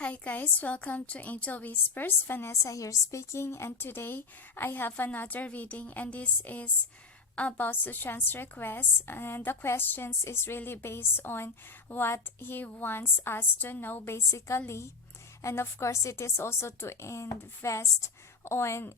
Hi guys, welcome to Angel Whispers. Vanessa here speaking, and today I have another reading, and this is about Sushant's request, and the questions is really based on what he wants us to know basically. And of course it is also to invest on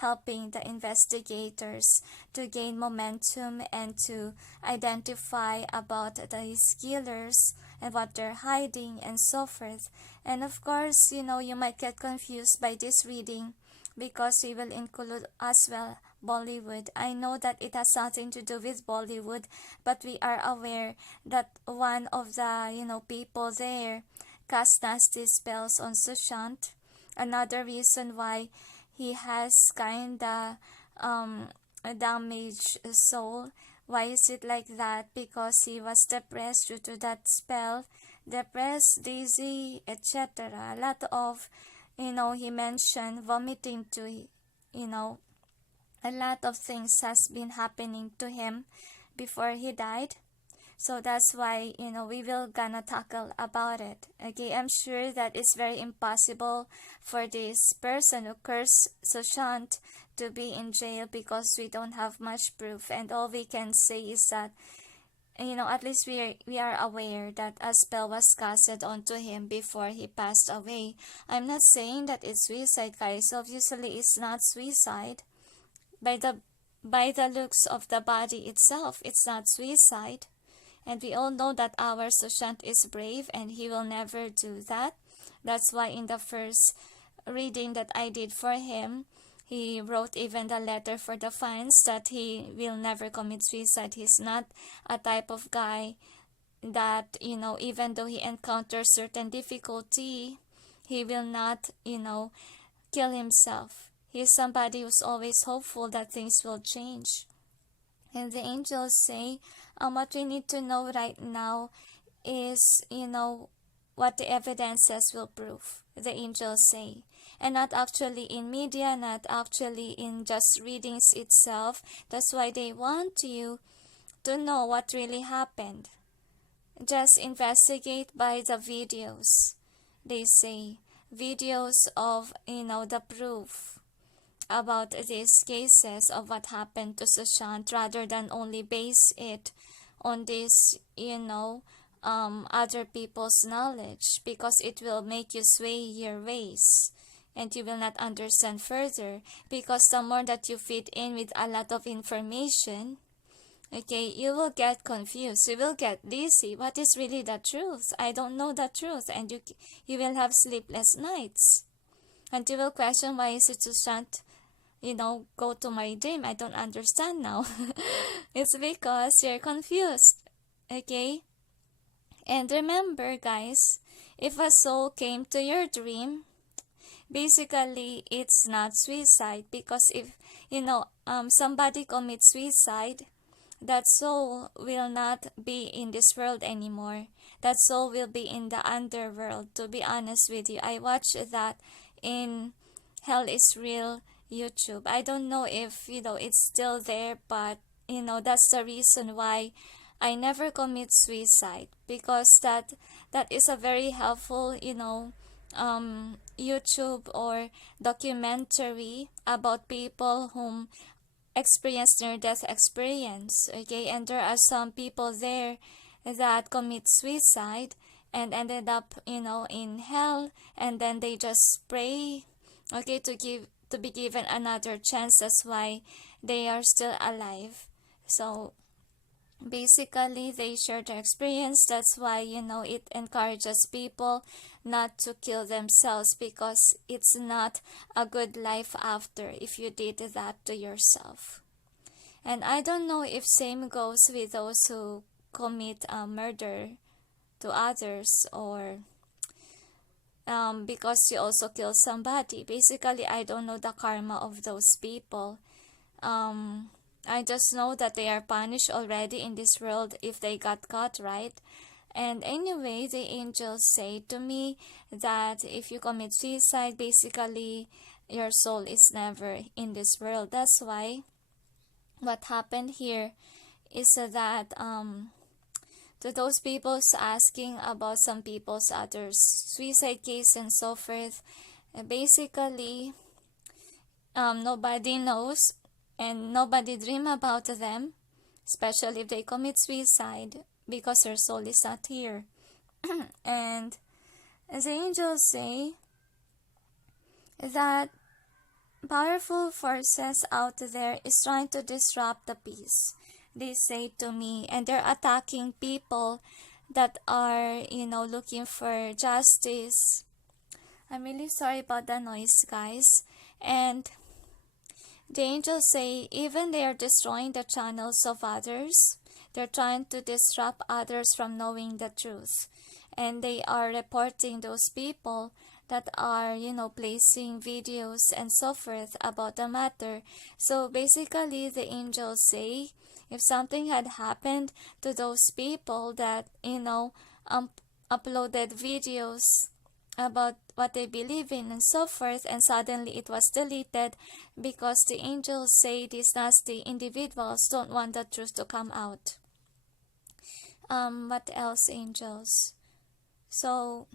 helping the investigators to gain momentum and to identify about these killers and what they're hiding and so forth. And of course, you might get confused by this reading because we will include as well Bollywood. I know that it has something to do with Bollywood, but we are aware that one of the people there cast nasty spells on Sushant. Another reason why he has kinda a damaged soul. Why is it like that? Because he was depressed due to that spell, depressed, dizzy, etc. A lot of, he mentioned vomiting to, a lot of things has been happening to him before he died. So that's why, we will gonna tackle about it. Okay, I'm sure that it's very impossible for this person who cursed Sushant to be in jail because we don't have much proof, and all we can say is that, at least we are aware that a spell was casted onto him before he passed away. I'm not saying that it's suicide, guys. Obviously, it's not suicide. By the looks of the body itself, it's not suicide. And we all know that our Sushant is brave and he will never do that. That's why in the first reading that I did for him, he wrote even the letter for the fans that he will never commit suicide. He's not a type of guy that, even though he encounters certain difficulty, he will not, kill himself. He's somebody who's always hopeful that things will change. And the angels say, what we need to know right now is, what the evidences will prove, the angels say. And not actually in media, not actually in just readings itself. That's why they want you to know what really happened. Just investigate by the videos, they say. Videos of, the proof about these cases of what happened to Sushant, rather than only base it on this, other people's knowledge, because it will make you sway your ways and you will not understand further. Because the more that you fit in with a lot of information, okay, you will get confused, you will get dizzy. What is really the truth? I don't know the truth, and you will have sleepless nights, and you will question, why is it Sushant go to my dream? I don't understand now. It's because you're confused. Okay? And remember, guys, if a soul came to your dream, basically it's not suicide, because if somebody commits suicide, that soul will not be in this world anymore. That soul will be in the underworld. To be honest with you, I watched that in Hell is Real YouTube. I don't know if it's still there, but that's the reason why I never commit suicide, because that is a very helpful YouTube or documentary about people whom experience near death experience. Okay, and there are some people there that commit suicide and ended up in hell, and then they just pray, okay, to be given another chance. That's why they are still alive. So basically they share their experience. That's why it encourages people not to kill themselves, because it's not a good life after if you did that to yourself. And I don't know if same goes with those who commit murder to others, or because you also kill somebody. Basically, I don't know the karma of those people. I just know that they are punished already in this world if they got caught, right? And anyway, the angels say to me that if you commit suicide, basically your soul is never in this world. That's why what happened here is that to those people's asking about some people's others suicide case and so forth. Basically, nobody knows and nobody dream about them, especially if they commit suicide, because their soul is not here. And as the angels say, that powerful forces out there is trying to disrupt the peace, they say to me, and they're attacking people that are, looking for justice. I'm really sorry about the noise, guys. And the angels say even they are destroying the channels of others. They're trying to disrupt others from knowing the truth. And they are reporting those people that are, placing videos and so forth about the matter. So basically, the angels say if something had happened to those people that, uploaded videos about what they believe in and so forth, and suddenly it was deleted because the angels say these nasty individuals don't want the truth to come out. What else, angels? So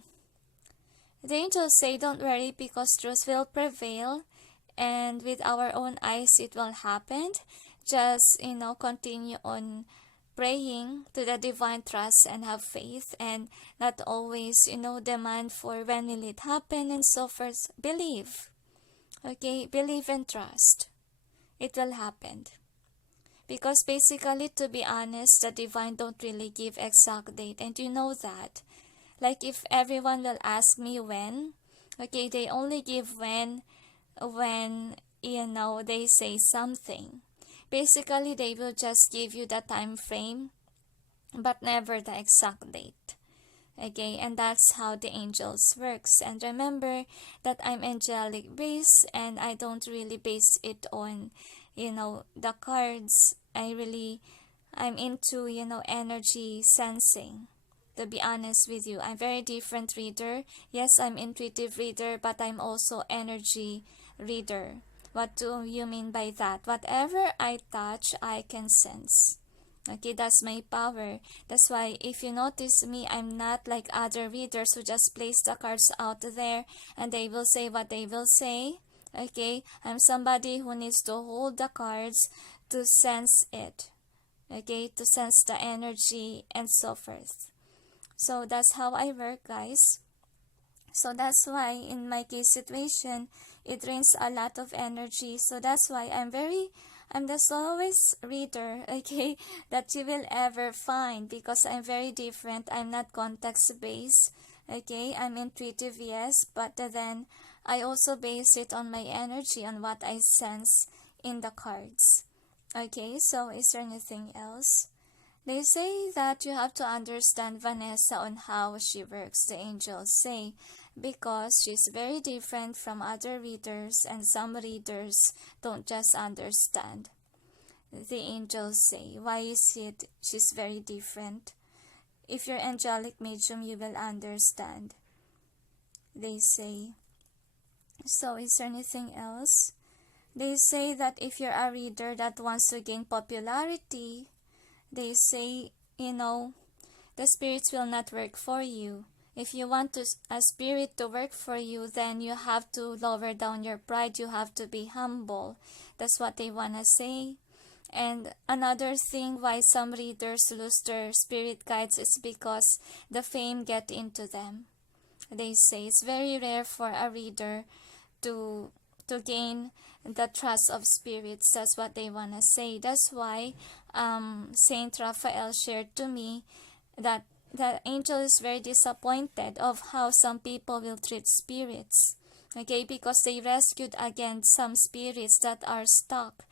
the angels say don't worry because truth will prevail, and with our own eyes it will happen. Just, continue on praying to the divine trust and have faith, and not always, demand for when will it happen and so forth. Believe. Okay, believe and trust. It will happen. Because basically, to be honest, the divine don't really give exact date, and you know that. Like if everyone will ask me when, okay, they only give when, they say something. Basically, they will just give you the time frame, but never the exact date. Okay, and that's how the angels works. And remember that I'm angelic based, and I don't really base it on, the cards. I'm into, energy sensing. To be honest with you, I'm very different reader. Yes, I'm intuitive reader, but I'm also energy reader. What do you mean by that? Whatever I touch, I can sense. Okay, that's my power. That's why if you notice me, I'm not like other readers who just place the cards out there and they will say what they will say. Okay, I'm somebody who needs to hold the cards to sense it. Okay, to sense the energy and so forth. So that's how I work, guys. So that's why in my case situation, it drains a lot of energy. So that's why I'm the slowest reader, okay, that you will ever find, because I'm very different. I'm not context based, okay. I'm intuitive, yes, but then I also base it on my energy, on what I sense in the cards. Okay, so is there anything else? They say that you have to understand Vanessa on how she works, the angels say, because she's very different from other readers, and some readers don't just understand. The angels say, why is it she's very different? If you're angelic medium, you will understand, they say. So is there anything else? They say that if you're a reader that wants to gain popularity, they say, the spirits will not work for you. If you want a spirit to work for you, then you have to lower down your pride. You have to be humble. That's what they want to say. And another thing why some readers lose their spirit guides is because the fame get into them. They say it's very rare for a reader to gain the trust of spirits. That's what they want to say. That's why Saint Raphael shared to me that the angel is very disappointed of how some people will treat spirits, okay, because they rescued again some spirits that are stuck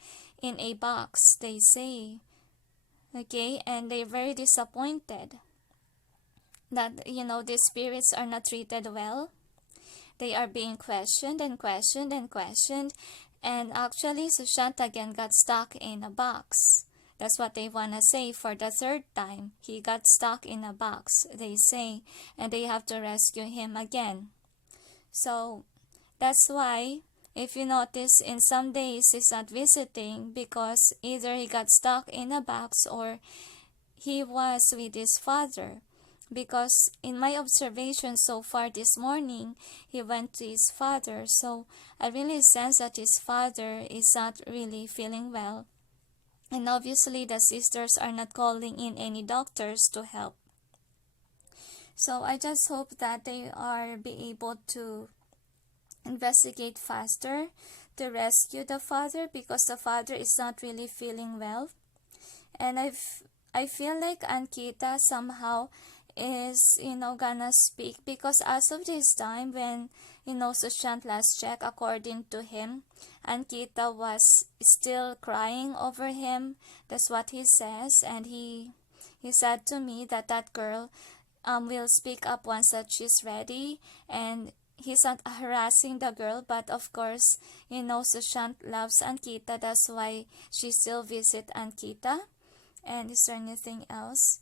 in a box, they say, okay, and they're very disappointed that these spirits are not treated well. They are being questioned and questioned and questioned, and actually Sushant again got stuck in a box. That's what they want to say. For the third time, he got stuck in a box, they say, and they have to rescue him again. So that's why, if you notice, in some days he's not visiting because either he got stuck in a box or he was with his father. Because in my observation so far this morning, he went to his father. So I really sense that his father is not really feeling well. And obviously the sisters are not calling in any doctors to help. So I just hope that they are be able to investigate faster to rescue the father, because the father is not really feeling well. And I feel like Ankita somehow is, gonna speak, because as of this time when, Sushant last check, according to him, Ankita was still crying over him. That's what he says. And he said to me that that girl will speak up once that she's ready. And he's not harassing the girl, but of course, Sushant loves Ankita. That's why she still visit Ankita. And is there anything else?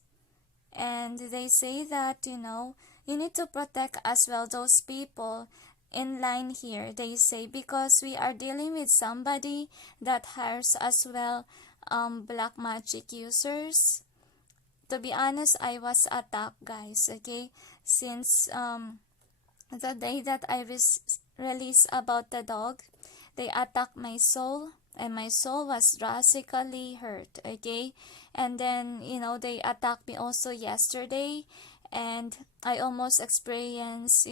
And they say that, you need to protect as well those people in line here, they say, because we are dealing with somebody that hires as well black magic users. To be honest, I was attacked, guys, okay? Since the day that I released about the dog, they attacked my soul, and my soul was drastically hurt, okay? And then, they attacked me also yesterday, and I almost experienced,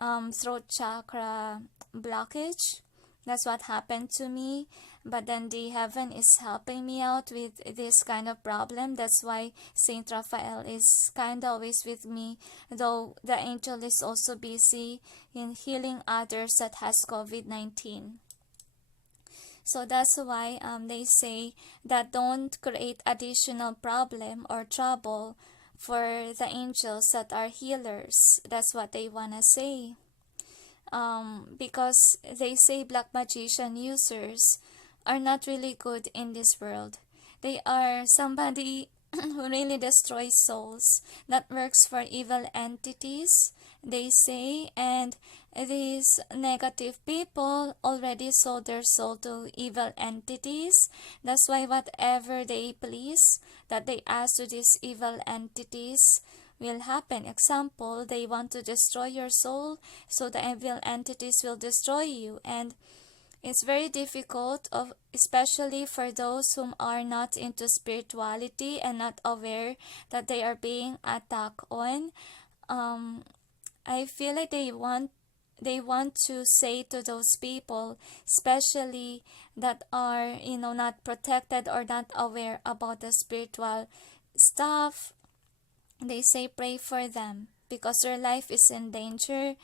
throat chakra blockage. That's what happened to me. But then the heaven is helping me out with this kind of problem. That's why Saint Raphael is kind of always with me, though the angel is also busy in healing others that has COVID-19. So that's why they say that don't create additional problem or trouble for the angels that are healers. That's what they want to say. Because they say black magician users are not really good in this world. They are somebody who really destroys souls, that works for evil entities, they say. And these negative people already sold their soul to evil entities. That's why whatever they please that they ask to these evil entities will happen. Example, they want to destroy your soul, so the evil entities will destroy you. And it's very difficult, especially for those whom are not into spirituality and not aware that they are being attacked on. I feel like they want to say to those people, especially that are, not protected or not aware about the spiritual stuff, they say pray for them because their life is in danger.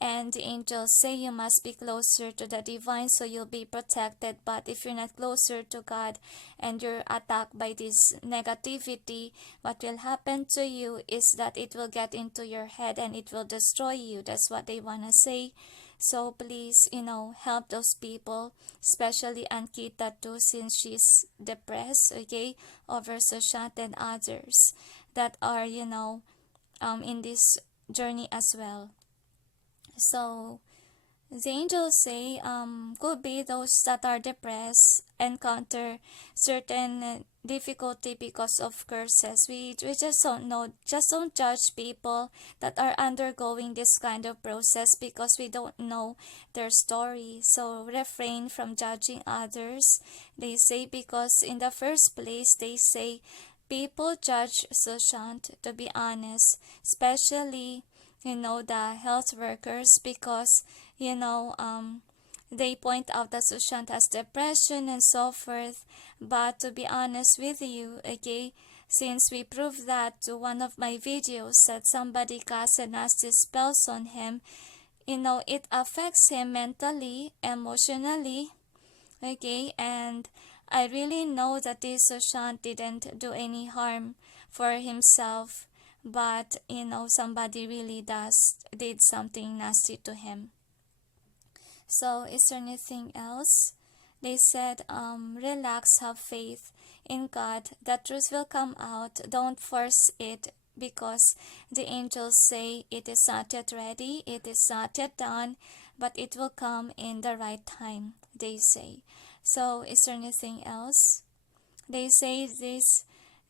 And the angels say you must be closer to the divine so you'll be protected. But if you're not closer to God and you're attacked by this negativity, what will happen to you is that it will get into your head and it will destroy you. That's what they want to say. So please, help those people, especially Ankita too, since she's depressed, okay, over Sushant and others that are, in this journey as well. So the angels say could be those that are depressed encounter certain difficulty because of curses. We just don't know. Just don't judge people that are undergoing this kind of process because we don't know their story. So refrain from judging others, they say, because in the first place they say people judge Sushant, to be honest, especially the health workers, because they point out that Sushant has depression and so forth. But to be honest with you, okay, since we proved that to one of my videos that somebody cast a nasty spells on him, it affects him mentally, emotionally, okay. And I really know that this Sushant didn't do any harm for himself, but somebody really did something nasty to him. So is there anything else? They said relax, have faith in God, the truth will come out, don't force it, because the angels say it is not yet ready, it is not yet done, but it will come in the right time, they say. So is there anything else? They say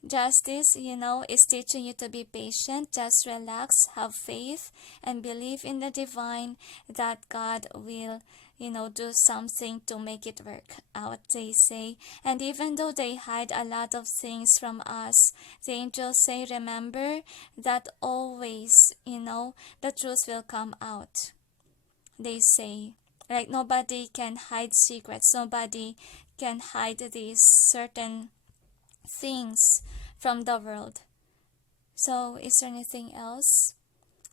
Justice, is teaching you to be patient. Just relax, have faith, and believe in the divine that God will, do something to make it work out, they say. And even though they hide a lot of things from us, the angels say, remember that always, the truth will come out. They say, like, nobody can hide secrets. Nobody can hide these certain things from the world. So is there anything else?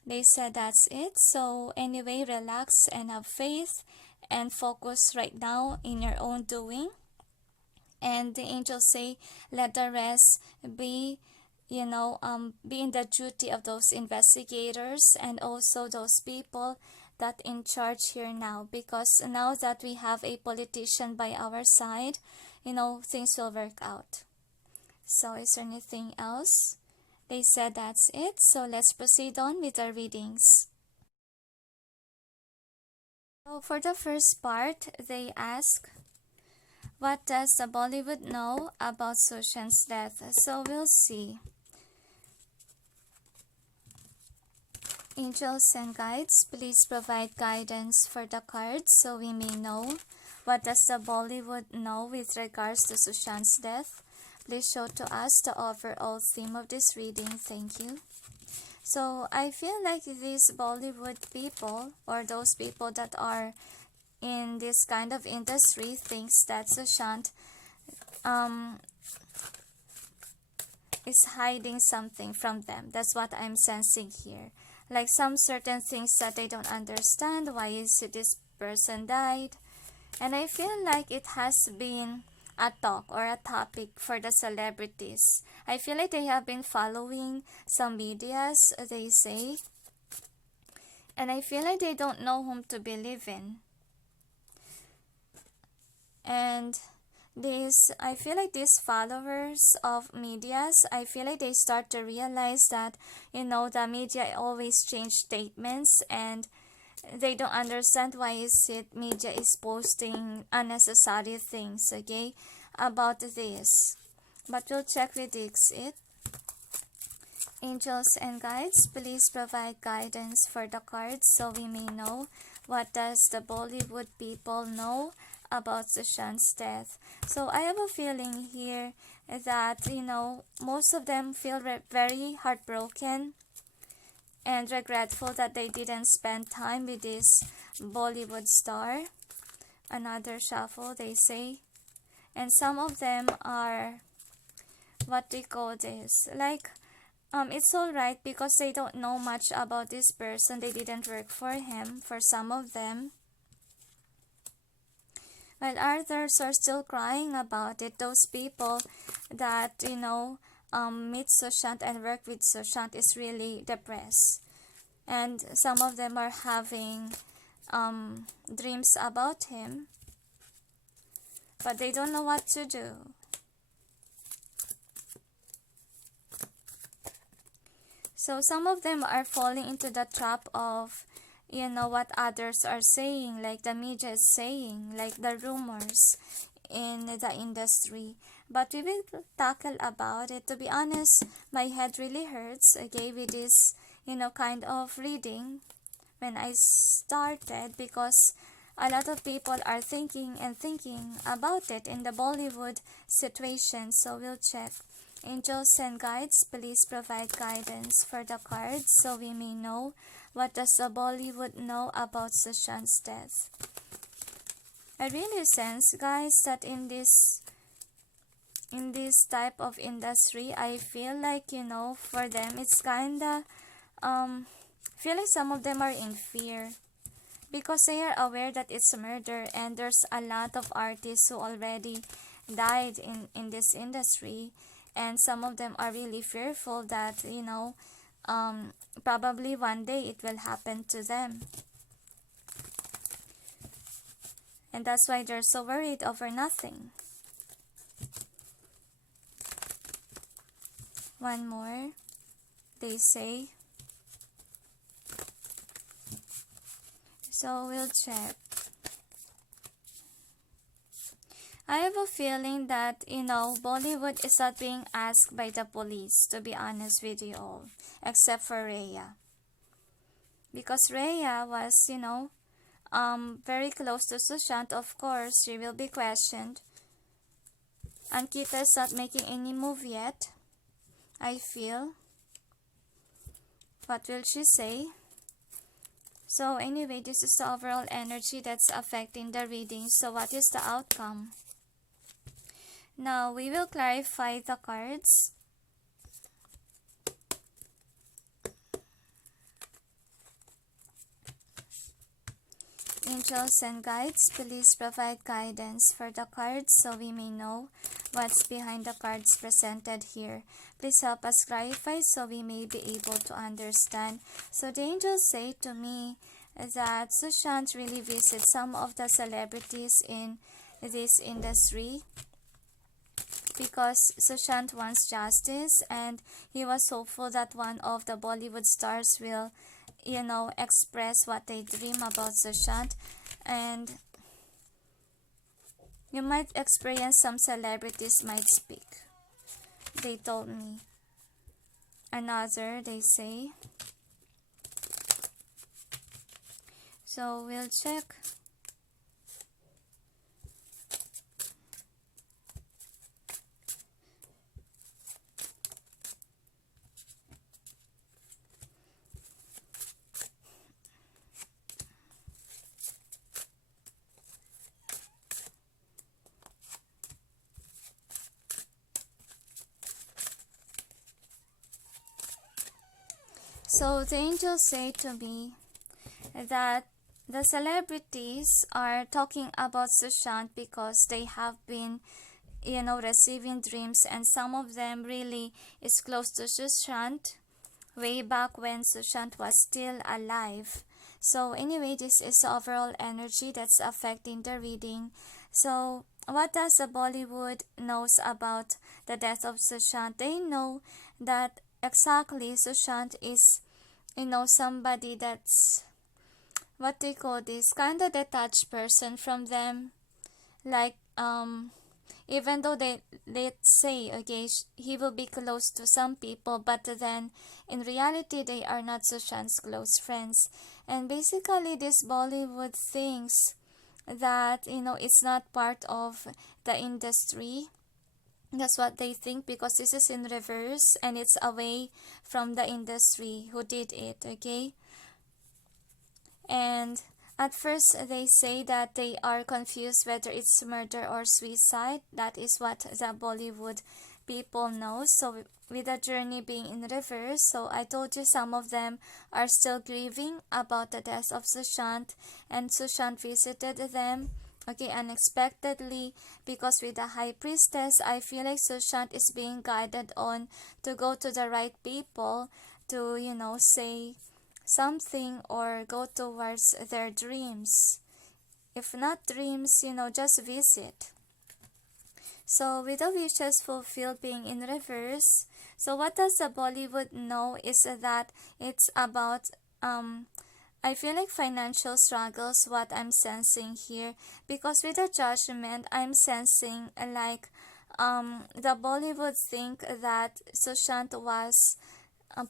They said that's it. So anyway, relax and have faith and focus right now in your own doing. And the angels say, let the rest be be in the duty of those investigators and also those people that in charge here now, because now that we have a politician by our side, things will work out. So is there anything else? They said that's it. So let's proceed on with our readings. So for the first part, they ask, what does the Bollywood know about Sushant's death? So we'll see. Angels and guides, please provide guidance for the cards so we may know. What does the Bollywood know with regards to Sushant's death? Please show to us the overall theme of this reading. Thank you. So I feel like these Bollywood people, or those people that are in this kind of industry, thinks that Sushant is hiding something from them. That's what I'm sensing here. Like some certain things that they don't understand. Why is it this person died? And I feel like it has been a talk or a topic for the celebrities. I feel like they have been following some medias, they say. And I feel like they don't know whom to believe in. And I feel like these followers of medias, I feel like they start to realize that, the media always change statements, and they don't understand why is it media is posting unnecessary things, okay, about this. But we'll check with DiXit. Angels and guides, please provide guidance for the cards so we may know. What does the Bollywood people know about Sushant's death? So I have a feeling here that, most of them feel very heartbroken and regretful that they didn't spend time with this Bollywood star. Another shuffle, they say. And some of them are, what do you call this? Like, it's alright because they don't know much about this person. They didn't work for him, for some of them. While others are still crying about it. Those people that, meet Sushant and work with Sushant is really depressed. And some of them are having dreams about him. But they don't know what to do. So some of them are falling into the trap of, what others are saying, like the media is saying, like the rumors in the industry. But we will tackle about it. To be honest, my head really hurts, okay, with this, kind of reading when I started, because a lot of people are thinking about it in the Bollywood situation. So we'll check. Angels and guides, please provide guidance for the cards so we may know. What does the Bollywood know about Sushant's death? I really sense, guys, that in this type of industry, I feel like, for them, it's kinda, feel like some of them are in fear. Because they are aware that it's murder, and there's a lot of artists who already died in this industry. And some of them are really fearful that, probably one day it will happen to them. And that's why they're so worried over nothing. One more, they say. So we'll check. I have a feeling that, Bollywood is not being asked by the police, to be honest with you all, except for Rhea. Because Rhea was, very close to Sushant. Of course, she will be questioned. Ankita is not making any move yet, I feel. What will she say? So anyway, this is the overall energy that's affecting the reading. So what is the outcome? Now we will clarify the cards. Angels and guides, please provide guidance for the cards so we may know what's behind the cards presented here. Please help us clarify so we may be able to understand. So the angels say to me that Sushant really visits some of the celebrities in this industry because Sushant wants justice, and he was hopeful that one of the Bollywood stars will express what they dream about Sushant. And you might experience some celebrities might speak, they told me. Another, they say. So we'll check. So the angels say to me that the celebrities are talking about Sushant because they have been, receiving dreams, and some of them really is close to Sushant way back when Sushant was still alive. So anyway, this is the overall energy that's affecting the reading. So what does the Bollywood knows about the death of Sushant? They know that exactly Sushant is, somebody that's, what they call this, kind of detached person from them. Like, even though let's say, okay, he will be close to some people, but then in reality they are not Sushant's close friends. And basically this Bollywood thinks that, it's not part of the industry. That's what they think, because this is in reverse and it's away from the industry who did it, okay? And at first they say that they are confused whether it's murder or suicide. That is what the Bollywood people know. So with the journey being in reverse, so I told you some of them are still grieving about the death of Sushant, and Sushant visited them, okay, unexpectedly, because with the high priestess, I feel like Sushant is being guided on to go to the right people to, say something or go towards their dreams. If not dreams, just visit. So with the wishes fulfilled being in reverse, so what does the Bollywood know is that it's about, I feel like financial struggles, what I'm sensing here, because with the judgment, I'm sensing like the Bollywood think that Sushant was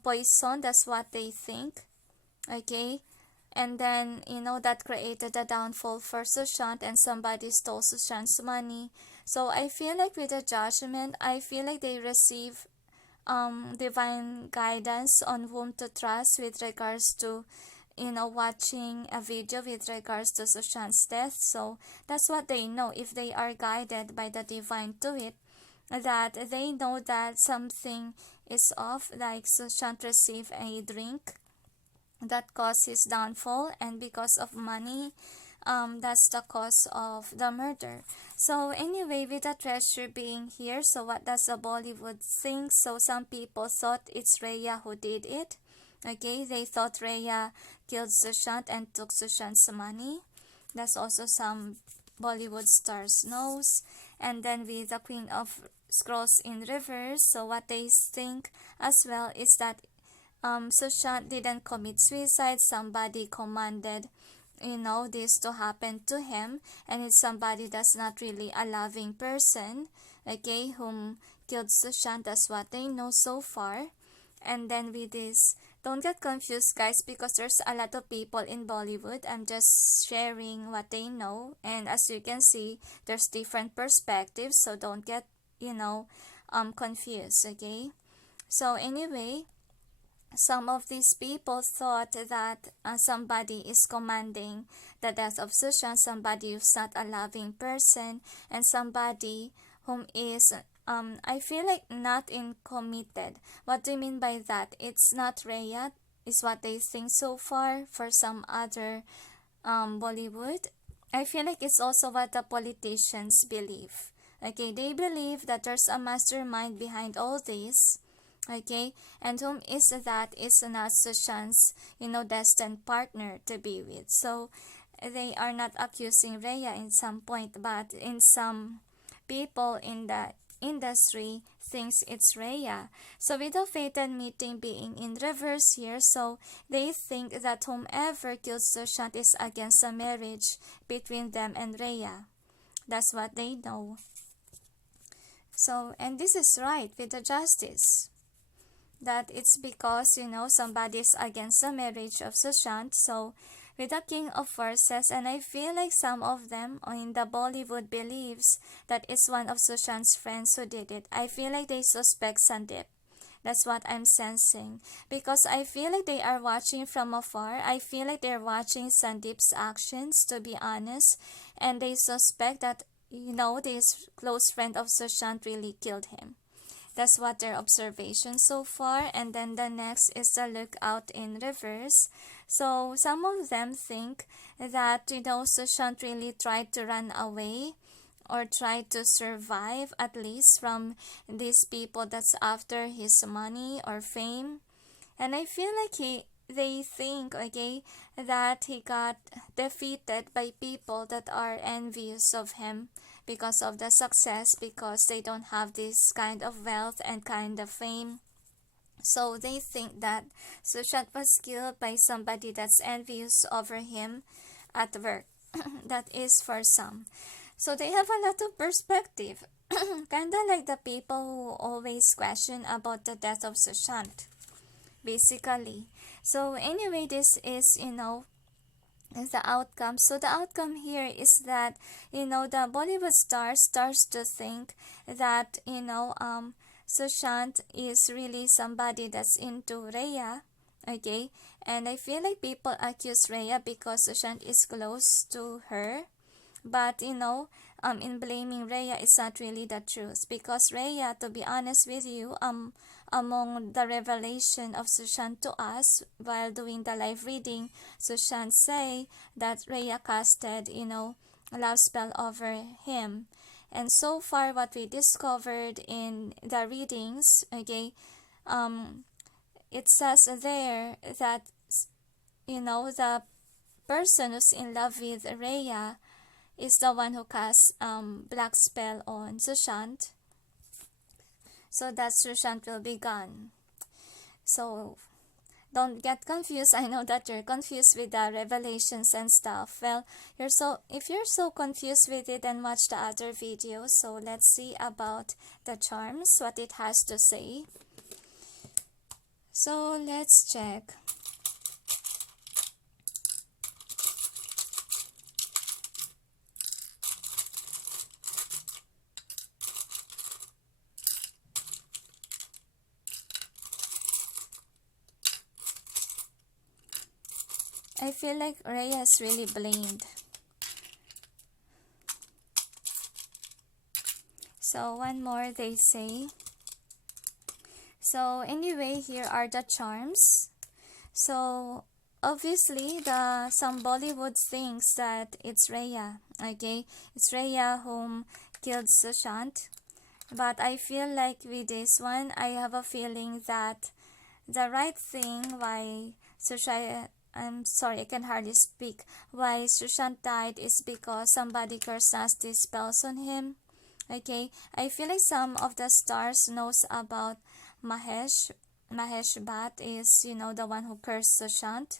poisoned. That's what they think, okay? And then, that created the downfall for Sushant, and somebody stole Sushant's money. So I feel like with the judgment, I feel like they receive divine guidance on whom to trust with regards to, watching a video with regards to Sushant's death. So that's what they know, if they are guided by the divine to it, that they know that something is off, like Sushant received a drink that caused his downfall, and because of money, that's the cause of the murder. So anyway, with the treasure being here, so what does the Bollywood think? So some people thought it's Rhea who did it, okay? They thought Rhea killed Sushant and took Sushant's money. That's also some Bollywood stars knows. And then with the Queen of Scrolls in reverse, so what they think as well is that Sushant didn't commit suicide. Somebody commanded this to happen to him, and it's somebody that's not really a loving person, okay, whom killed Sushant. That's what they know so far. And then with this, don't get confused, guys, because there's a lot of people in Bollywood. I'm just sharing what they know, and as you can see, there's different perspectives, so don't get confused, okay? So anyway, some of these people thought that somebody is commanding the death of Sushant, somebody who's not a loving person, and somebody whom is, I feel like, not in committed. What do you mean by that? It's not Rhea, is what they think so far for some other Bollywood. I feel like it's also what the politicians believe. Okay, they believe that there's a mastermind behind all this. Okay, and whom is that is not Sushant's, destined partner to be with. So they are not accusing Rhea in some point, but in some people in the industry thinks it's Rhea. So with the fated meeting being in reverse here, so they think that whomever kills Sushant is against the marriage between them and Rhea. That's what they know. So, and this is right with the justice, that it's because somebody's against the marriage of Sushant. So with the King of Forces, and I feel like some of them in the Bollywood believes that it's one of Sushant's friends who did it. I feel like they suspect Sandeep. That's what I'm sensing, because I feel like they are watching from afar. I feel like they're watching Sandeep's actions, to be honest, and they suspect that this close friend of Sushant really killed him. That's what their observation so far. And then the next is the lookout in reverse. So some of them think that Sushant really tried to run away or tried to survive, at least, from these people that's after his money or fame. And I feel like they think, okay, that he got defeated by people that are envious of him because of the success, because they don't have this kind of wealth and kind of fame. So they think that Sushant was killed by somebody that's envious over him at work. That is for some. So they have a lot of perspective. Kinda like the people who always question about the death of Sushant, basically. So anyway, this is, the outcome. So the outcome here is that, the Bollywood starts to think that, Sushant is really somebody that's into Rhea, okay? And I feel like people accuse Rhea because Sushant is close to her. But, in blaming Rhea is not really the truth, because Rhea, to be honest with you, among the revelation of Sushant to us while doing the live reading, Sushant say that Rhea casted, a love spell over him. And so far, what we discovered in the readings, okay, it says there that, the person who's in love with Rhea is the one who casts black spell on Sushant, so that Sushant will be gone. So don't get confused. I know that you're confused with the revelations and stuff. Well, if you're so confused with it, then watch the other video. So let's see about the charms, what it has to say. So let's check. I feel like Rhea is really blamed. So one more, they say. So anyway, here are the charms. So obviously, some Bollywood thinks that it's Rhea. Okay, it's Rhea whom killed Sushant. But I feel like with this one, I have a feeling that the right thing why Sushant, I'm sorry, I can hardly speak, why Sushant died is because somebody cursed nasty spells on him. Okay, I feel like some of the stars knows about Mahesh. Mahesh Bhatt is, the one who cursed Sushant.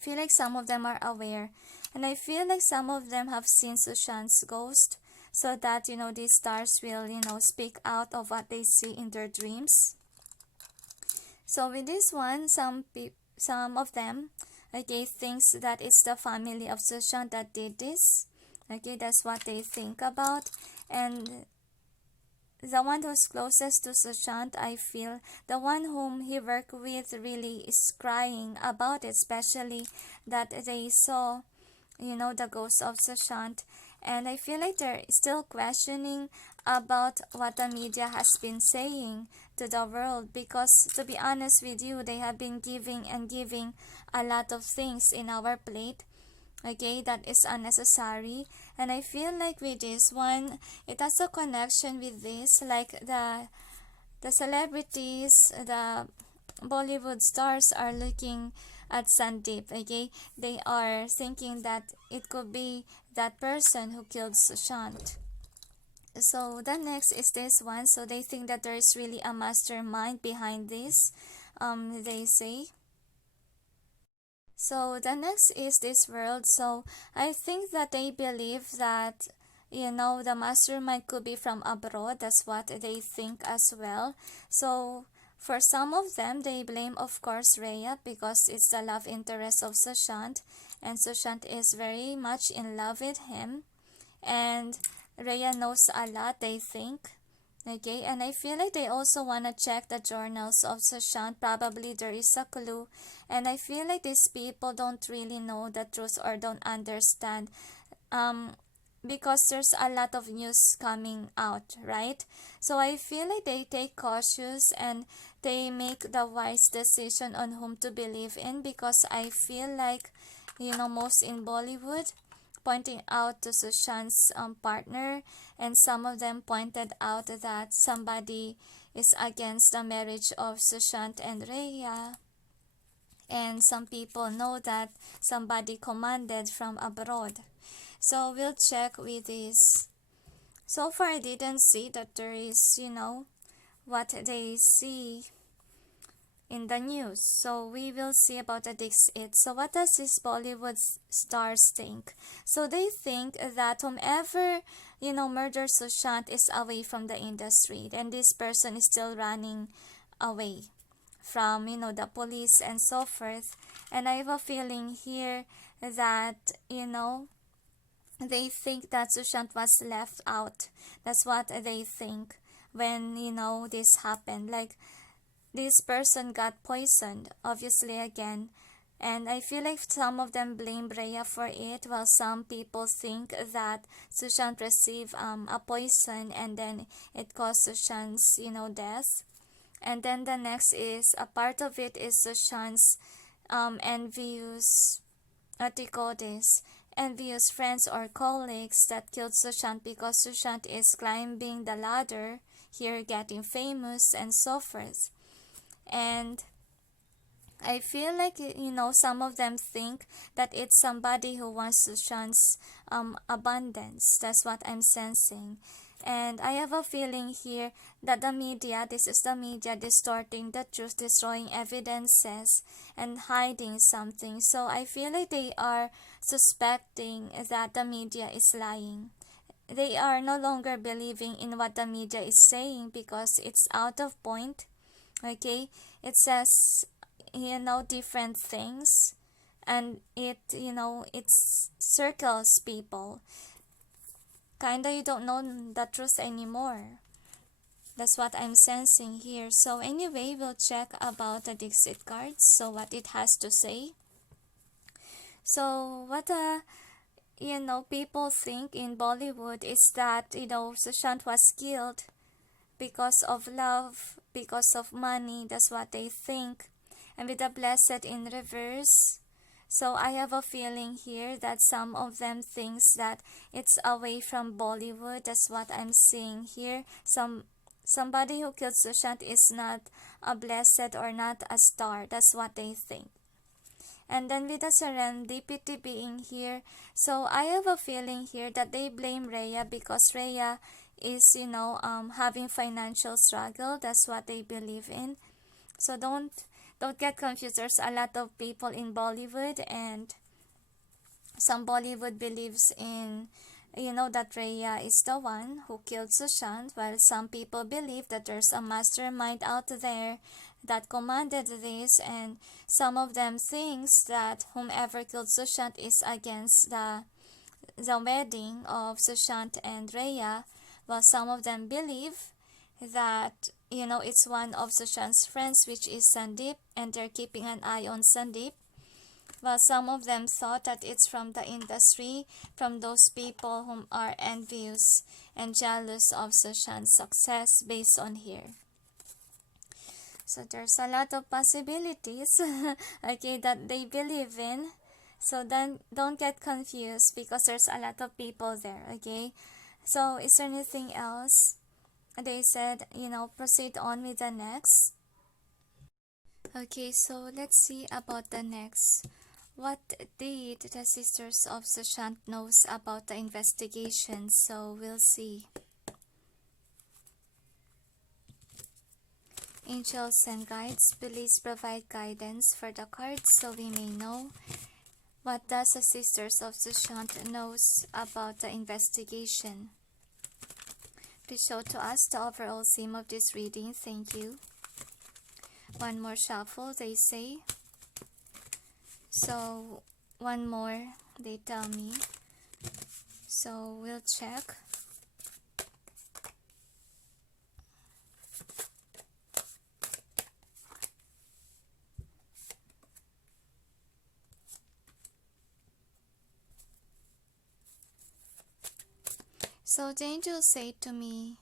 feel like some of them are aware, and I feel like some of them have seen Sushant's ghost, so that these stars will speak out of what they see in their dreams. So with this one, some of them, okay, thinks that it's the family of Sushant that did this. Okay, that's what they think about. And the one who's closest to Sushant, I feel, the one whom he worked with really is crying about it, especially that they saw, the ghost of Sushant. And I feel like they're still questioning about what the media has been saying to the world, because to be honest with you, they have been giving and giving a lot of things in our plate, okay, that is unnecessary. And I feel like with this one, it has a connection with this, like the celebrities, the Bollywood stars are looking at Sandeep, okay, they are thinking that it could be that person who killed Sushant. So the next is this one. So they think that there is really a mastermind behind this, they say. So the next is this world. So I think that they believe that the mastermind could be from abroad. That's what they think as well. So for some of them, they blame, of course, Rhea, because it's the love interest of Sushant, and Sushant is very much in love with him, and Rhea knows a lot, they think. Okay, and I feel like they also want to check the journals of Sushant. Probably there is a clue, and I feel like these people don't really know the truth or don't understand, because there's a lot of news coming out, right? So I feel like they take cautious and they make the wise decision on whom to believe in, because I feel like most in Bollywood pointing out to Sushant's partner, and some of them pointed out that somebody is against the marriage of Sushant and Rhea, and some people know that somebody commanded from abroad. So we'll check with this. So far I didn't see that there is what they see in the news. So we will see about the DiXit. So what does this Bollywood stars think? So they think that whomever murders Sushant is away from the industry, and this person is still running away from the police and so forth. And I have a feeling here that they think that Sushant was left out. That's what they think when this happened, like this person got poisoned, obviously, again. And I feel like some of them blame Rhea for it, while some people think that Sushant received a poison and then it caused Sushant's death. And then the next is, a part of it is Sushant's envious, what do you call this, envious friends or colleagues that killed Sushant, because Sushant is climbing the ladder here, getting famous and so forth. And I feel like some of them think that it's somebody who wants Sushant's abundance. That's what I'm sensing. And I have a feeling here that the media, this is the media distorting the truth, destroying evidences, and hiding something. So I feel like they are suspecting that the media is lying. They are no longer believing in what the media is saying, because it's out of point. Okay, it says different things, and it circles people. Kinda you don't know the truth anymore. That's what I'm sensing here. So anyway, we'll check about the DiXit cards, so what it has to say. So what people think in Bollywood is that Sushant was killed because of love, because of money. That's what they think. And with the blessed in reverse, so I have a feeling here that some of them thinks that it's away from Bollywood. That's what I'm seeing here. Somebody who killed Sushant is not a blessed or not a star. That's what they think. And then with the serendipity being here, so I have a feeling here that they blame Rhea, because Rhea is having financial struggle. That's what they believe in. So don't get confused. There's a lot of people in Bollywood, and some Bollywood believes in, that Rhea is the one who killed Sushant, while some people believe that there's a mastermind out there that commanded this, and some of them thinks that whomever killed Sushant is against the wedding of Sushant and Rhea, while some of them believe that, it's one of Sushant's friends, which is Sandeep, and they're keeping an eye on Sandeep. While some of them thought that it's from the industry, from those people whom are envious and jealous of Sushant's success based on here. So there's a lot of possibilities, okay, that they believe in. So then don't get confused because there's a lot of people there, okay? So is there anything else? They said, proceed on with the next. Okay, so let's see about the next. What did the sisters of Sushant knows about the investigation? So we'll see. Angels and guides, please provide guidance for the cards so we may know. What does the sisters of Sushant knows about the investigation? Please show to us the overall theme of this reading. Thank you. One more shuffle, they say. So, one more, they tell me. So, we'll check. So the angel said to me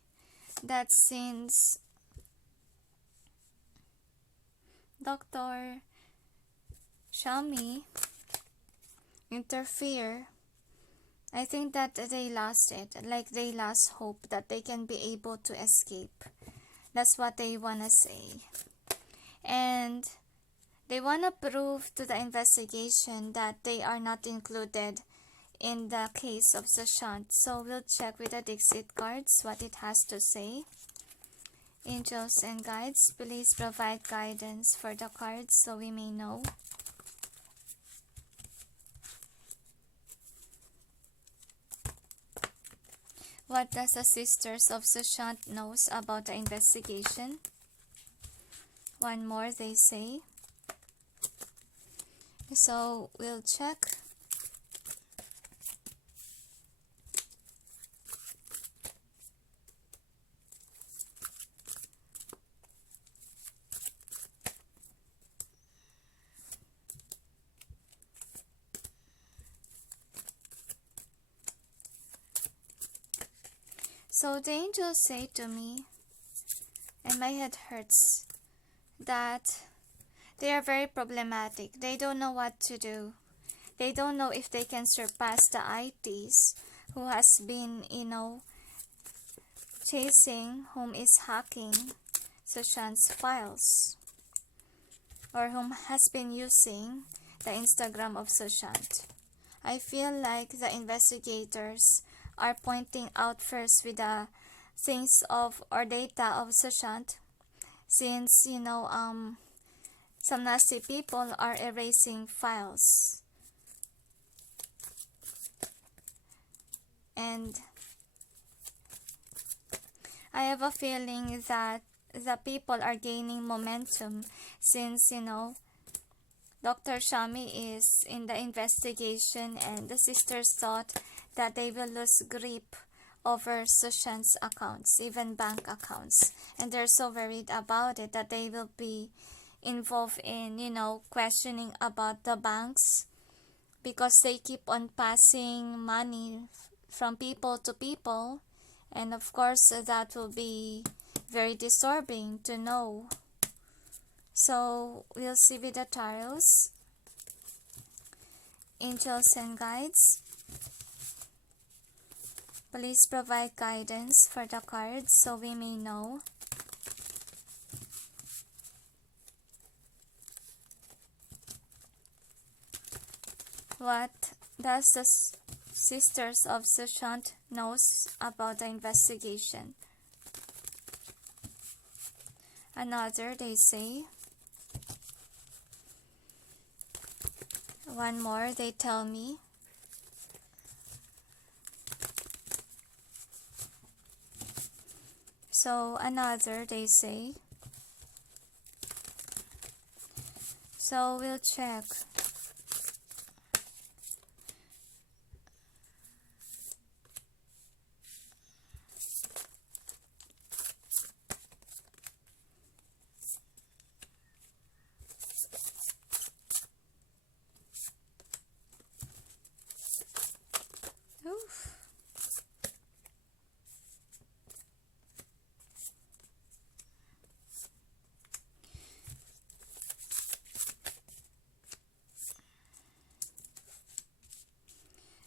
that since Dr. Shami interfere, I think that they lost it, like they lost hope that they can be able to escape. That's what they want to say. And they want to prove to the investigation that they are not included in the case of Sushant. So we'll check with the DiXit cards what it has to say. Angels and guides, please provide guidance for the cards so we may know. What does the sisters of Sushant knows about the investigation? One more, they say. So we'll check. So the angels say to me, and my head hurts, that they are very problematic. They don't know what to do. They don't know if they can surpass the ITs who has been, chasing, whom is hacking Sushant's files, or whom has been using the Instagram of Sushant. I feel like the investigators are pointing out first with the things of or data of Sushant, since some nasty people are erasing files, and I have a feeling that the people are gaining momentum since Dr. Shami is in the investigation, and the sisters thought that they will lose grip over Sushant's accounts, even bank accounts. And they're so worried about it that they will be involved in, questioning about the banks, because they keep on passing money from people to people. And of course, that will be very disturbing to know. So we'll see with the tarots. Angels and guides, please provide guidance for the cards so we may know. What does the sisters of Sushant knows about the investigation? Another, they say. one more, they tell me. So another, they say. So we'll check. Oof.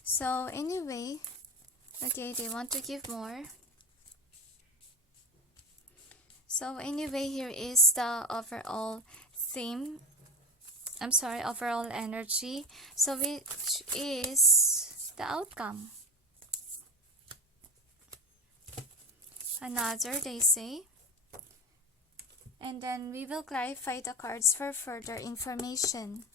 So anyway, okay, they want to give more. So anyway, here is the overall theme. I'm sorry, overall energy. So which is the outcome? Another, they say. And then we will clarify the cards for further information.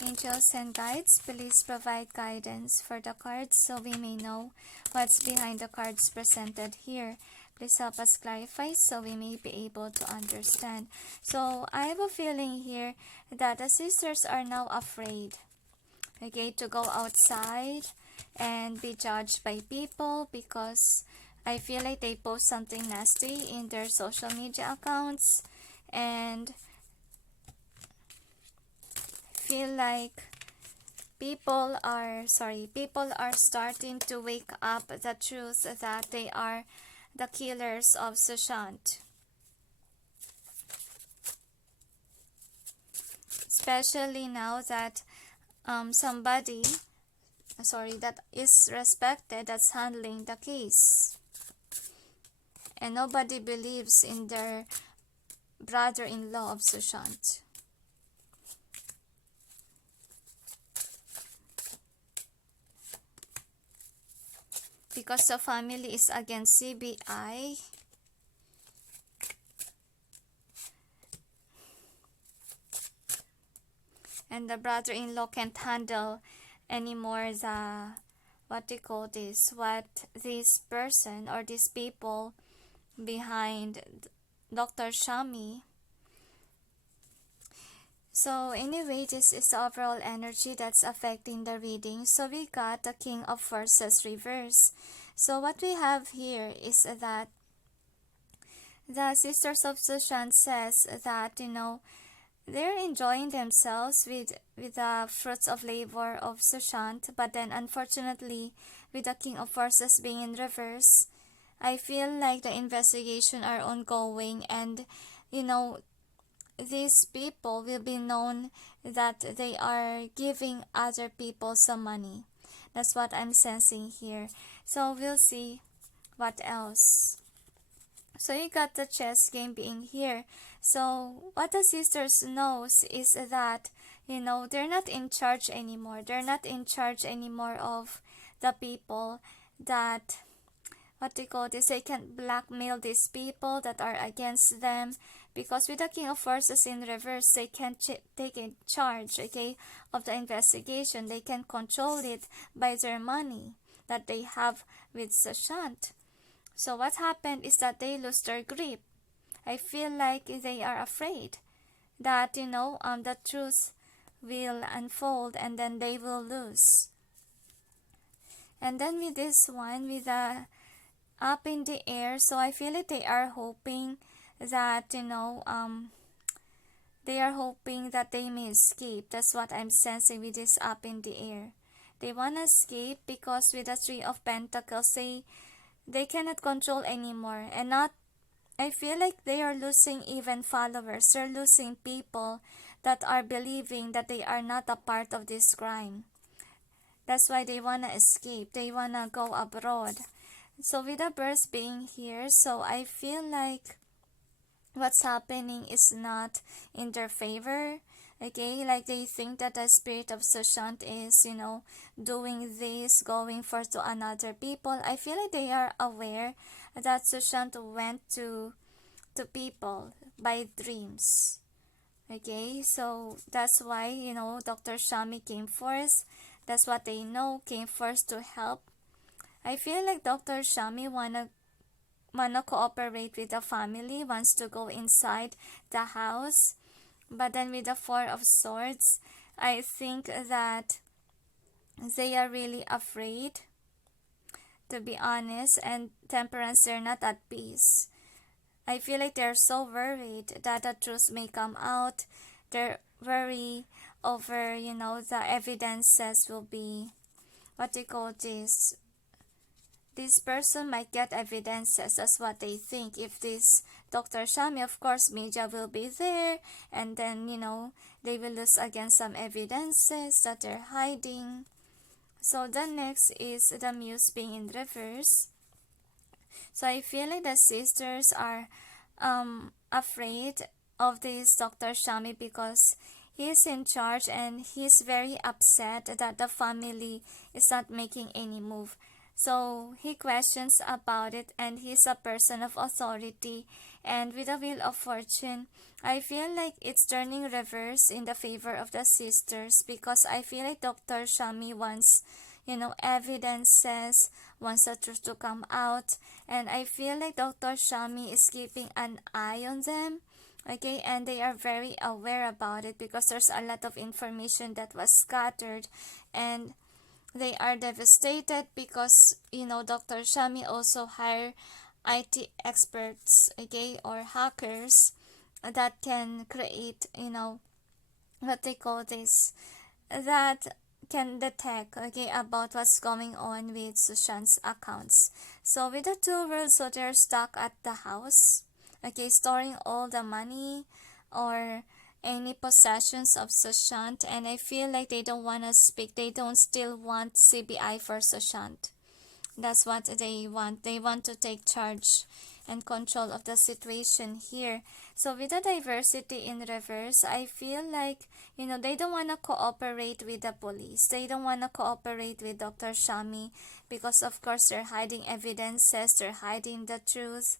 Angels and guides, please provide guidance for the cards so we may know what's behind the cards presented here. Please help us clarify so we may be able to understand. So I have a feeling here that the sisters are now afraid, okay, to go outside and be judged by people, because I feel like they post something nasty in their social media accounts, and feel like people are starting to wake up the truth that they are the killers of Sushant. Especially now that somebody that is respected that's handling the case, and nobody believes in their brother-in-law of Sushant. Because the family is against CBI, and the brother-in-law can't handle anymore what this person or these people behind Dr. Shami. So anyway, this is the overall energy that's affecting the reading. So we got the King of Forces reverse. So what we have here is that the Sisters of Sushant says that, they're enjoying themselves with the fruits of labor of Sushant, but then unfortunately, with the King of Forces being in reverse, I feel like the investigation are ongoing, and these people will be known that they are giving other people some money. That's what I'm sensing here. So we'll see what else. So you got the chess game being here. So what the sisters knows is that, they're not in charge anymore. They're not in charge anymore of the people that, they can blackmail these people that are against them. Because with the King of Forces in reverse, they can take in charge, of the investigation. They can control it by their money that they have with Sushant. So what happened is that they lose their grip. I feel like they are afraid that, the truth will unfold and then they will lose. And then with this one, with the up in the air, so I feel like they are hoping that, they are hoping that they may escape. That's what I'm sensing with this up in the air. They want to escape because with the Three of Pentacles, they cannot control anymore. And I feel like they are losing even followers. They're losing people that are believing that they are not a part of this crime. That's why they want to escape. They want to go abroad. So with the birds being here, so I feel like what's happening is not in their favor. Like they think that the spirit of Sushant is, doing this, going for to another people. I feel like they are aware that Sushant went to to people by dreams. Okay, so that's why, Dr. Shami came first. That's what they know, came first to help. I feel like Dr. Shami wanna cooperate with the family, wants to go inside the house. But then with the Four of Swords, I think that they are really afraid, to be honest, and Temperance, they're not at peace. I feel like they're so worried that the truth may come out. They're worried over, the evidences will be, what they call this, this person might get evidences. That's what they think. If this Dr. Shami, of course, media will be there, and then, they will lose again some evidences that they're hiding. So the next is the Muse being in reverse. So I feel like the sisters are afraid of this Dr. Shami because he is in charge and he's very upset that the family is not making any move. So he questions about it, and he's a person of authority. And with the Wheel of Fortune, I feel like it's turning reverse in the favor of the sisters, because I feel like Dr. Shami wants, evidences, wants the truth to come out. And I feel like Dr. Shami is keeping an eye on them. Okay, and they are very aware about it because there's a lot of information that was scattered, and they are devastated because, Dr. Shami also hired IT experts, okay, or hackers that can create, what they call this, that can detect, okay, about what's going on with Sushant's accounts. So with the two worlds, so they're stuck at the house, okay, storing all the money or any possessions of Sushant, and I feel like they don't want to speak. They don't still want CBI for Sushant. That's what they want. They want to take charge and control of the situation here. So with the diversity in reverse, I feel like, they don't want to cooperate with the police. They don't want to cooperate with Dr. Shami because, of course, they're hiding evidences. They're hiding the truth.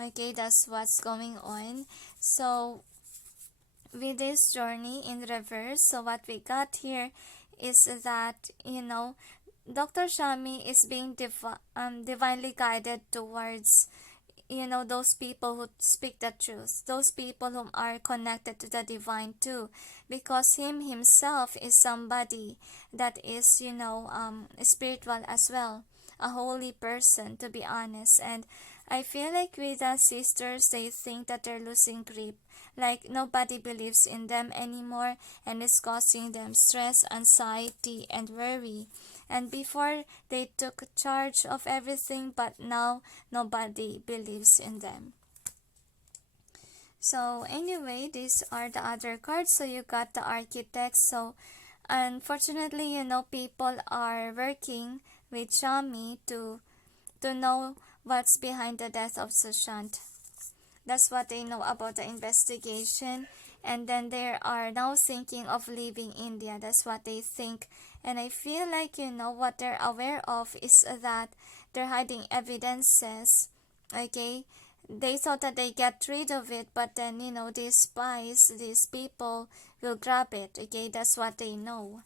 Okay, that's what's going on. So with this journey in reverse, so what we got here is that, Dr. Shami is being divinely guided towards, those people who speak the truth, those people who are connected to the divine too, because himself is somebody that is, spiritual as well, a holy person, to be honest. And I feel like with the sisters, they think that they're losing grip, like nobody believes in them anymore, and it's causing them stress, anxiety, and worry. And before, they took charge of everything, but now nobody believes in them. So anyway, these are the other cards. So you got the Architect. So unfortunately, people are working with Shami to know what's behind the death of Sushant. That's what they know about the investigation. And then they are now thinking of leaving India. That's what they think. And I feel like, what they're aware of is that they're hiding evidences. Okay? They thought that they get rid of it, but then, these spies, these people will grab it. Okay? That's what they know,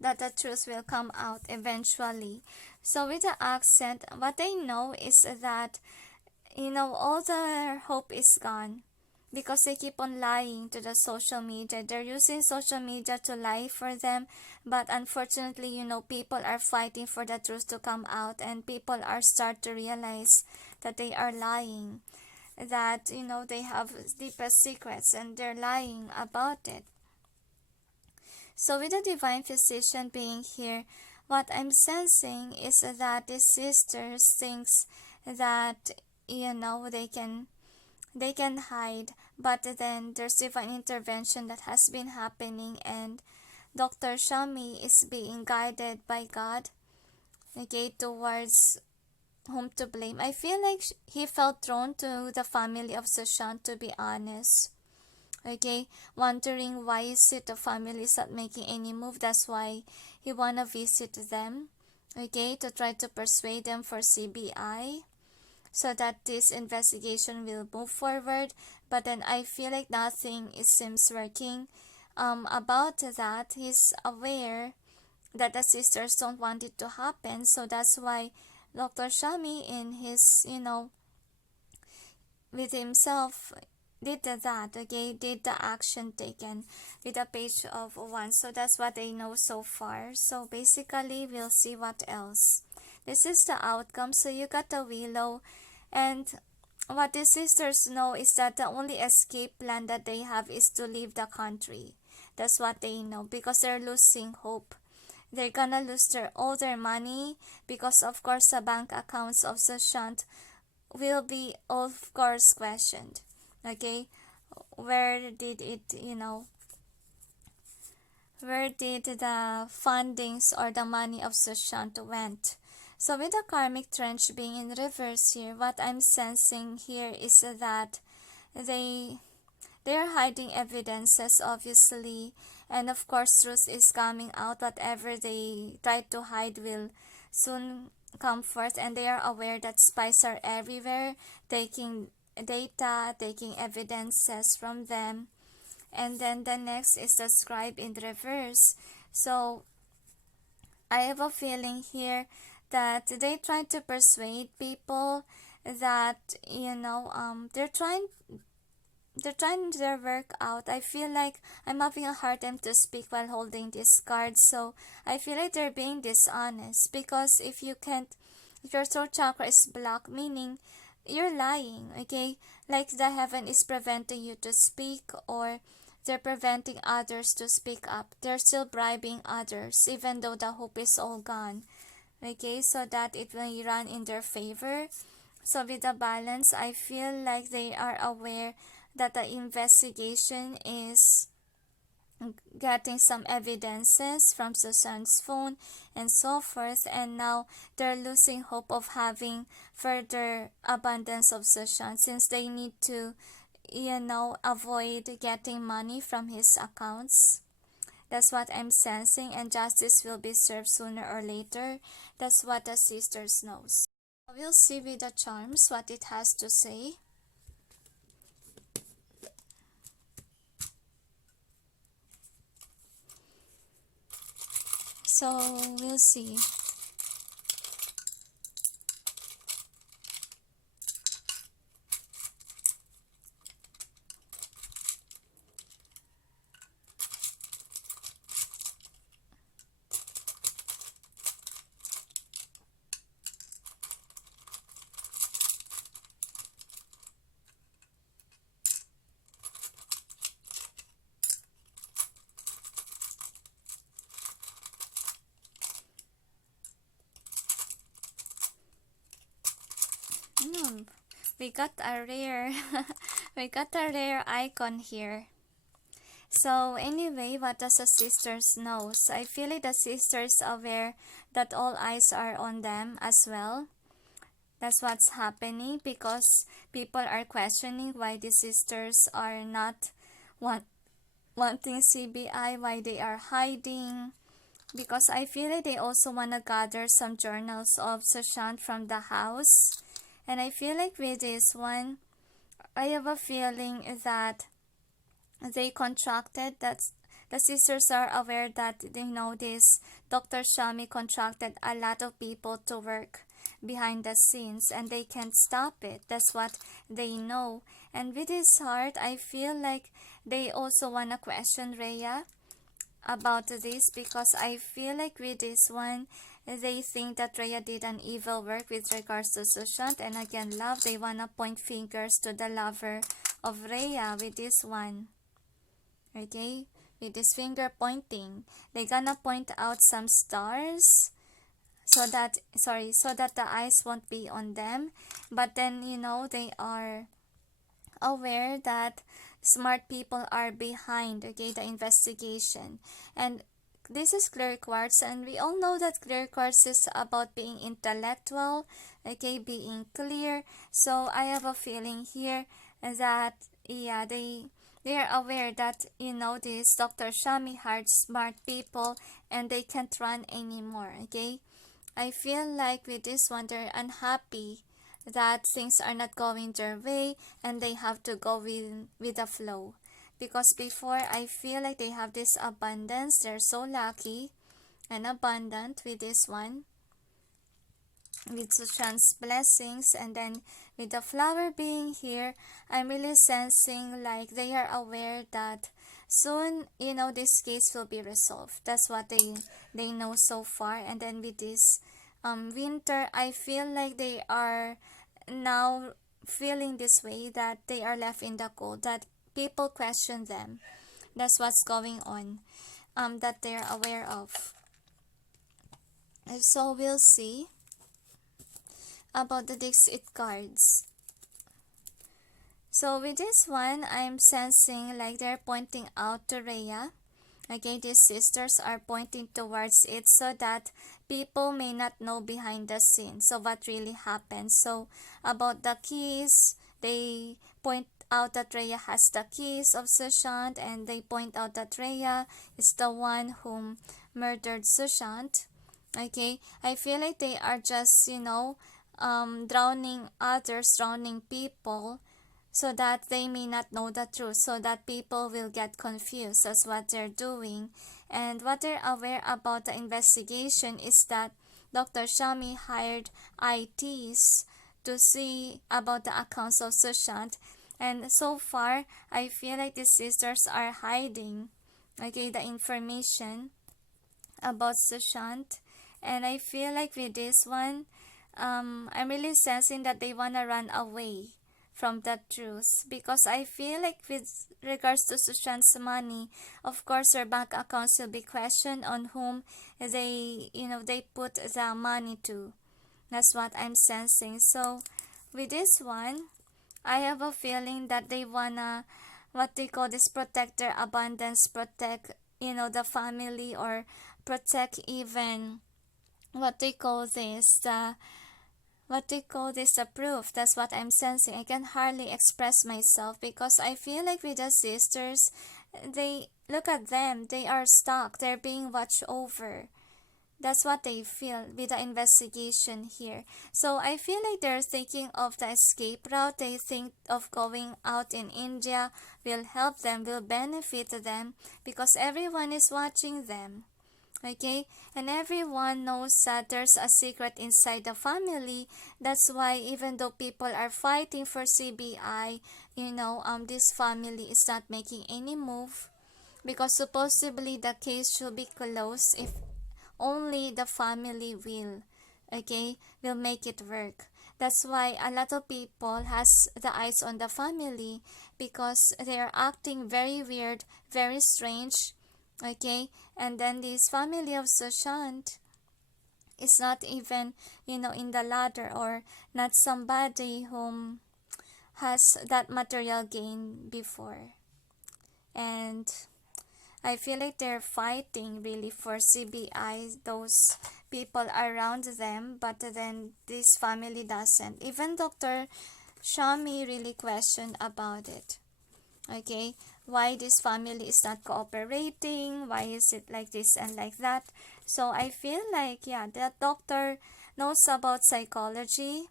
that the truth will come out eventually. So with the accent, what they know is that, all their hope is gone because they keep on lying to the social media. They're using social media to lie for them, but unfortunately, people are fighting for the truth to come out, and people are start to realize that they are lying, that, they have deepest secrets and they're lying about it. So with the Divine Physician being here, what I'm sensing is that the sisters thinks that, they can hide, but then there's divine intervention that has been happening, and Dr. Shami is being guided by God, okay, towards whom to blame. I feel like he felt drawn to the family of Sushant, to be honest. Okay, wondering why is it the family is not making any move. That's why he wanna visit them, okay, to try to persuade them for CBI. so that this investigation will move forward. But then I feel like nothing seems working about that. He's aware that the sisters don't want it to happen, so that's why Dr. Shami in his, with himself did that, okay, did the action taken with a page of one. So that's what I know so far. So basically we'll see what else. This is the outcome. So you got the willow, and what the sisters know is that the only escape plan that they have is to leave the country. That's what they know, because they're losing hope. They're gonna lose all their money, because of course the bank accounts of Sushant will be of course questioned. Okay, where did it, where did the fundings or the money of Sushant went? So with the karmic trench being in reverse here, what I'm sensing here is that they're hiding evidences, obviously, and of course truth is coming out. Whatever they try to hide will soon come forth, and they are aware that spies are everywhere, taking data, taking evidences from them. And then the next is the scribe in reverse. So I have a feeling here that they try to persuade people that, they're trying their work out. I feel like I'm having a hard time to speak while holding this card. So I feel like they're being dishonest, because if you can't, if your throat chakra is blocked, meaning you're lying, okay? Like the heaven is preventing you to speak, or they're preventing others to speak up. They're still bribing others even though the hope is all gone, okay? So that it will run in their favor. So with the balance, I feel like they are aware that the investigation is getting some evidences from Sushant's phone and so forth, and now they're losing hope of having further abundance of Sushant, since they need to, avoid getting money from his accounts. That's what I'm sensing, and justice will be served sooner or later. That's what the sisters knows. We'll see with the charms what it has to say. So we'll see. We got a rare we got a rare icon here. So anyway, what does the sisters knows? I feel like the sisters aware that all eyes are on them as well. That's what's happening, because people are questioning why the sisters are not wanting CBI, why they are hiding. Because I feel like they also want to gather some journals of Sushant from the house. And I feel like with this one, I have a feeling that they contracted, that the sisters are aware that, this Dr. Shami contracted a lot of people to work behind the scenes, and they can't stop it. That's what they know. And with his heart, I feel like they also want to question Rhea about this, because I feel like with this one, they think that Rhea did an evil work with regards to Sushant. And again, love, they wanna point fingers to the lover of Rhea with this one. Okay? With this finger pointing. They gonna point out some stars so that the eyes won't be on them. But then, they are aware that smart people are behind, okay, the investigation. And this is clear quartz, and we all know that clear quartz is about being intellectual, okay, being clear. So I have a feeling here that, yeah, they are aware that, this Dr. Shami hired smart people, and they can't run anymore, okay. I feel like with this one, they're unhappy that things are not going their way and they have to go with the flow. Because before, I feel like they have this abundance. They're so lucky and abundant with this one, with Sushant's blessings, and then with the flower being here, I'm really sensing like they are aware that soon, this case will be resolved. That's what they know so far. And then with this winter, I feel like they are now feeling this way, that they are left in the cold, that people question them. That's what's going on, that they're aware of. And so we'll see about the DiXit cards. So with this one, I'm sensing like they're pointing out to Rhea. Okay, these sisters are pointing towards it so that people may not know behind the scenes. So what really happened. So about the keys, they point out that Rhea has the keys of Sushant, and they point out that Rhea is the one whom murdered Sushant. Okay, I feel like they are just, drowning others, drowning people, so that they may not know the truth, so that people will get confused. That's what they're doing. And what they're aware about the investigation is that Dr. Shami hired ITs to see about the accounts of Sushant. And so far, I feel like the sisters are hiding, okay, the information about Sushant. And I feel like with this one, I'm really sensing that they want to run away from the truth, because I feel like with regards to Sushant's money, of course their bank accounts will be questioned on whom they put the money to. That's what I'm sensing. So with this one, I have a feeling that they wanna, what they call this, protect their abundance, protect the family, or protect even what they call this, the proof. That's what I'm sensing. I can hardly express myself, because I feel like with the sisters, they look at them, they are stuck, they're being watched over. That's what they feel with the investigation here. So I feel like they're thinking of the escape route. They think of going out in India will help them, will benefit them, because everyone is watching them. Okay, and everyone knows that there's a secret inside the family. That's why even though people are fighting for CBI, this family is not making any move, because supposedly the case should be closed if only the family will make it work. That's why a lot of people has the eyes on the family, because they are acting very weird, very strange. Okay, and then this family of Sushant is not even, in the ladder, or not somebody whom has that material gain before. And I feel like they're fighting really for CBI, those people around them, but then this family doesn't. Even Dr. Shami really questioned about it. Okay, why this family is not cooperating, why is it like this and like that. So I feel like, the doctor knows about psychology,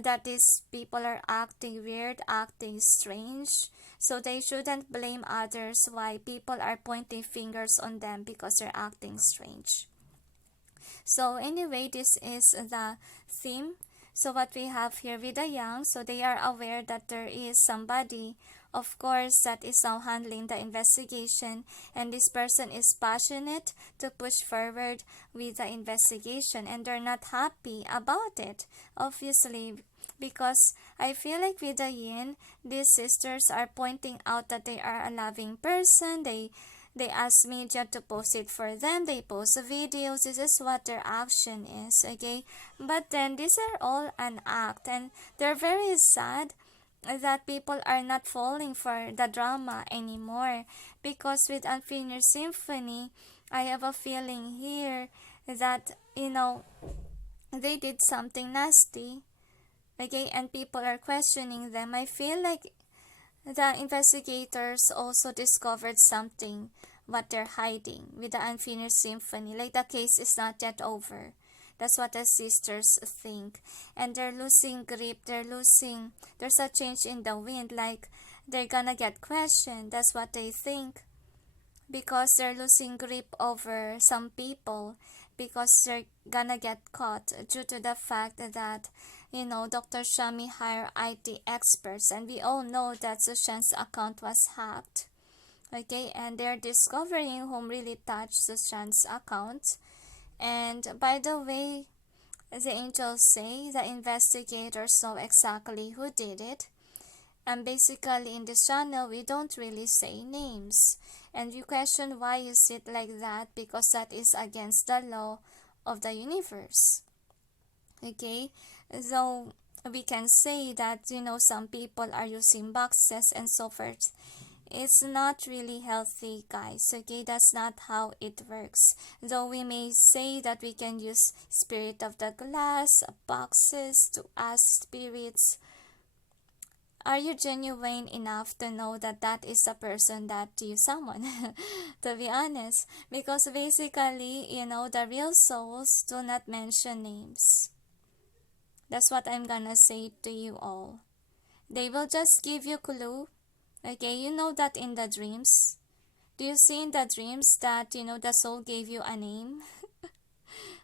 that these people are acting weird, acting strange, so they shouldn't blame others why people are pointing fingers on them because they're acting strange. So anyway, this is the theme. So what we have here with the young, so they are aware that there is somebody, of course, that is now handling the investigation, and this person is passionate to push forward with the investigation, and they're not happy about it, obviously, because I feel like with the yin, these sisters are pointing out that they are a loving person. They ask media to post it for them. They post the videos. This is what their action is, okay? But then these are all an act, and they're very sad that people are not falling for the drama anymore, because with Unfinished Symphony, I have a feeling here that they did something nasty, okay, and people are questioning them. I feel like the investigators also discovered something what they're hiding with the Unfinished Symphony, like the case is not yet over. That's what the sisters think. And they're losing grip, there's a change in the wind, like they're gonna get questioned. That's what they think. Because they're losing grip over some people, because they're gonna get caught due to the fact that Dr. Shami hired IT experts, and we all know that Sushant's account was hacked. Okay, and they're discovering whom really touched Sushant's account. And by the way, the angels say the investigators know exactly who did it. And basically in this channel, we don't really say names. And you question why is it like that, because that is against the law of the universe. Okay, so we can say that some people are using boxes and so forth. It's not really healthy, guys. Okay, that's not how it works. Though we may say that we can use spirit of the glass, boxes to ask spirits, are you genuine enough to know that that is the person that you summon? To be honest, because basically, the real souls do not mention names. That's what I'm gonna say to you all. They will just give you clue. Okay, you know that in the dreams. Do you see in the dreams that, the soul gave you a name?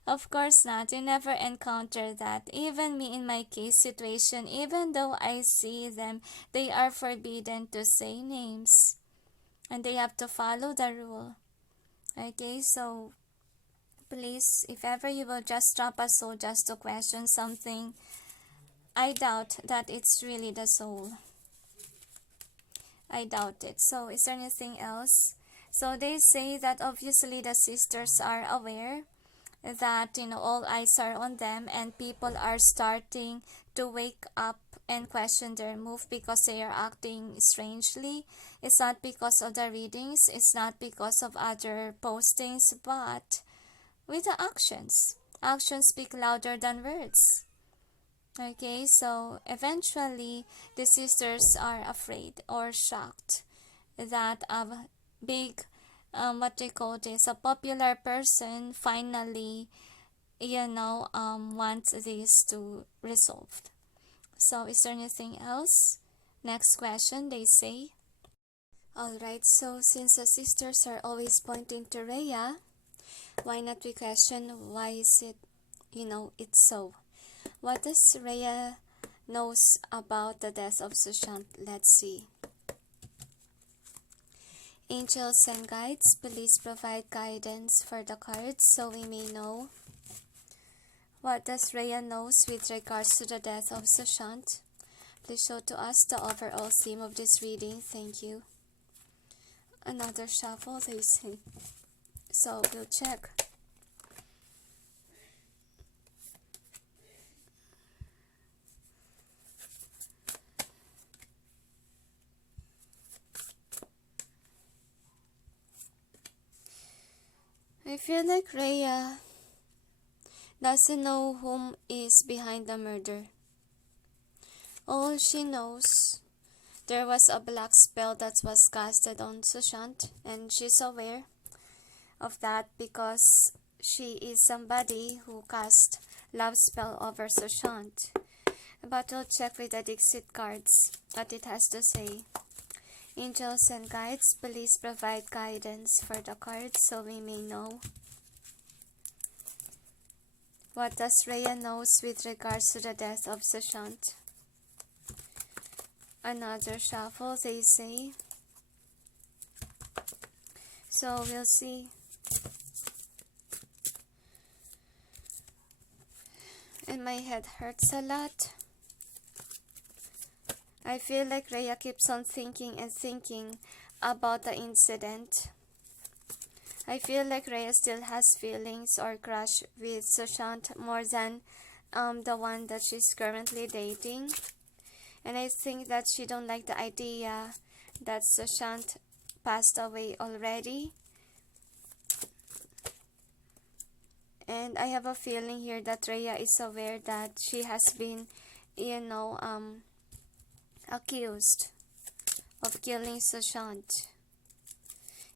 Of course not. You never encounter that. Even me in my case situation, even though I see them, they are forbidden to say names. And they have to follow the rule. Okay, so please, if ever you will just drop a soul just to question something, I doubt that it's really the soul. I doubt it. So is there anything else? So they say that obviously the sisters are aware that all eyes are on them, and people are starting to wake up and question their move because they are acting strangely. It's not because of the readings, it's not because of other postings, but with the actions. Actions speak louder than words. Okay, so eventually the sisters are afraid or shocked that a big what they call this, a popular person finally wants this to resolve. So is there anything else? Next question, they say. Alright, so since the sisters are always pointing to Rhea, why not we question why is it it's so? What does Rhea knows about the death of Sushant? Let's see. Angels and guides, please provide guidance for the cards so we may know. What does Rhea knows with regards to the death of Sushant? Please show to us the overall theme of this reading. Thank you. Another shuffle, they say. So we'll check. I feel like Rhea doesn't know whom is behind the murder. All she knows, there was a black spell that was casted on Sushant, and she's aware of that because she is somebody who cast love spell over Sushant. But we'll check with the DiXit cards what it has to say. Angels and guides, please provide guidance for the cards so we may know. What does Rhea knows with regards to the death of Sushant? Another shuffle, they say. So we'll see. And my head hurts a lot. I feel like Rhea keeps on thinking and thinking about the incident. I feel like Rhea still has feelings or crush with Sushant more than the one that she's currently dating. And I think that she don't like the idea that Sushant passed away already. And I have a feeling here that Rhea is aware that she has been, accused of killing Sushant.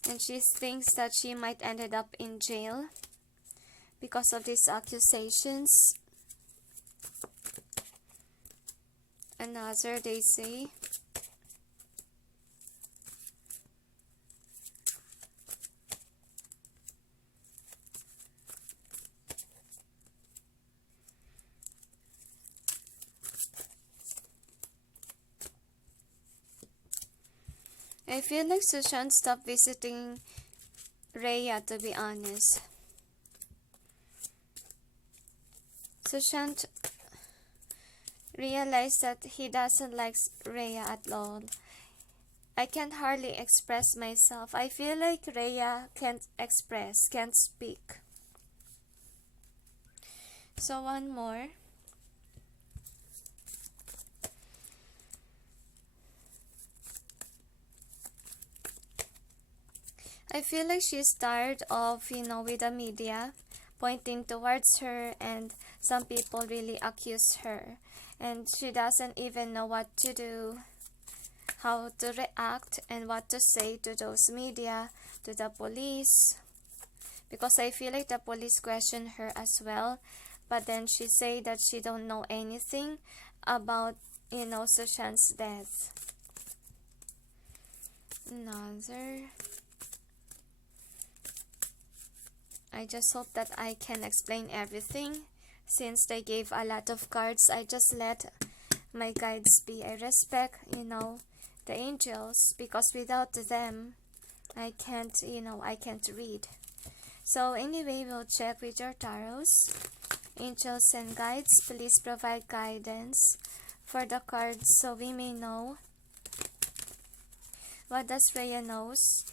And she thinks that she might ended up in jail because of these accusations. Another, they say. I feel like Sushant stopped visiting Rhea, to be honest. Sushant realized that he doesn't like Rhea at all. I can't hardly express myself. I feel like Rhea can't express, can't speak. So one more. I feel like she's tired of, with the media pointing towards her, and some people really accuse her. And she doesn't even know what to do, how to react, and what to say to those media, to the police. Because I feel like the police question her as well. But then she say that she don't know anything about, Sushant's death. Another. I just hope that I can explain everything. Since they gave a lot of cards, I just let my guides be. I respect, the angels, because without them, I can't read. So anyway, we'll check with your tarots. Angels and guides, please provide guidance for the cards so we may know. What does Rhea knows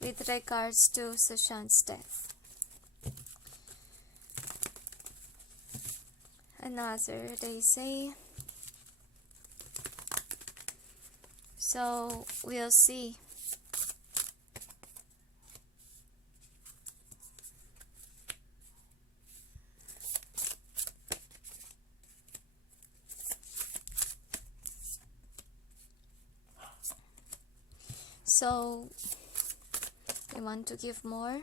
with regards to Sushant's death? Another, they say. So we'll see. So I want to give more.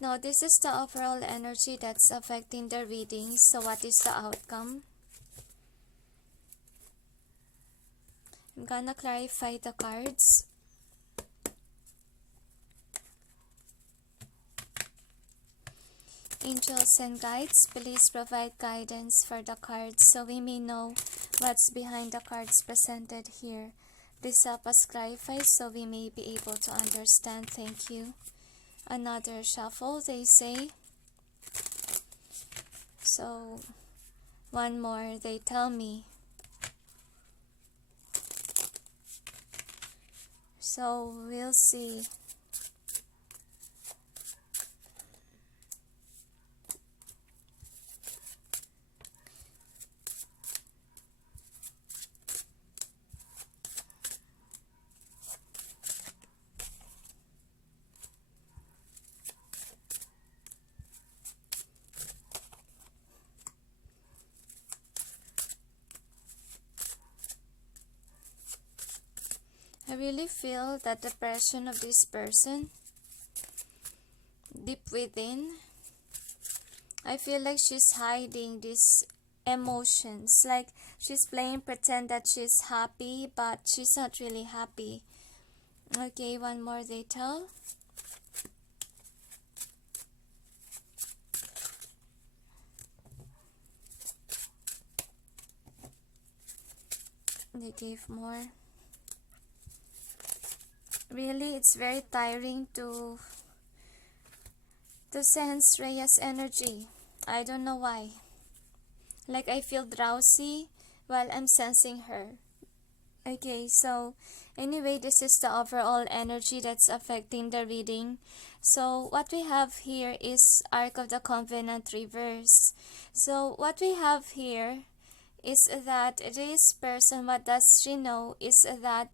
Now this is the overall energy that's affecting the readings. So what is the outcome? I'm gonna clarify the cards. Angels and guides, please provide guidance for the cards so we may know what's behind the cards presented here. Please help us clarify so we may be able to understand. Thank you. Another shuffle, they say. So one more, they tell me. So we'll see. I really feel that depression of this person deep within. I feel like she's hiding these emotions, like she's playing pretend that she's happy, but she's not really happy. Okay, one more, they tell. They gave more. Really, it's very tiring to sense Rhea's energy. I don't know why. Like I feel drowsy while I'm sensing her. Okay, so anyway, this is the overall energy that's affecting the reading. So what we have here is Ark of the Covenant reverse. So what we have here is that this person, what does she know is that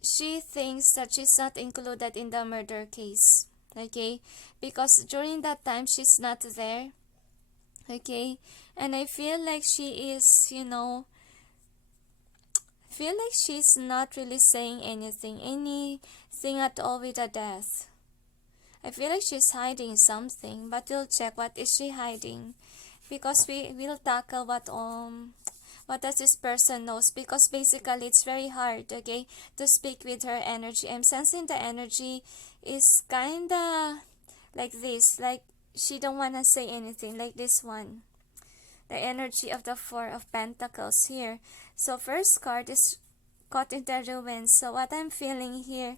she thinks that she's not included in the murder case. Okay, because during that time she's not there. Okay, and I feel like she is, I feel like she's not really saying anything at all with the death. I feel like she's hiding something, but we'll check what is she hiding, because we will tackle what does this person knows, because basically it's very hard, okay, to speak with her energy. I'm sensing the energy is kinda like this, like she don't wanna say anything, like this one, the energy of the Four of Pentacles here. So first card is caught in the ruins. So what I'm feeling here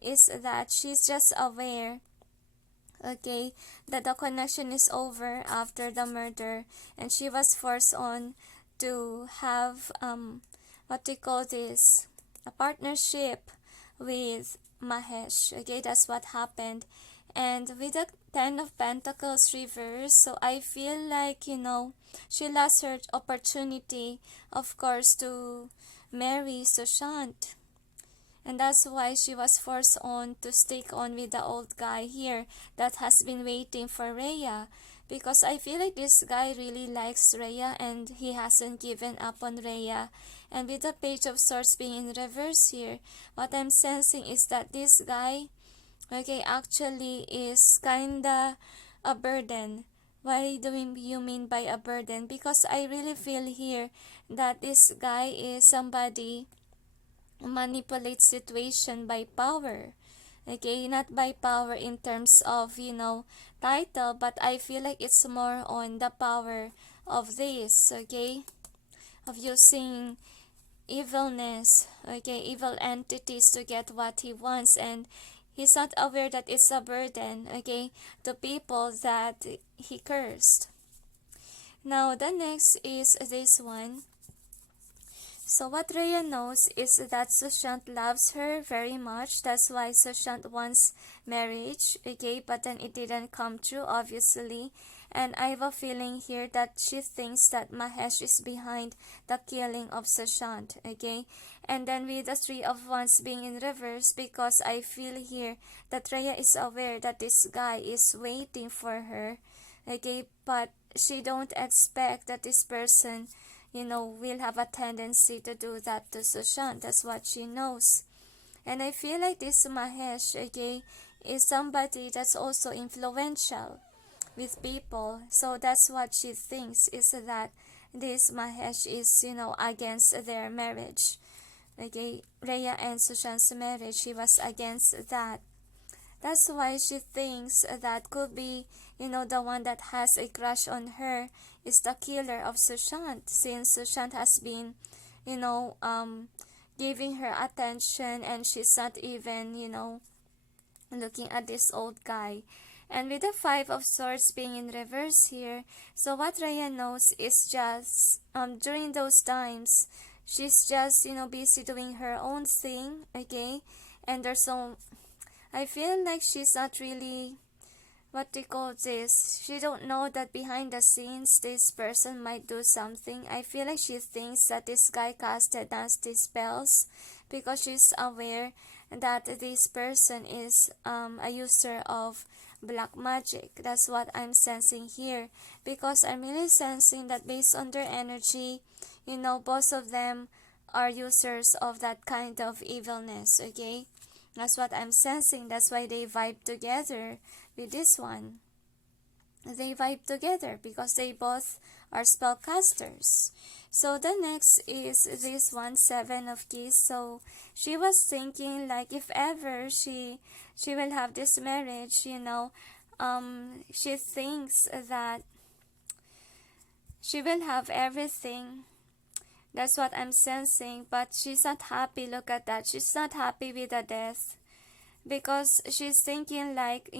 is that she's just aware, okay, that the connection is over after the murder, and she was forced on to have what we call this, a partnership with Mahesh. Okay, that's what happened. And with the Ten of Pentacles reverse, so I feel like, she lost her opportunity, of course, to marry Sushant. And that's why she was forced on to stick on with the old guy here that has been waiting for Rhea. Because I feel like this guy really likes Rhea and he hasn't given up on Rhea. And with the Page of Swords being in reverse here, what I'm sensing is that this guy, okay, actually is kinda a burden. Why do you mean by a burden? Because I really feel here that this guy is somebody manipulates situation by power. Okay, not by power in terms of, title, but I feel like it's more on the power of this, okay, of using evilness, okay, evil entities to get what he wants, and he's not aware that it's a burden, okay, to people that he cursed. Now the next is this one. So what Rhea knows is that Sushant loves her very much. That's why Sushant wants marriage, okay, but then it didn't come true, obviously. And I have a feeling here that she thinks that Mahesh is behind the killing of Sushant, okay. And then with the Three of Wands being in reverse, because I feel here that Rhea is aware that this guy is waiting for her, okay, but she don't expect that this person, will have a tendency to do that to Sushant. That's what she knows. And I feel like this Mahesh, okay, is somebody that's also influential with people. So that's what she thinks, is that this Mahesh is, against their marriage. Okay, Rhea and Sushant's marriage, she was against that. That's why she thinks that could be, the one that has a crush on her is the killer of Sushant, since Sushant has been, giving her attention, and she's not even, looking at this old guy. And with the Five of Swords being in reverse here, so what Rhea knows is just, during those times, she's just, busy doing her own thing, okay, and there's so, I feel like she's not really, what they call this, she don't know that behind the scenes this person might do something. I feel like she thinks that this guy casted nasty spells, because she's aware that this person is a user of black magic. That's what I'm sensing here, because I'm really sensing that based on their energy, both of them are users of that kind of evilness, okay. That's what I'm sensing. That's why they vibe together with this one. They vibe together because they both are spellcasters. So the next is this one, Seven of Keys. So she was thinking, like, if ever she will have this marriage, she thinks that she will have everything. That's what I'm sensing, but she's not happy. Look at that. She's not happy with the death, because she's thinking, like,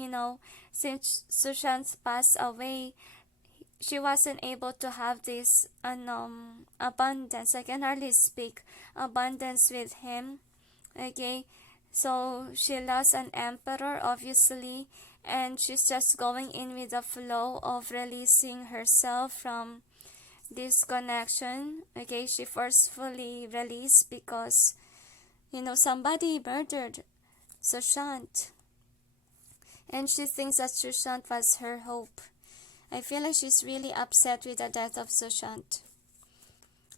since Sushant passed away, she wasn't able to have this abundance. I can hardly speak abundance with him, okay. So she lost an emperor, obviously, and she's just going in with the flow of releasing herself from this connection, okay. She forcefully released because, somebody murdered Sushant, and she thinks that Sushant was her hope. I feel like she's really upset with the death of Sushant.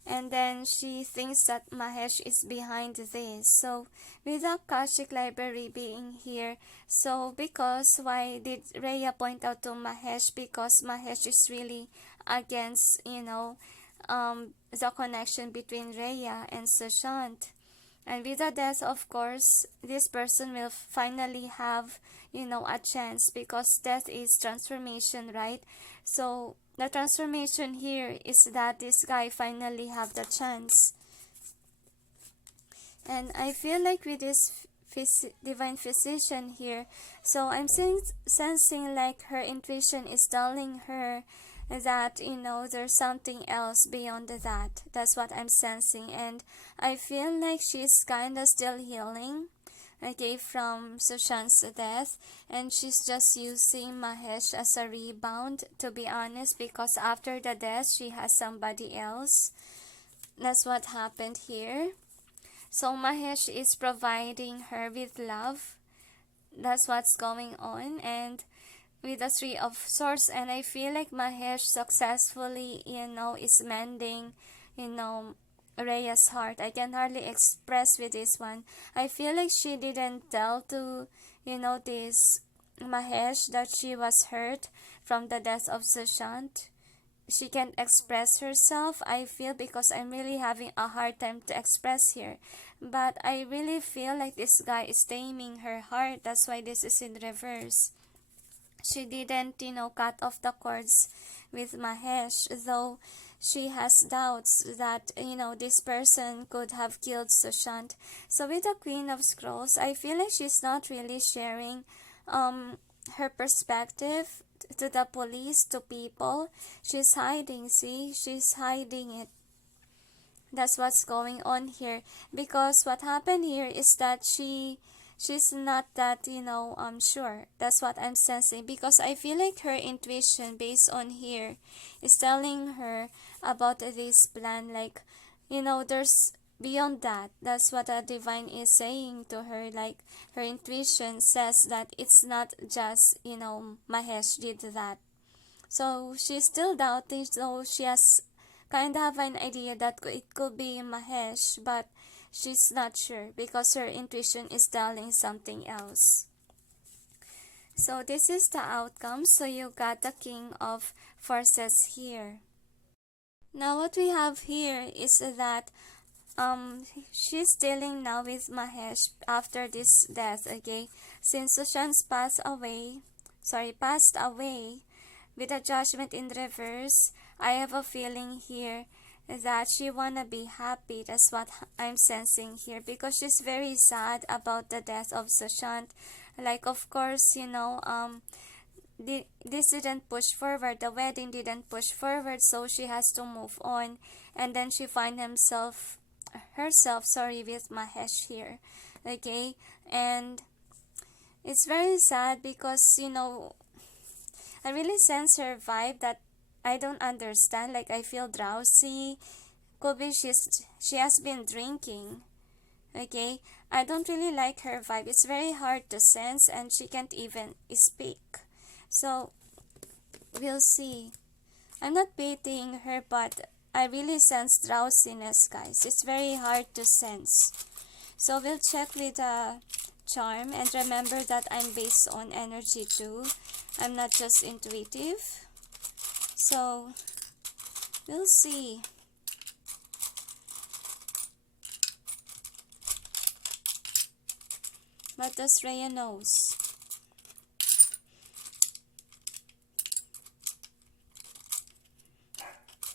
and then she thinks that Mahesh is behind this. So with the Akashic library being here, so because why did Rhea point out to Mahesh? Because Mahesh is really against, the connection between Rhea and Sushant. And with the death, of course, this person will finally have, a chance, because death is transformation, right? So the transformation here is that this guy finally have the chance. And I feel like with this divine physician here, so I'm sensing like her intuition is telling her that there's something else beyond that. That's what I'm sensing, and I feel like she's kind of still healing, okay, from Sushant's death, and she's just using Mahesh as a rebound, to be honest, because after the death she has somebody else. That's what happened here. So Mahesh is providing her with love. That's what's going on. And with the Three of Swords, and I feel like Mahesh successfully, is mending, Rhea's heart. I can hardly express with this one. I feel like she didn't tell to, this Mahesh that she was hurt from the death of Sushant. She can't express herself, I feel, because I'm really having a hard time to express here. But I really feel like this guy is taming her heart. That's why this is in reverse. She didn't, cut off the cords with Mahesh, though she has doubts that, this person could have killed Sushant. So with the Queen of Scrolls, I feel like she's not really sharing her perspective to the police, to people. She's hiding, see? She's hiding it. That's what's going on here. Because what happened here is that she's not that, sure. That's what I'm sensing. Because I feel like her intuition based on here is telling her about this plan. Like, there's beyond that. That's what the divine is saying to her. Like, her intuition says that it's not just, Mahesh did that. So she's still doubting. So she has kind of an idea that it could be Mahesh, but she's not sure because her intuition is telling something else. So this is the outcome. So you got the King of Forces here. Now what we have here is that she's dealing now with Mahesh after this death, okay? Since Sushant's passed away with a judgment in reverse, I have a feeling here that she wanna be happy. That's what I'm sensing here, because she's very sad about the death of Sushant. Like, of course, this didn't push forward, the wedding didn't push forward, so she has to move on, and then she find herself with Mahesh here, okay? And it's very sad because I really sense her vibe that I don't understand. Like, I feel drowsy. Could be she has been drinking, okay? I don't really like her vibe. It's very hard to sense, and she can't even speak. So we'll see. I'm not pitying her, but I really sense drowsiness, guys. It's very hard to sense. So we'll check with the charm, and remember that I'm based on energy too. I'm not just intuitive. So we'll see. What does Rhea knows?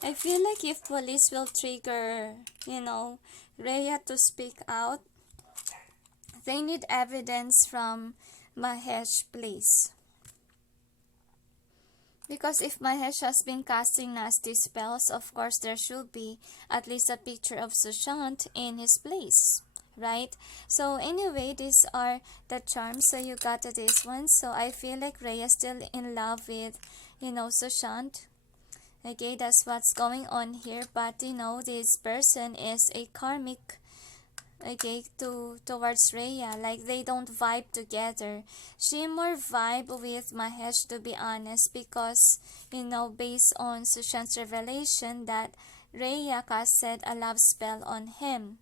I feel like if police will trigger, Rhea to speak out, they need evidence from Mahesh, please. Because if Mahesh has been casting nasty spells, of course there should be at least a picture of Sushant in his place, right? So anyway, these are the charms. So you got this one. So I feel like Rhea is still in love with, Sushant. Okay, that's what's going on here. But this person is a karmic, okay, towards Rhea. Like, they don't vibe together. She more vibe with Mahesh, to be honest, because based on Sushant's revelation that Rhea casted a love spell on him.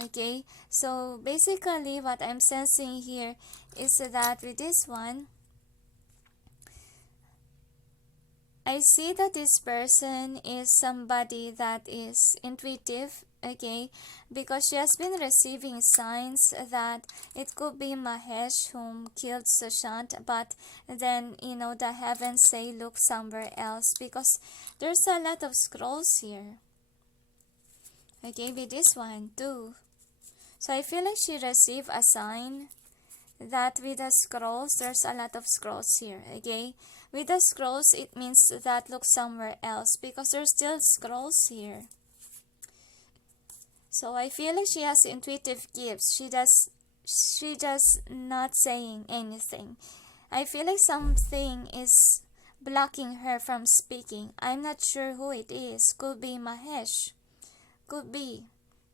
Okay, so basically what I'm sensing here is that with this one, I see that this person is somebody that is intuitive, okay, because she has been receiving signs that it could be Mahesh whom killed Sushant, but then, the heavens say look somewhere else because there's a lot of scrolls here. Okay, with this one too. So I feel like she received a sign that with the scrolls, there's a lot of scrolls here, okay? With the scrolls, it means that look somewhere else because there's still scrolls here. So I feel like she has intuitive gifts. She just not saying anything. I feel like something is blocking her from speaking. I'm not sure who it is. Could be Mahesh. Could be.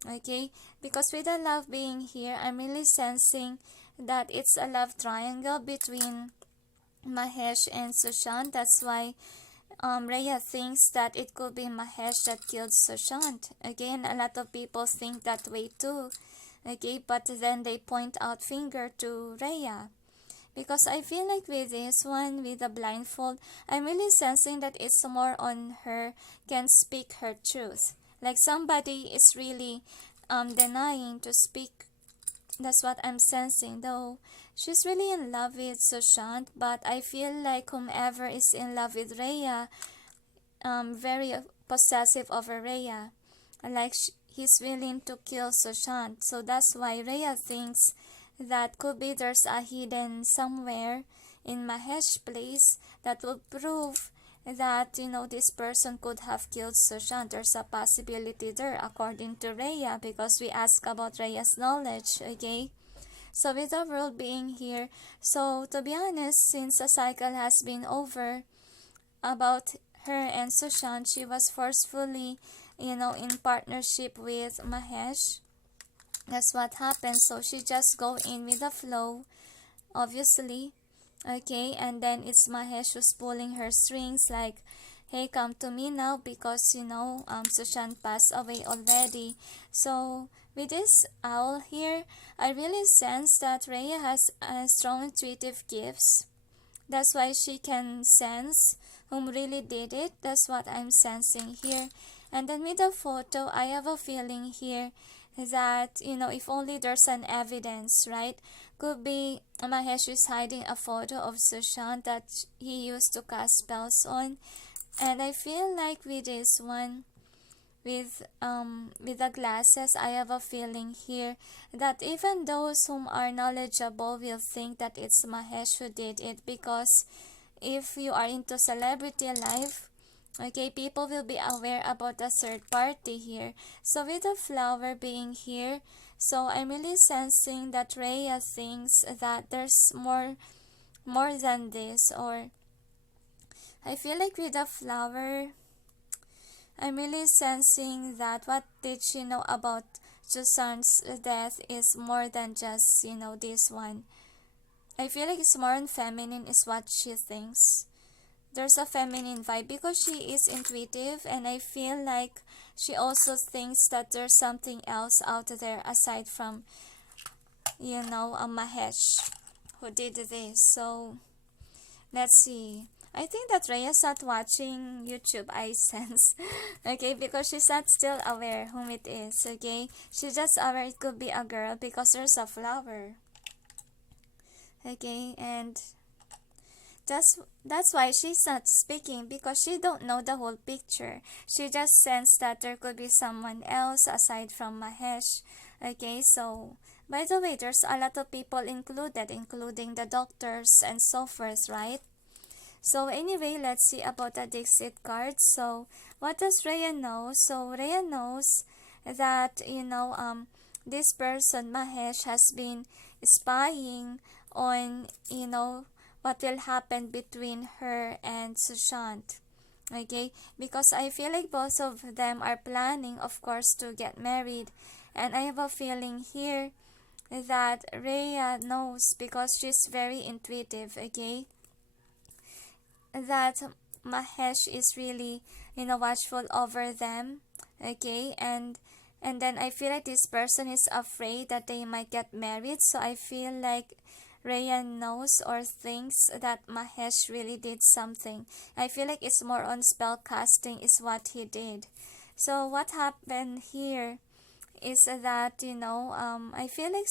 Okay? Because with the love being here, I'm really sensing that it's a love triangle between Mahesh and Sushant. That's why Rhea thinks that it could be Mahesh that killed Sushant. Again, a lot of people think that way too. Okay, but then they point out finger to Rhea. Because I feel like with this one, with the blindfold, I'm really sensing that it's more on her can speak her truth. Like somebody is really denying to speak. That's what I'm sensing, though she's really in love with Sushant, but I feel like whomever is in love with Rhea, very possessive over Rhea, like he's willing to kill Sushant. So that's why Rhea thinks that could be there's a hidden somewhere in Mahesh's place that will prove that this person could have killed Sushant. There's a possibility there according to Rhea because we ask about Rhea's knowledge, okay? So with the world being here, so to be honest, since the cycle has been over about her and Sushant, she was forcefully, in partnership with Mahesh. That's what happened. So she just go in with the flow, obviously. Okay, and then it's Mahesh who's pulling her strings like, hey, come to me now because, Sushant passed away already. So with this owl here, I really sense that Rhea has strong intuitive gifts. That's why she can sense whom really did it. That's what I'm sensing here. And then with the photo, I have a feeling here that, if only there's an evidence, right? Could be Mahesh is hiding a photo of Sushant that he used to cast spells on. And I feel like with this one, with the glasses, I have a feeling here that even those whom are knowledgeable will think that it's Mahesh who did it, because if you are into celebrity life, okay, people will be aware about the third party here. So with the flower being here, so I'm really sensing that Rhea thinks that there's more than this, or I feel like with the flower, I'm really sensing that what did she know about Susan's death is more than just, this one. I feel like it's more on feminine is what she thinks. There's a feminine vibe because she is intuitive, and I feel like she also thinks that there's something else out there aside from, a Mahesh who did this. So let's see. I think that Rhea's not watching YouTube, I sense. Okay, because she's not still aware whom it is, okay? She's just aware it could be a girl because there's a flower. Okay, and that's why she's not speaking, because she don't know the whole picture. She just sensed that there could be someone else aside from Mahesh. Okay, so by the way, there's a lot of people included, including the doctors and so forth, right? So anyway, let's see about the DiXit card. So what does Rhea know? So Rhea knows that this person Mahesh has been spying on what will happen between her and Sushant. Okay, because I feel like both of them are planning, of course, to get married, and I have a feeling here that Rhea knows because she's very intuitive. Okay, that Mahesh is really, watchful over them. Okay, and then I feel like this person is afraid that they might get married. So I feel like Rhea knows or thinks that Mahesh really did something. I feel like it's more on spell casting is what he did. So what happened here is that, I feel like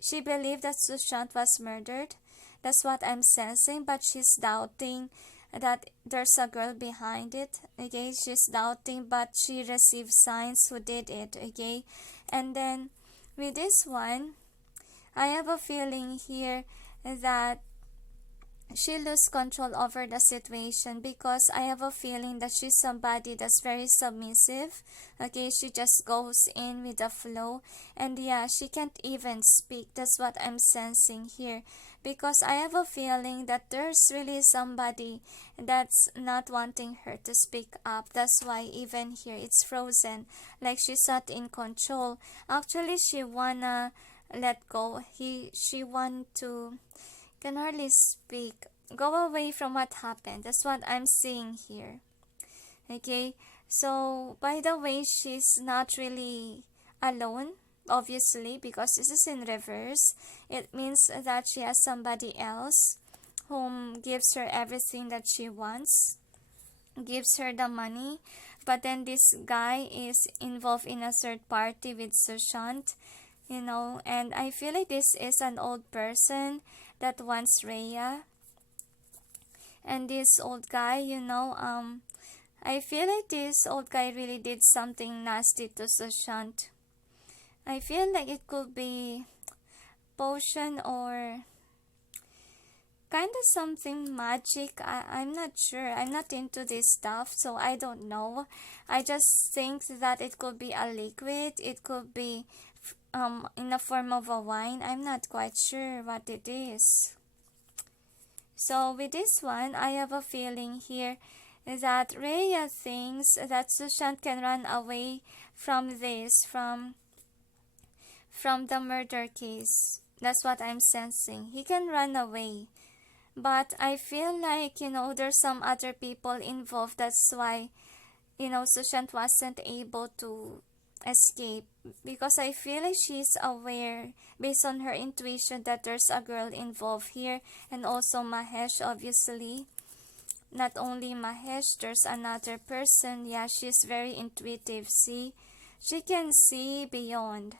she believed that Sushant was murdered. That's what I'm sensing, but she's doubting that there's a girl behind it. Okay, she's doubting, but she received signs who did it. Okay, and then with this one, I have a feeling here that she lose control over the situation, because I have a feeling that she's somebody that's very submissive. Okay, she just goes in with the flow, and yeah, she can't even speak. That's what I'm sensing here, because I have a feeling that there's really somebody that's not wanting her to speak up. That's why even here it's frozen, like she's not in control. Actually, she wanna let go. She want to, can hardly speak, go away from what happened. That's what I'm seeing here. Okay, so by the way, she's not really alone, obviously, because this is in reverse. It means that she has somebody else whom gives her everything that she wants, gives her the money. But then this guy is involved in a third party with Sushant, and I feel like this is an old person that wants Rhea. And this old guy, I feel like this old guy really did something nasty to Sushant. I feel like it could be potion or kind of something magic. I'm not sure. I'm not into this stuff, so I don't know. I just think that it could be a liquid. It could be in the form of a wine. I'm not quite sure what it is. So with this one, I have a feeling here that Rhea thinks that Sushant can run away from this, from the murder case. That's what I'm sensing. He can run away. But I feel like, there's some other people involved. That's why, Sushant wasn't able to escape, because I feel like she's aware based on her intuition that there's a girl involved here, and also Mahesh, obviously. Not only Mahesh, there's another person. Yeah, she's very intuitive. See, she can see beyond.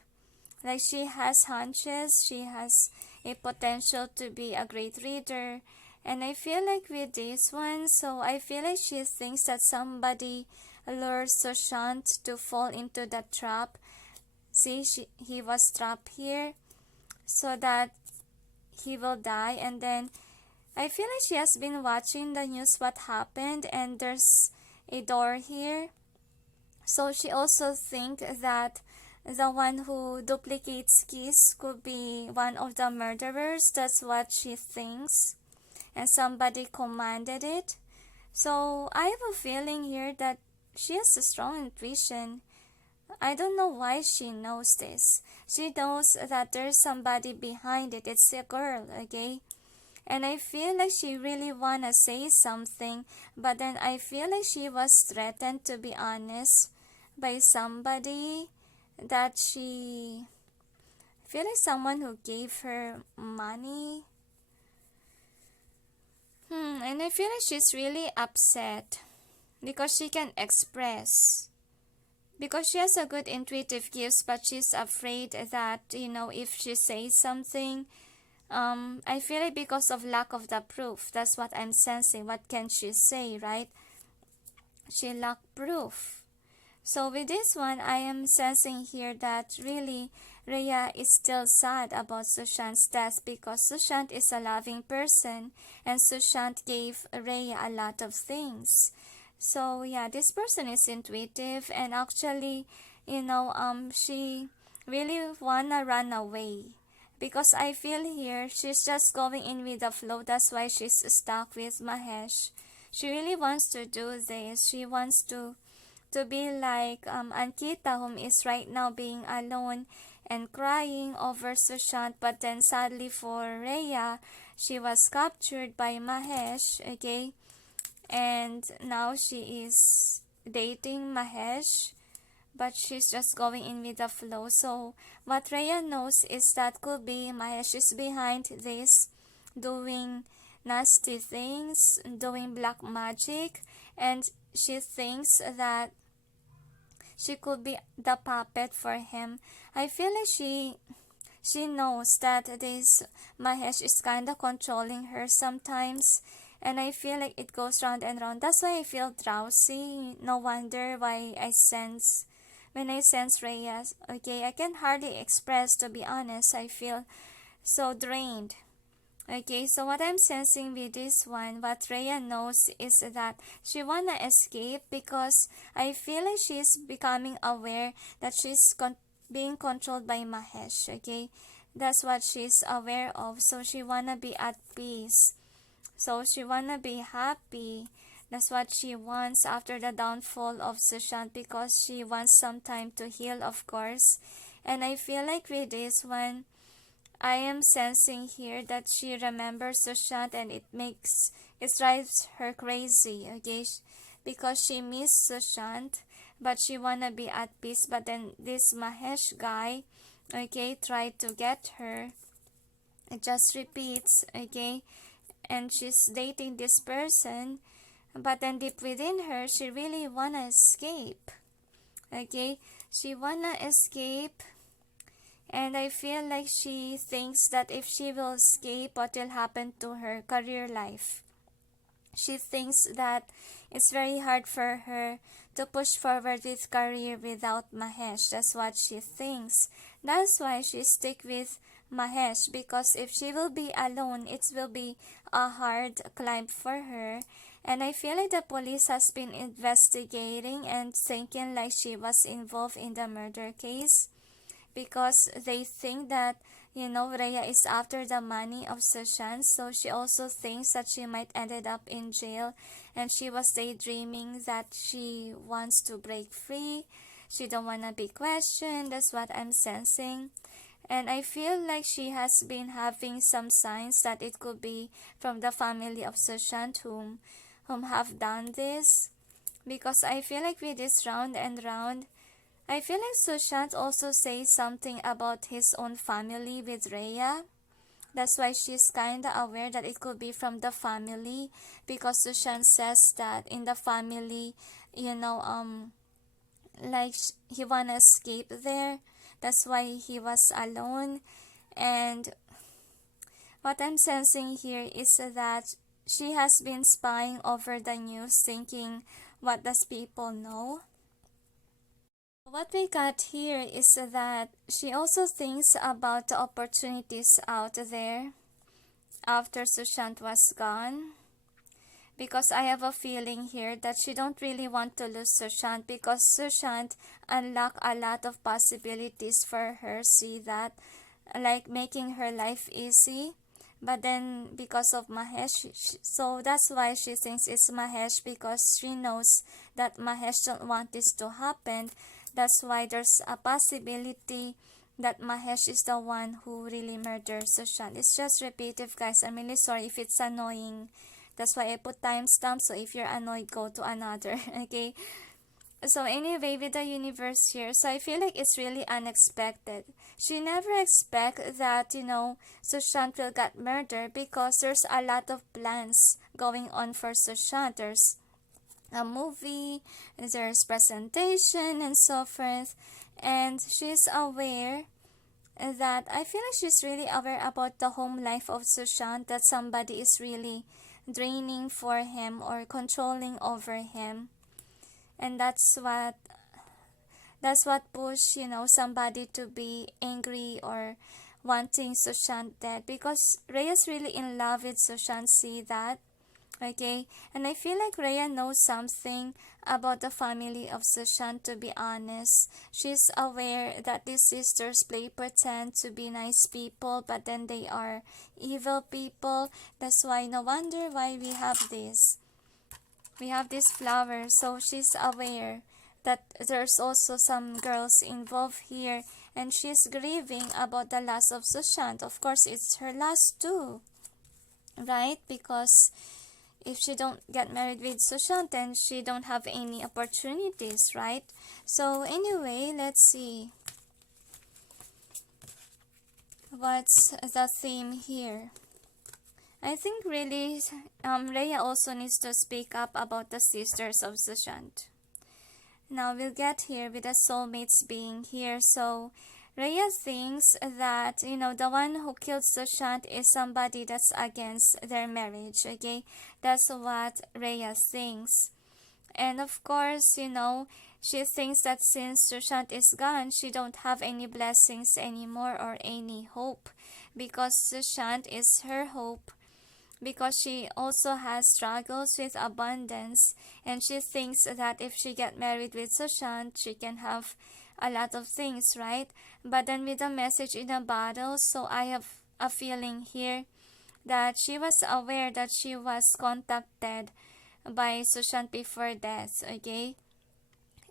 Like, she has hunches, she has a potential to be a great reader. And I feel like with this one, so I feel like she thinks that somebody lures Sushant to fall into the trap. See, he was trapped here so that he will die. And then I feel like she has been watching the news what happened, and there's a door here. So she also think that the one who duplicates keys could be one of the murderers. That's what she thinks, and somebody commanded it. So I have a feeling here that she has a strong intuition. I don't know why she knows this. She knows that there's somebody behind it. It's a girl, okay? And I feel like she really wanna say something, but then I feel like she was threatened, to be honest, by somebody that I feel like someone who gave her money. And I feel like she's really upset because she can express. Because she has a good intuitive gifts, but she's afraid that, if she says something, I feel like because of lack of the proof. That's what I'm sensing. What can she say, right? She lacked proof. So with this one, I am sensing here that really Rhea is still sad about Sushant's death, because Sushant is a loving person and Sushant gave Rhea a lot of things. So yeah, this person is intuitive, and actually, she really wanna run away, because I feel here she's just going in with the flow. That's why she's stuck with Mahesh. She really wants to do this. She wants to be like Ankita, whom is right now being alone and crying over Sushant. But then sadly for Rhea, she was captured by Mahesh, okay? and now she is dating Mahesh, but she's just going in with the flow. So what Rhea knows is that could be Mahesh is behind this, doing nasty things, doing black magic, and she thinks that she could be the puppet for him. I feel like she knows that this Mahesh is kind of controlling her sometimes, and I feel like it goes round and round. That's why I feel drowsy. No wonder why I sense when I sense Reyes. Okay, I can hardly express, to be honest. I feel so drained. Okay, so what I'm sensing with this one, what Rhea knows is that she wanna escape because I feel like she's becoming aware that she's being controlled by Mahesh. Okay, that's what she's aware of. So she wanna be at peace. So she wanna be happy. That's what she wants after the downfall of Sushant, because she wants some time to heal, of course. And I feel like with this one, I am sensing here that she remembers Sushant, and it drives her crazy, okay? Because she missed Sushant, but she wanna be at peace. But then this Mahesh guy, okay, tried to get her. It just repeats, okay? And she's dating this person, but then deep within her, she really wanna escape, okay? She wanna escape. And I feel like she thinks that if she will escape, what will happen to her career life? She thinks that it's very hard for her to push forward with career without Mahesh. That's what she thinks. That's why she stick with Mahesh, because if she will be alone, it will be a hard climb for her. And I feel like the police has been investigating and thinking like she was involved in the murder case, because they think that, Rhea is after the money of Sushant. So she also thinks that she might ended up in jail, and she was daydreaming that she wants to break free. She don't want to be questioned. That's what I'm sensing. And I feel like she has been having some signs that it could be from the family of Sushant whom have done this, because I feel like with this round and round, I feel like Sushant also says something about his own family with Rhea. That's why she's kinda aware that it could be from the family, because Sushant says that in the family, like he wanna escape there. That's why he was alone. And what I'm sensing here is that she has been spying over the news, thinking, what does people know? What we got here is that she also thinks about the opportunities out there after Sushant was gone. Because I have a feeling here that she don't really want to lose Sushant, because Sushant unlocked a lot of possibilities for her. See that? Like making her life easy. But then because of Mahesh, so that's why she thinks it's Mahesh, because she knows that Mahesh don't want this to happen. That's why there's a possibility that Mahesh is the one who really murdered Sushant. It's just repetitive, guys. I'm really sorry if it's annoying. That's why I put timestamp. So if you're annoyed, go to another. Okay. So anyway, with the universe here, so I feel like it's really unexpected. She never expect that, Sushant will get murdered, because there's a lot of plans going on for Sushant. There's a movie, there's presentation, and so forth. And she's aware that, I feel like she's really aware about the home life of Sushant, that somebody is really draining for him or controlling over him. And that's what push, somebody to be angry or wanting Sushant dead, because Rhea's really in love with Sushant. See that? Okay, and I feel like Rhea knows something about the family of Sushant, to be honest. She's aware that these sisters play pretend to be nice people, but then they are evil people. That's why no wonder why we have this. We have this flower, so she's aware that there's also some girls involved here, and she's grieving about the loss of Sushant. Of course, it's her loss too, right? Because if she don't get married with Sushant, then she don't have any opportunities, right? So anyway, let's see what's the theme here. I think really Rhea also needs to speak up about the sisters of Sushant. Now we'll get here with the soulmates being here. So Rhea thinks that, the one who killed Sushant is somebody that's against their marriage, okay? That's what Rhea thinks. And of course, she thinks that since Sushant is gone, she don't have any blessings anymore or any hope, because Sushant is her hope, because she also has struggles with abundance, and she thinks that if she get married with Sushant, she can have a lot of things, right? But then with the message in a bottle, so I have a feeling here that she was aware that she was contacted by Sushant before death, okay?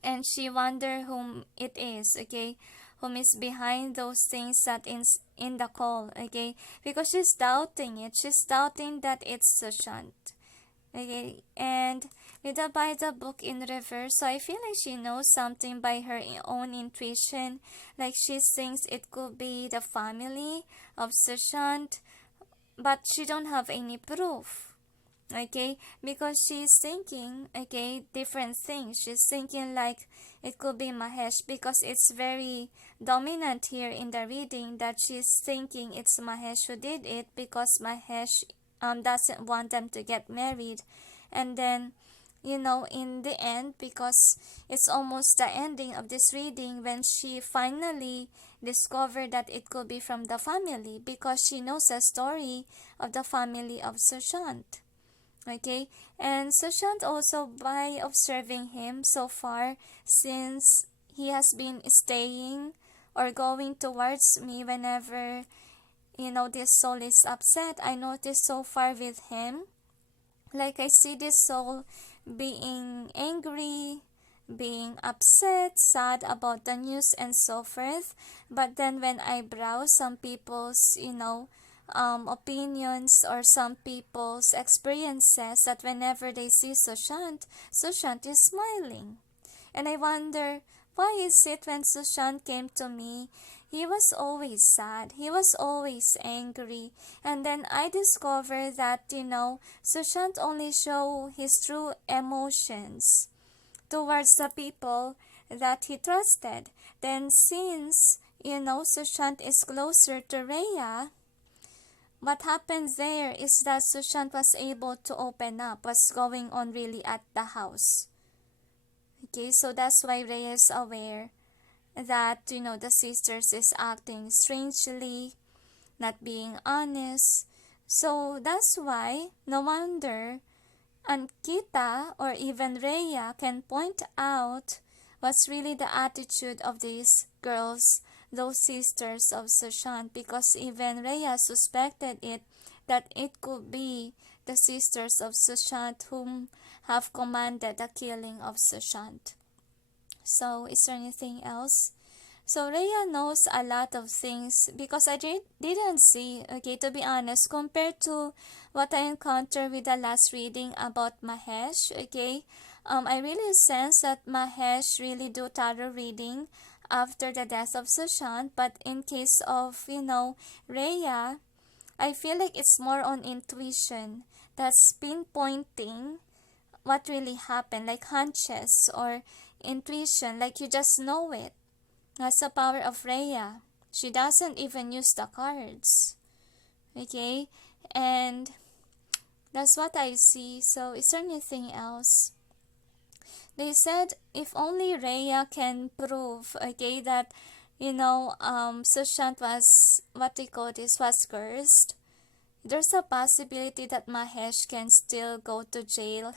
And she wonder whom it is, okay? Whom is behind those things that in the call, okay? Because she's doubting it. She's doubting that it's Sushant, okay? And with the by the book in reverse, so I feel like she knows something by her own intuition. Like she thinks it could be the family of Sushant, but she don't have any proof, okay? Because she's thinking, okay, different things. She's thinking like it could be Mahesh, because it's very dominant here in the reading that she's thinking it's Mahesh who did it, because Mahesh doesn't want them to get married. And then, in the end, because it's almost the ending of this reading, when she finally discovered that it could be from the family, because she knows the story of the family of Sushant, okay? And Sushant also, by observing him so far, since he has been staying or going towards me whenever, this soul is upset, I noticed so far with him, like I see this soul being angry, being upset, sad about the news and so forth. But then when I browse some people's, opinions or some people's experiences, that whenever they see Sushant, Sushant is smiling. And I wonder, why is it when Sushant came to me, he was always sad, he was always angry? And then I discovered that, Sushant only show his true emotions towards the people that he trusted. Then since, Sushant is closer to Rhea, what happened there is that Sushant was able to open up what's going on really at the house. Okay, so that's why Rhea is aware that, the sisters is acting strangely, not being honest. So that's why, no wonder, Ankita or even Rhea can point out what's really the attitude of these girls, those sisters of Sushant, because even Rhea suspected that it could be the sisters of Sushant whom have commanded the killing of Sushant. So is there anything else? So Rhea knows a lot of things, because I didn't see, okay, to be honest, compared to what I encountered with the last reading about Mahesh, okay, I really sense that Mahesh really do tarot reading after the death of Sushant. But in case of, Rhea, I feel like it's more on intuition, that's pinpointing what really happened, like hunches or intuition, like you just know it. That's the power of Rhea. She doesn't even use the cards, okay? And that's what I see. So is there anything else? They said if only Rhea can prove, okay, that, Sushant was, what they call this, was cursed, there's a possibility that Mahesh can still go to jail.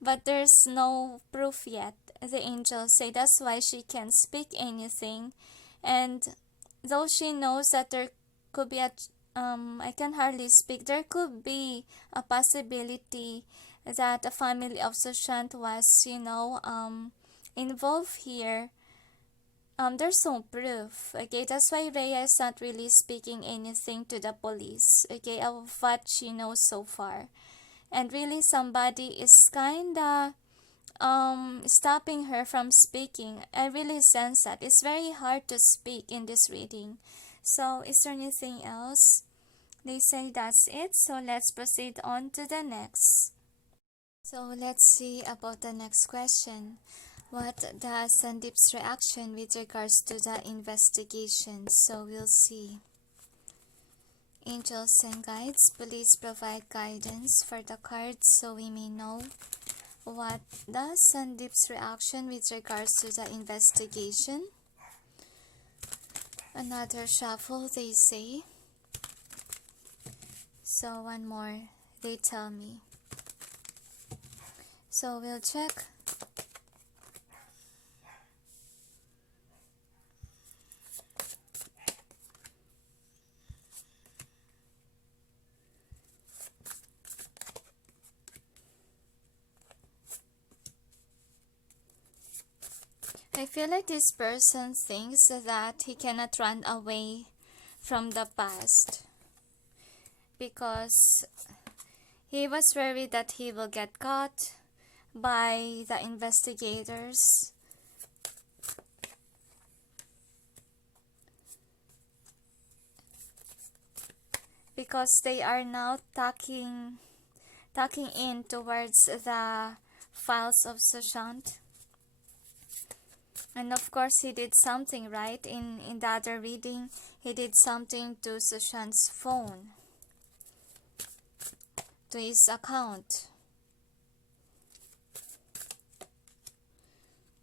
But there's no proof yet, the angels say. That's why she can't speak anything. And though she knows that there could be I can hardly speak, there could be a possibility that the family of Sushant was, involved here. There's no proof, okay? That's why Rhea is not really speaking anything to the police, okay, of what she knows so far. and really somebody is kinda stopping her from speaking. I really sense that it's very hard to speak in this reading. So is there anything else? They say that's it, so let's proceed on to the next. So let's see about the next question. What does Sandeep's reaction with regards to the investigation? So we'll see. Angels and guides, please provide guidance for the cards so we may know what does Sandeep's reaction with regards to the investigation. Another shuffle, they say. So one more, they tell me. So we'll check. I feel like this person thinks that he cannot run away from the past because he was worried that he will get caught by the investigators. Because they are now tucking in towards the files of Sushant. And of course he did something, right? In the other reading, he did something to Sushant's phone, to his account.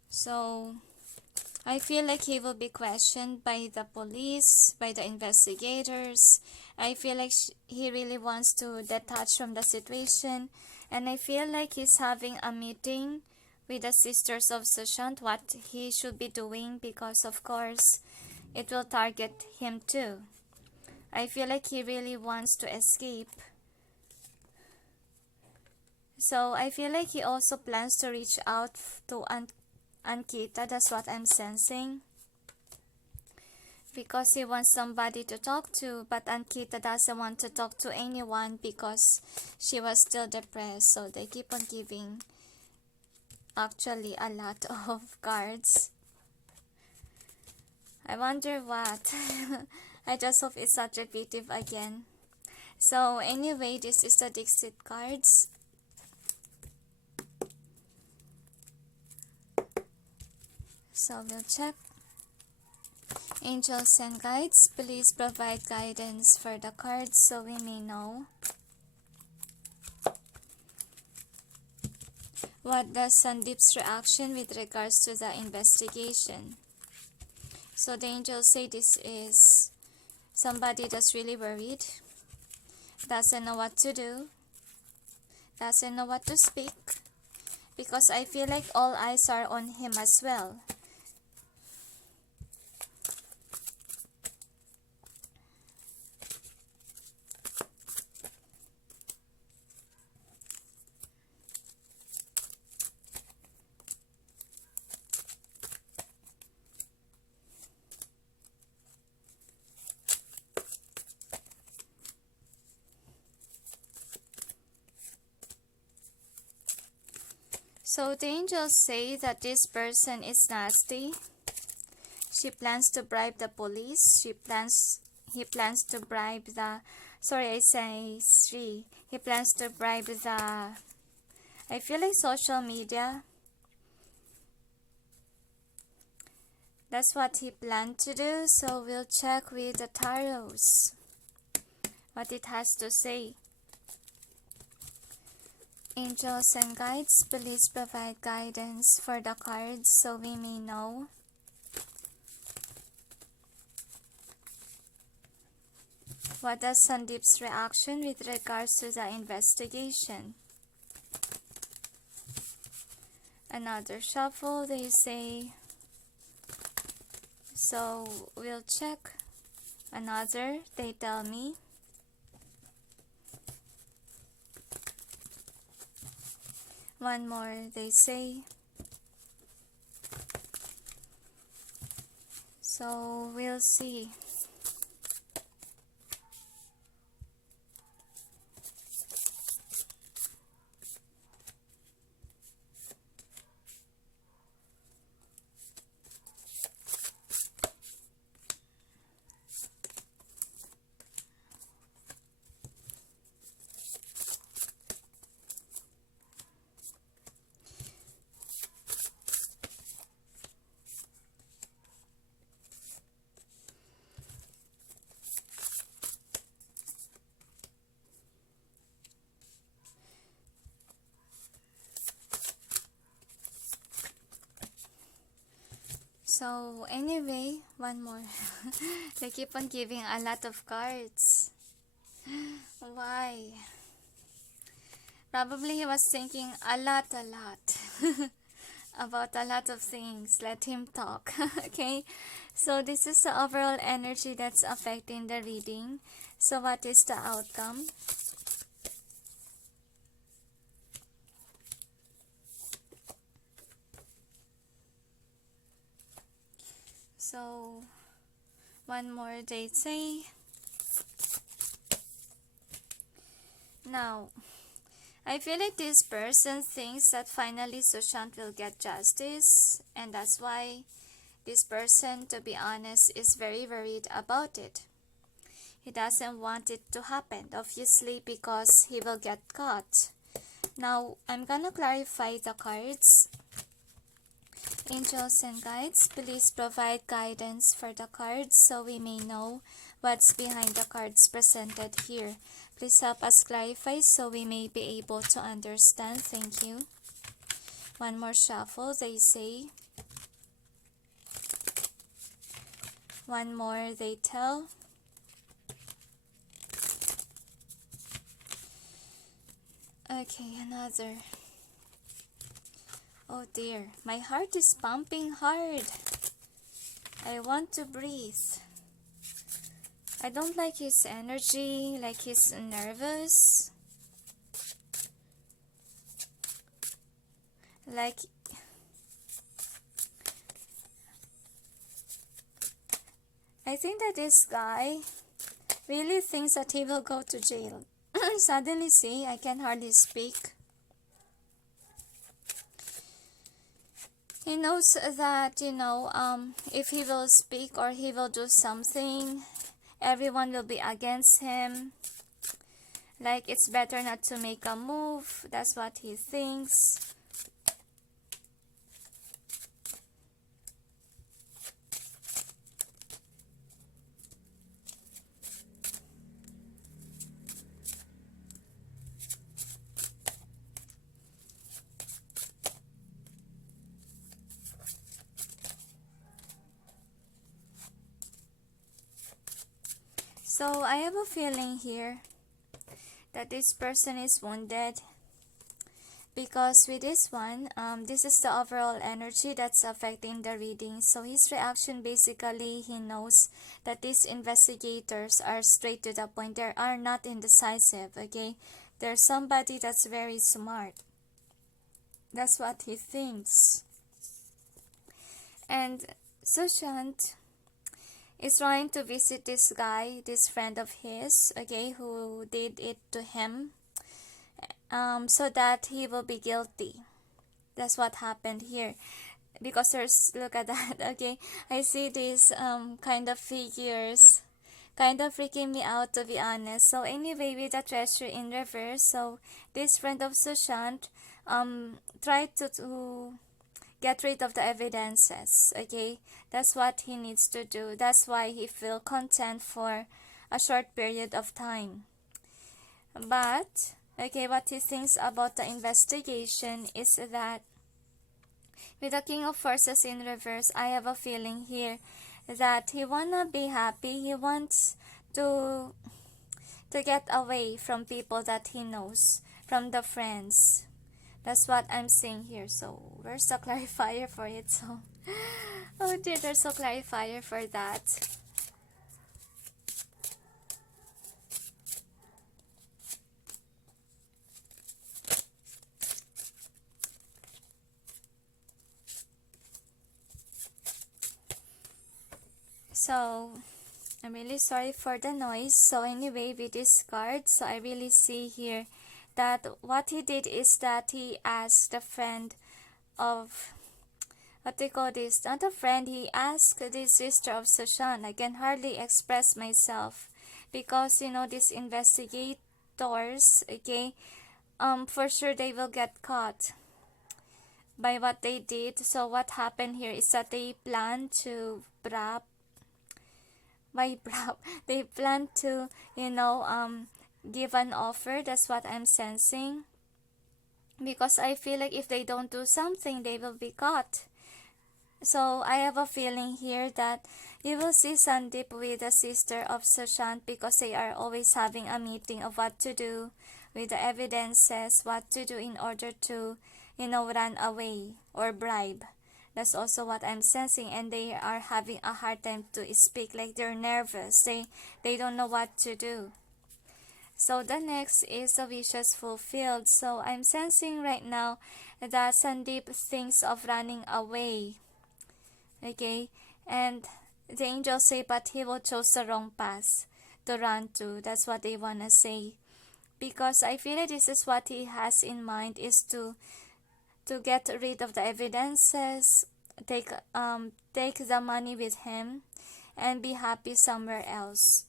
So I feel like he will be questioned by the police, by the investigators. I feel like he really wants to detach from the situation. And I feel like he's having a meeting with the sisters of Sushant, what he should be doing, because of course it will target him too. I feel like he really wants to escape. So I feel like he also plans to reach out to Ankita, that's what I'm sensing. Because he wants somebody to talk to, but Ankita doesn't want to talk to anyone because she was still depressed. So they keep on giving actually a lot of cards. I wonder what. I just hope it's not repetitive again. So anyway, this is the DiXit cards. So we'll check. Angels and guides, please provide guidance for the cards so we may know. What does Sandeep's reaction with regards to the investigation? So the angels say this is somebody that's really worried, doesn't know what to do, doesn't know what to speak, because I feel like all eyes are on him as well. So the angels say that this person is nasty. She plans to bribe the police. He plans to bribe the, he plans to bribe the, I feel like social media. That's what he planned to do. So we'll check with the tarots what it has to say. Angels and guides, please provide guidance for the cards so we may know. What is Sandeep's reaction with regards to the investigation? Another shuffle, they say. So we'll check. Another, they tell me. One more, they say. So we'll see. So anyway, one more. They keep on giving a lot of cards. Why? Probably he was thinking a lot about a lot of things. Let him talk. Okay, so this is the overall energy that's affecting the reading. So what is the outcome? So one more they say. Now I feel like this person thinks that finally Sushant will get justice, and that's why this person, to be honest, is very worried about it. He doesn't want it to happen, obviously, because he will get caught. Now, I'm gonna clarify the cards. Angels and guides, please provide guidance for the cards so we may know what's behind the cards presented here. Please help us clarify so we may be able to understand. Thank you. One more shuffle, they say. One more, they tell. Okay, another. Oh dear, my heart is pumping hard. I want to breathe. I don't like his energy, like he's nervous. Like I think that this guy really thinks that he will go to jail. Suddenly, see, I can hardly speak. He knows that, if he will speak or he will do something, everyone will be against him. Like, it's better not to make a move. That's what he thinks. So I have a feeling here that this person is wounded, because with this one, this is the overall energy that's affecting the reading. So his reaction, basically, he knows that these investigators are straight to the point. They are not indecisive, okay? There's somebody that's very smart. That's what he thinks. And Sushant is trying to visit this guy, this friend of his, okay, who did it to him, so that he will be guilty. That's what happened here. Because there's, look at that, okay, I see these kind of figures, kind of freaking me out, to be honest. So anyway, with the treasure in reverse, so this friend of Sushant tried to get rid of the evidences, okay? That's what he needs to do. That's why he feel content for a short period of time. But, okay, what he thinks about the investigation is that with the King of Forces in reverse, I have a feeling here that he wanna be happy. He wants to get away from people that he knows, from the friends. That's what I'm seeing here. So, where's the clarifier for it? So, oh dear, there's a clarifier for that. So, I'm really sorry for the noise. So anyway, with this card, so I really see here that what he did is that he asked a friend of, what they call this, not a friend, he asked the sister of Sushant. I can hardly express myself because, these investigators, okay, for sure they will get caught by what they did. So what happened here is that they plan to they plan to, give an offer. That's what I'm sensing. Because I feel like if they don't do something, they will be caught. So I have a feeling here that you will see Sandeep with the sister of Sushant because they are always having a meeting of what to do with the evidences, what to do in order to, run away or bribe. That's also what I'm sensing, and they are having a hard time to speak, like they're nervous. They don't know what to do. So the next is a wishes fulfilled. So I'm sensing right now that Sandeep thinks of running away. Okay, and the angels say, but he will choose the wrong path to run to. That's what they wanna say. Because I feel like this is what he has in mind, is to get rid of the evidences, take the money with him, and be happy somewhere else.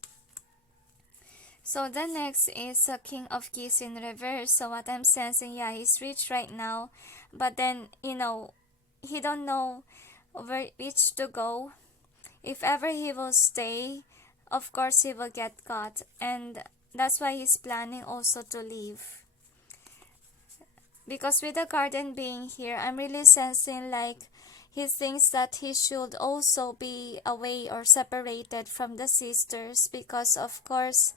So the next is a King of Keys in reverse. So what I'm sensing, yeah, he's rich right now, but then he don't know which to go. If ever he will stay, of course he will get caught, and that's why he's planning also to leave. Because with the garden being here, I'm really sensing like he thinks that he should also be away or separated from the sisters, because of course,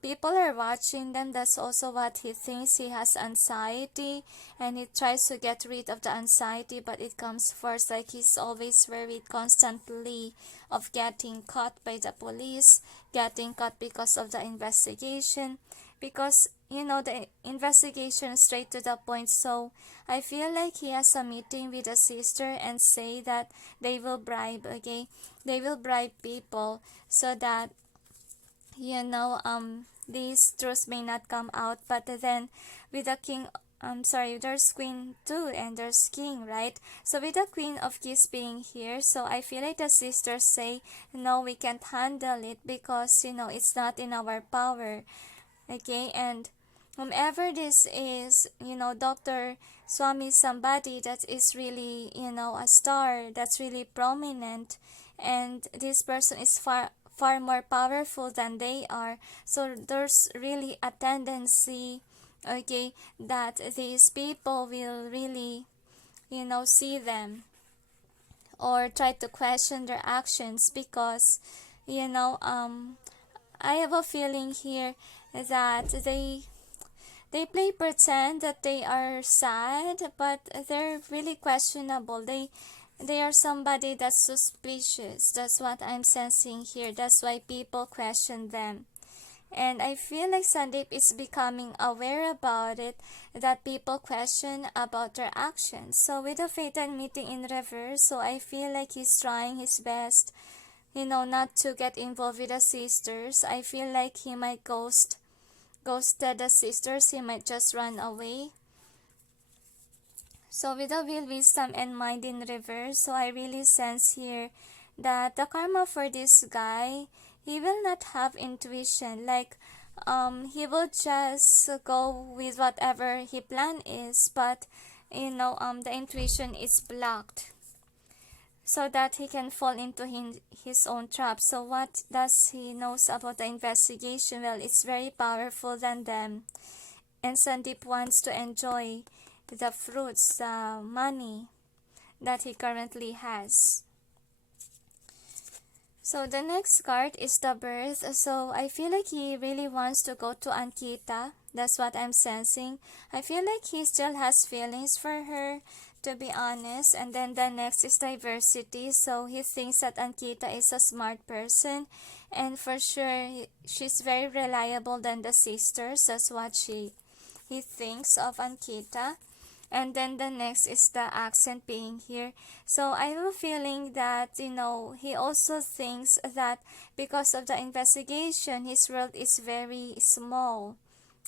people are watching them. That's also what he thinks. He has anxiety, and he tries to get rid of the anxiety, but it comes first. Like he's always worried constantly of getting caught by the police, getting caught because of the investigation, because the investigation is straight to the point. So I feel like he has a meeting with a sister and say that they will bribe, okay, they will bribe people so that these truths may not come out. But then with the king, there's queen too, and there's king, right? So with the queen of keys being here, so I feel like the sisters say, no, we can't handle it because it's not in our power. Okay, and whomever this is, Dr. Swami is somebody that is really, a star that's really prominent, and this person is far more powerful than they are. So there's really a tendency, okay, that these people will really, see them or try to question their actions, because, I have a feeling here that they play pretend that they are sad, but they're really questionable. They are somebody that's suspicious. That's what I'm sensing here. That's why people question them. And I feel like Sandeep is becoming aware about it, that people question about their actions. So with the fatal meeting in reverse, so I feel like he's trying his best, not to get involved with the sisters. I feel like he might ghosted the sisters. He might just run away. So with the will, wisdom, and mind in reverse, so I really sense here that the karma for this guy, he will not have intuition. Like, he will just go with whatever his plan is, but the intuition is blocked, so that he can fall into his own trap. So what does he knows about the investigation? Well, it's very powerful than them, and Sandeep wants to enjoy the fruits, the money that he currently has. So the next card is the birth. So I feel like he really wants to go to Ankita. That's what I'm sensing. I feel like he still has feelings for her, to be honest. And then the next is diversity. So he thinks that Ankita is a smart person, and for sure she's very reliable than the sisters. That's what he thinks of Ankita. And then the next is the accent being here. So I have a feeling that, he also thinks that because of the investigation, his world is very small.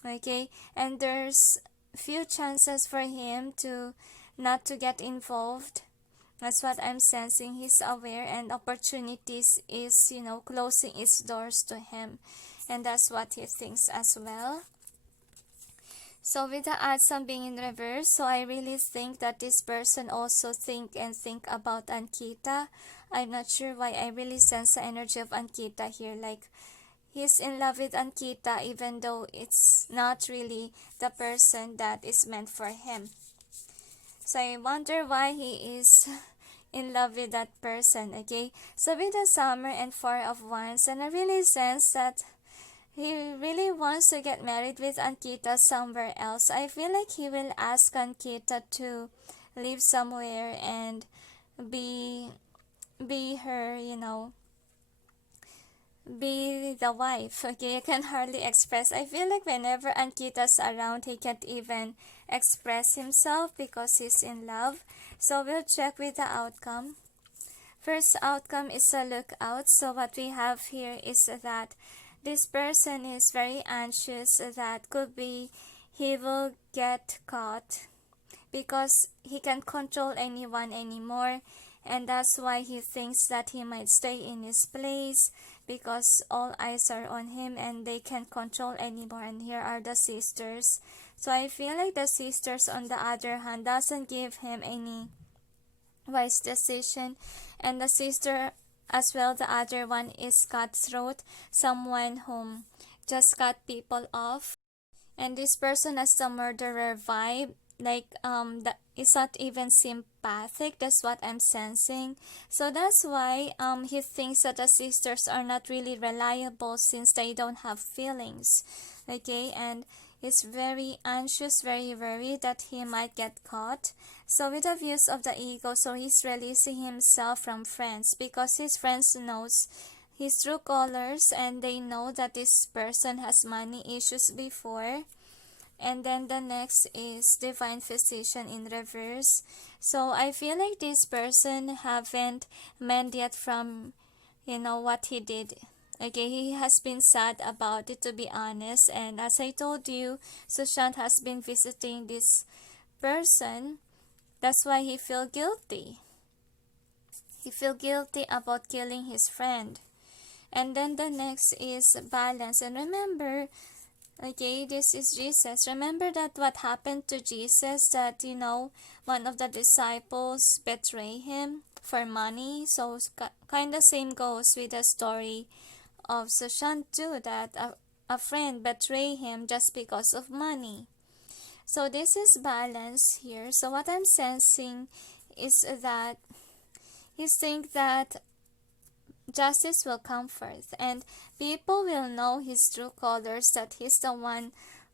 Okay? And there's few chances for him to not to get involved. That's what I'm sensing. He's aware, and opportunities is, closing its doors to him. And that's what he thinks as well. So with the Adsam being in reverse, so I really think that this person also think about Ankita. I'm not sure why I really sense the energy of Ankita here. Like, he's in love with Ankita even though it's not really the person that is meant for him. So So I wonder why he is in love with that person, okay? So with the Summer and Four of Wands, and I really sense that he really wants to get married with Ankita somewhere else. I feel like he will ask Ankita to live somewhere and be her, be the wife. Okay, I can hardly express. I feel like whenever Ankita's around, he can't even express himself because he's in love. So we'll check with the outcome. First outcome is a lookout. So what we have here is that this person is very anxious that could be he will get caught because he can't control anyone anymore, and that's why he thinks that he might stay in his place because all eyes are on him and they can't control anymore. And here are the sisters. So I feel like the sisters on the other hand doesn't give him any wise decision, and the sister as well, the other one is cutthroat, someone whom just cut people off, and this person has the murderer vibe, like that is not even sympathetic. That's what I'm sensing. So that's why he thinks that the sisters are not really reliable since they don't have feelings, okay? And he's very anxious, very worried that he might get caught. So with the views of the ego, so he's releasing himself from friends because his friends knows his true colors and they know that this person has money issues before. And then the next is Divine Physician in reverse. So I feel like this person haven't mended yet from what he did. Okay, he has been sad about it, to be honest. And as I told you, Sushant has been visiting this person. That's why he feel guilty. He feel guilty about killing his friend. And then the next is Balance. And remember, okay, this is Jesus. Remember that what happened to Jesus, that one of the disciples betray him for money. So kind of same goes with the story of Sushant too, that a friend betray him just because of money. So this is Balance here. So what I'm sensing is that he thinks that justice will come first and people will know his true colors, that he's the one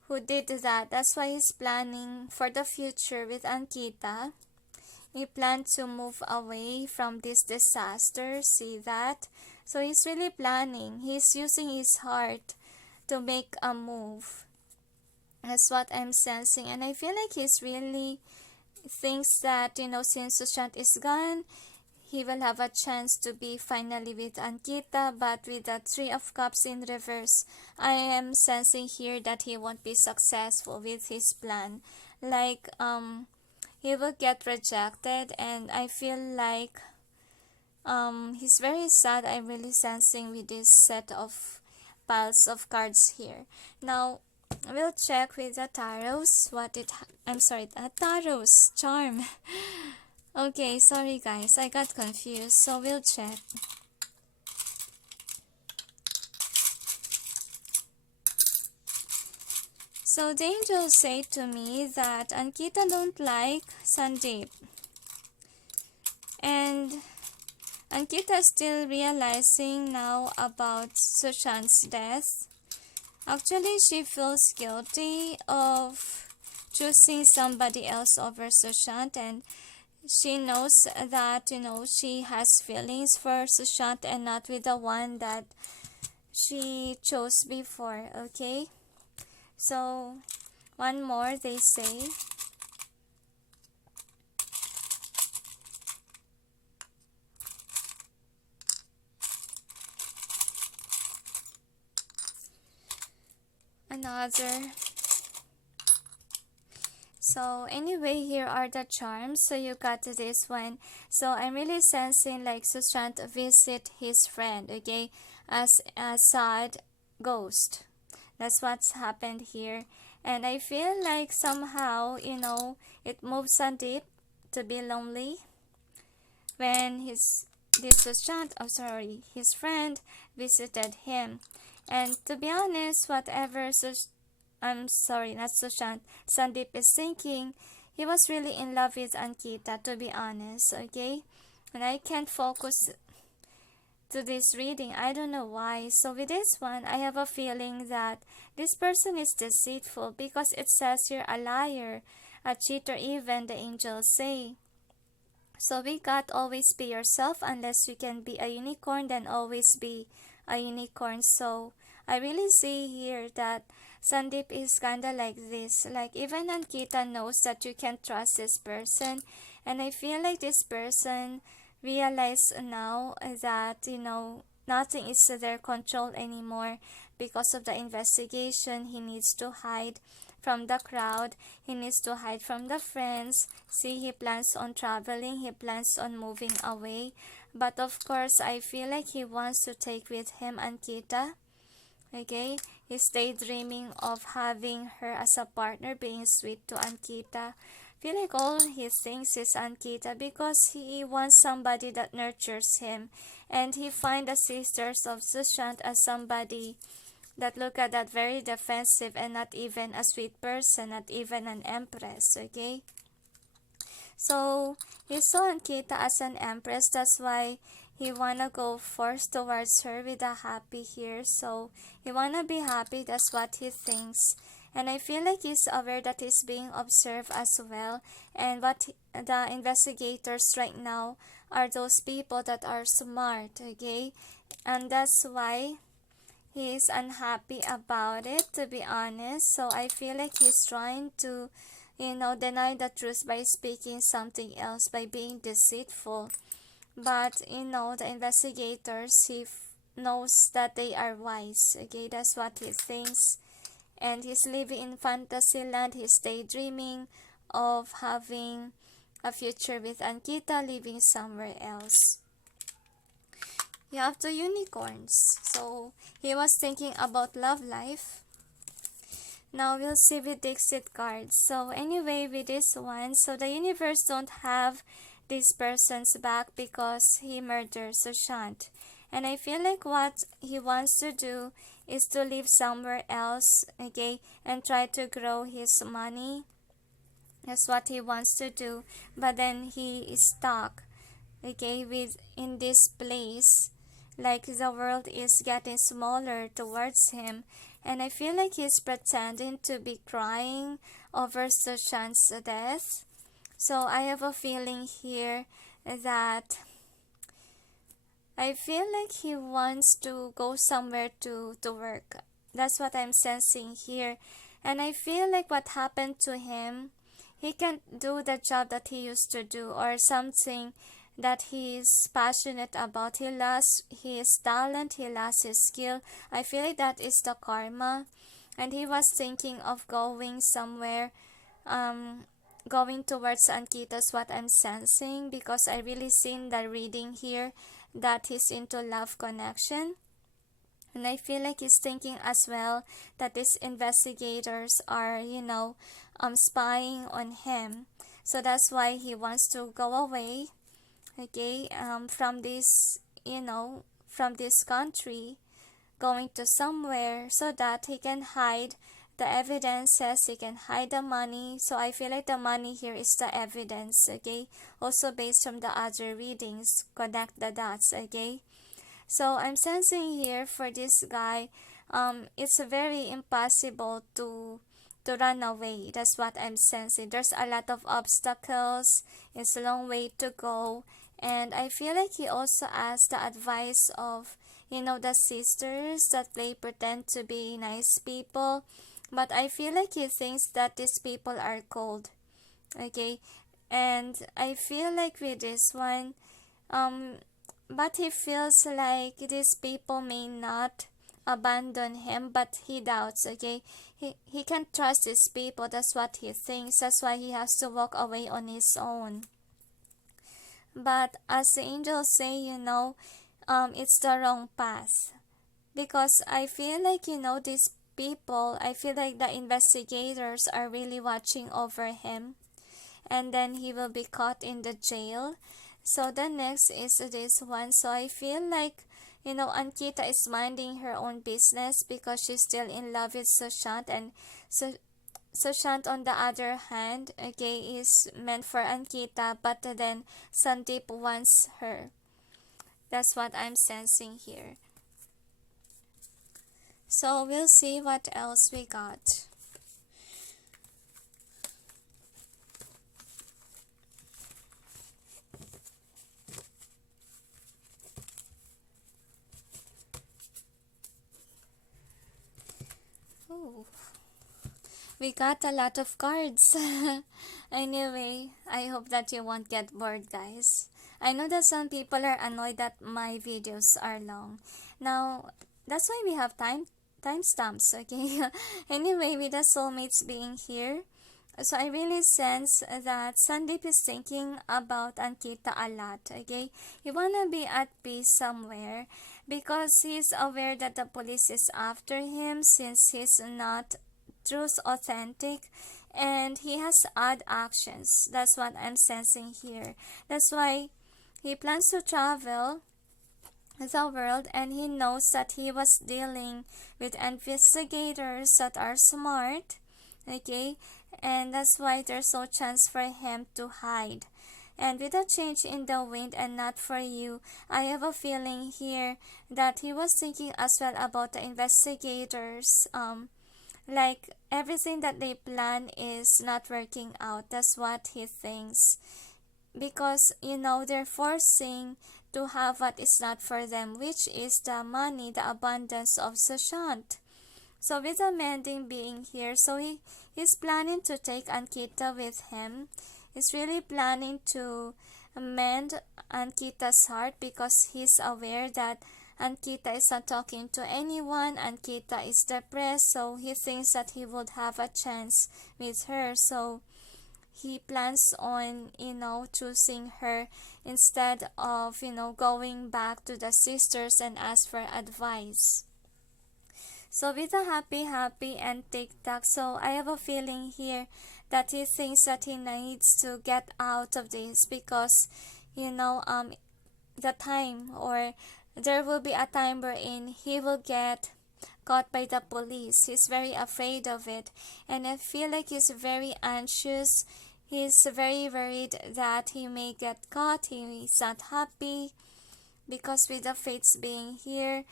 who did that. That's why he's planning for the future with Ankita. He planned to move away from this disaster, see that? So he's really planning. He's using his heart to make a move. That's what I'm sensing. And I feel like he's really thinks that, since Sushant is gone, he will have a chance to be finally with Ankita. But with the Three of Cups in reverse, I am sensing here that he won't be successful with his plan. Like, he will get rejected, and I feel like he's very sad. I'm really sensing with this set of piles of cards here. Now we'll check with the tarots the tarots charm. Okay, sorry guys, I got confused. So we'll check. So the angels say to me that Ankita don't like Sandeep, and Ankita is still realizing now about Sushant's death. Actually, she feels guilty of choosing somebody else over Sushant, and she knows that, she has feelings for Sushant and not with the one that she chose before, okay? So, one more, they say. Another. So anyway, here are the charms. So you got this one. So I'm really sensing like Sushant visit his friend, okay, as a sad ghost. That's what's happened here. And I feel like somehow, it moves Sandeep to be lonely when his friend visited him. And to be honest, whatever not Sushant, Sandeep is thinking, he was really in love with Ankita, to be honest, okay? And I can't focus to this reading. I don't know why. So with this one, I have a feeling that this person is deceitful because it says you're a liar, a cheater, even the angels say. So we got always be yourself. Unless you can be a unicorn, then always be a unicorn. So I really see here that Sandeep is kinda like this. Like even Ankita knows that you can't trust this person. And I feel like this person realize now that, nothing is to their control anymore because of the investigation. He needs to hide from the crowd. He needs to hide from the friends. See, he plans on traveling. He plans on moving away. But of course, I feel like he wants to take with him Ankita. Okay, he's daydreaming of having her as a partner, being sweet to Ankita. Feel like all he thinks is Ankita because he wants somebody that nurtures him, and he find the sisters of Sushant as somebody that look at that very defensive and not even a sweet person, not even an empress. Okay, so he saw Ankita as an empress. That's why he wanna go first towards her with a happy here. So he wanna be happy. That's what he thinks. And I feel like he's aware that he's being observed as well. And what the investigators right now are those people that are smart, okay? And that's why he is unhappy about it, to be honest. So I feel like he's trying to, deny the truth by speaking something else, by being deceitful. But, the investigators, he knows that they are wise, okay? That's what he thinks. And he's living in fantasy land. He's daydreaming of having a future with Ankita, living somewhere else. You have two unicorns. So he was thinking about love life. Now we'll see with DiXit cards. So anyway, with this one, so the universe don't have this person's back because he murdered Sushant. And I feel like what he wants to do is to live somewhere else, okay, and try to grow his money. That's what he wants to do. But then he is stuck, okay, in this place. Like the world is getting smaller towards him. And I feel like he's pretending to be crying over Sushant's death. So I have a feeling here that I feel like he wants to go somewhere to work. That's what I'm sensing here. And I feel like what happened to him, he can't do the job that he used to do, or something that he is passionate about. He lost his talent, he lost his skill. I feel like that is the karma. And he was thinking of going somewhere, going towards Ankita's what I'm sensing, because I really seen the reading here that he's into love connection. And I feel like he's thinking as well that these investigators are, spying on him. So that's why he wants to go away, okay, from this, from this country, going to somewhere so that he can hide the evidences, he can hide the money. So I feel like the money here is the evidence, okay? Also based from the other readings, connect the dots, okay? So I'm sensing here for this guy, it's very impossible to run away. That's what I'm sensing. There's a lot of obstacles. It's a long way to go. And I feel like he also asked the advice of, the sisters that play pretend to be nice people. But I feel like he thinks that these people are cold. Okay? And I feel like with this one, but he feels like these people may not abandon him, but he doubts, okay? He can't trust these people. That's what he thinks. That's why he has to walk away on his own. But as the angels say, it's the wrong path. Because I feel like, these people, I feel like the investigators are really watching over him. And then he will be caught in the jail. So the next is this one. So I feel like, Ankita is minding her own business because she's still in love with Sushant. And so Sushant, on the other hand, okay, is meant for Ankita, but then Sandeep wants her. That's what I'm sensing here. So we'll see what else we got. Ooh. We got a lot of cards. Anyway, I hope that you won't get bored, guys. I know that some people are annoyed that my videos are long. Now, that's why we have timestamps, okay? Anyway, with the soulmates being here, so I really sense that Sandeep is thinking about Ankita a lot, okay? He wanna be at peace somewhere because he's aware that the police is after him since he's not truth authentic, and he has odd actions. That's what I'm sensing here. That's why he plans to travel the world, and he knows that he was dealing with investigators that are smart, okay, and that's why there's no chance for him to hide. And with a change in the wind and not for you, I have a feeling here that he was thinking as well about the investigators, like everything that they plan is not working out. That's what he thinks, because they're forcing to have what is not for them, which is the money, the abundance of Sushant. So with the mending being here, so he's planning to take Ankita with him. He's really planning to mend Ankita's heart because he's aware that Ankita is not talking to anyone. Ankita is depressed, so he thinks that he would have a chance with her. So he plans on, choosing her instead of, going back to the sisters and ask for advice. So with a happy and TikTok, so I have a feeling here that he thinks that he needs to get out of this because, the time, or there will be a time wherein he will get caught by the police. He's very afraid of it, and I feel like he's very anxious. He's very worried that he may get caught. He's not happy because with the fates being here.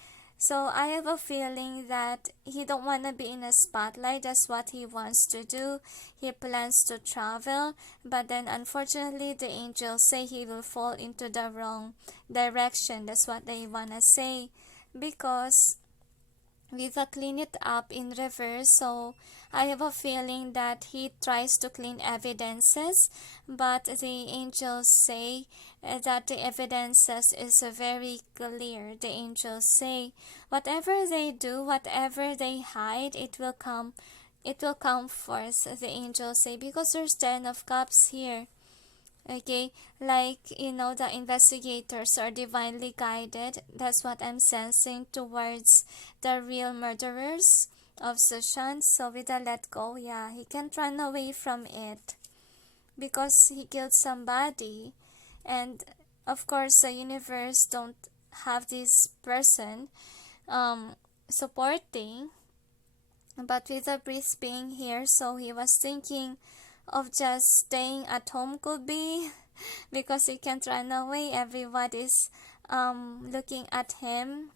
So I have a feeling that he don't want to be in a spotlight. That's what he wants to do. He plans to travel, but then unfortunately the angels say he will fall into the wrong direction. That's what they want to say, because with a clean it up in reverse, so I have a feeling that he tries to clean evidences, but the angels say that the evidences is very clear. The angels say whatever they do, whatever they hide, it will come forth, the angels say, because there's 10 of cups here. Okay, like the investigators are divinely guided. That's what I'm sensing towards the real murderers of Sushant. So with a let go, yeah, he can't run away from it because he killed somebody, and of course the universe don't have this person supporting. But with the priest being here, so he was thinking of just staying at home, could be, because he can't run away. Everybody's looking at him.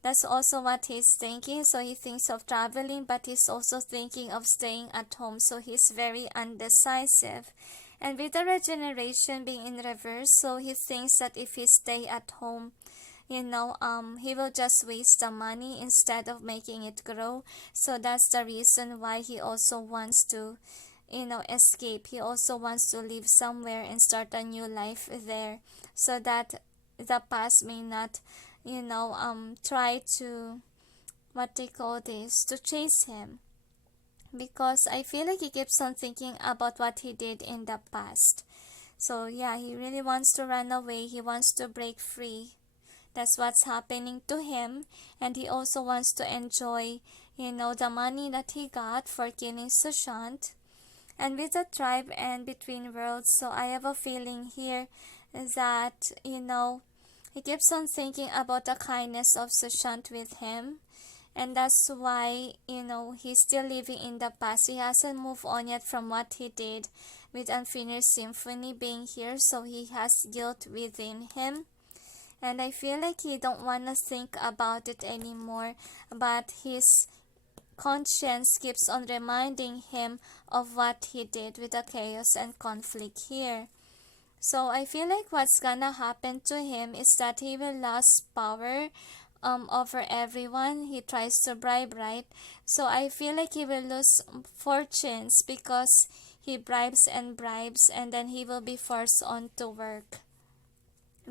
That's also what he's thinking. So he thinks of traveling, but he's also thinking of staying at home. So he's very undecisive. And with the regeneration being in reverse, so he thinks that if he stay at home, he will just waste the money instead of making it grow. So that's the reason why he also wants to escape. He also wants to live somewhere and start a new life there, so that the past may not try to, what they call this, to chase him, because I feel like he keeps on thinking about what he did in the past. So yeah, he really wants to run away. He wants to break free. That's what's happening to him. And he also wants to enjoy the money that he got for killing Sushant. And with the tribe and between worlds, so I have a feeling here that, he keeps on thinking about the kindness of Sushant with him. and that's why, he's still living in the past. He hasn't moved on yet from what he did with Unfinished Symphony being here, so he has guilt within him. And I feel like he don't want to think about it anymore, but his conscience keeps on reminding him of what he did with the chaos and conflict here. So I feel like what's gonna happen to him is that he will lose power over everyone he tries to bribe, right? So I feel like he will lose fortunes because he bribes and then he will be forced on to work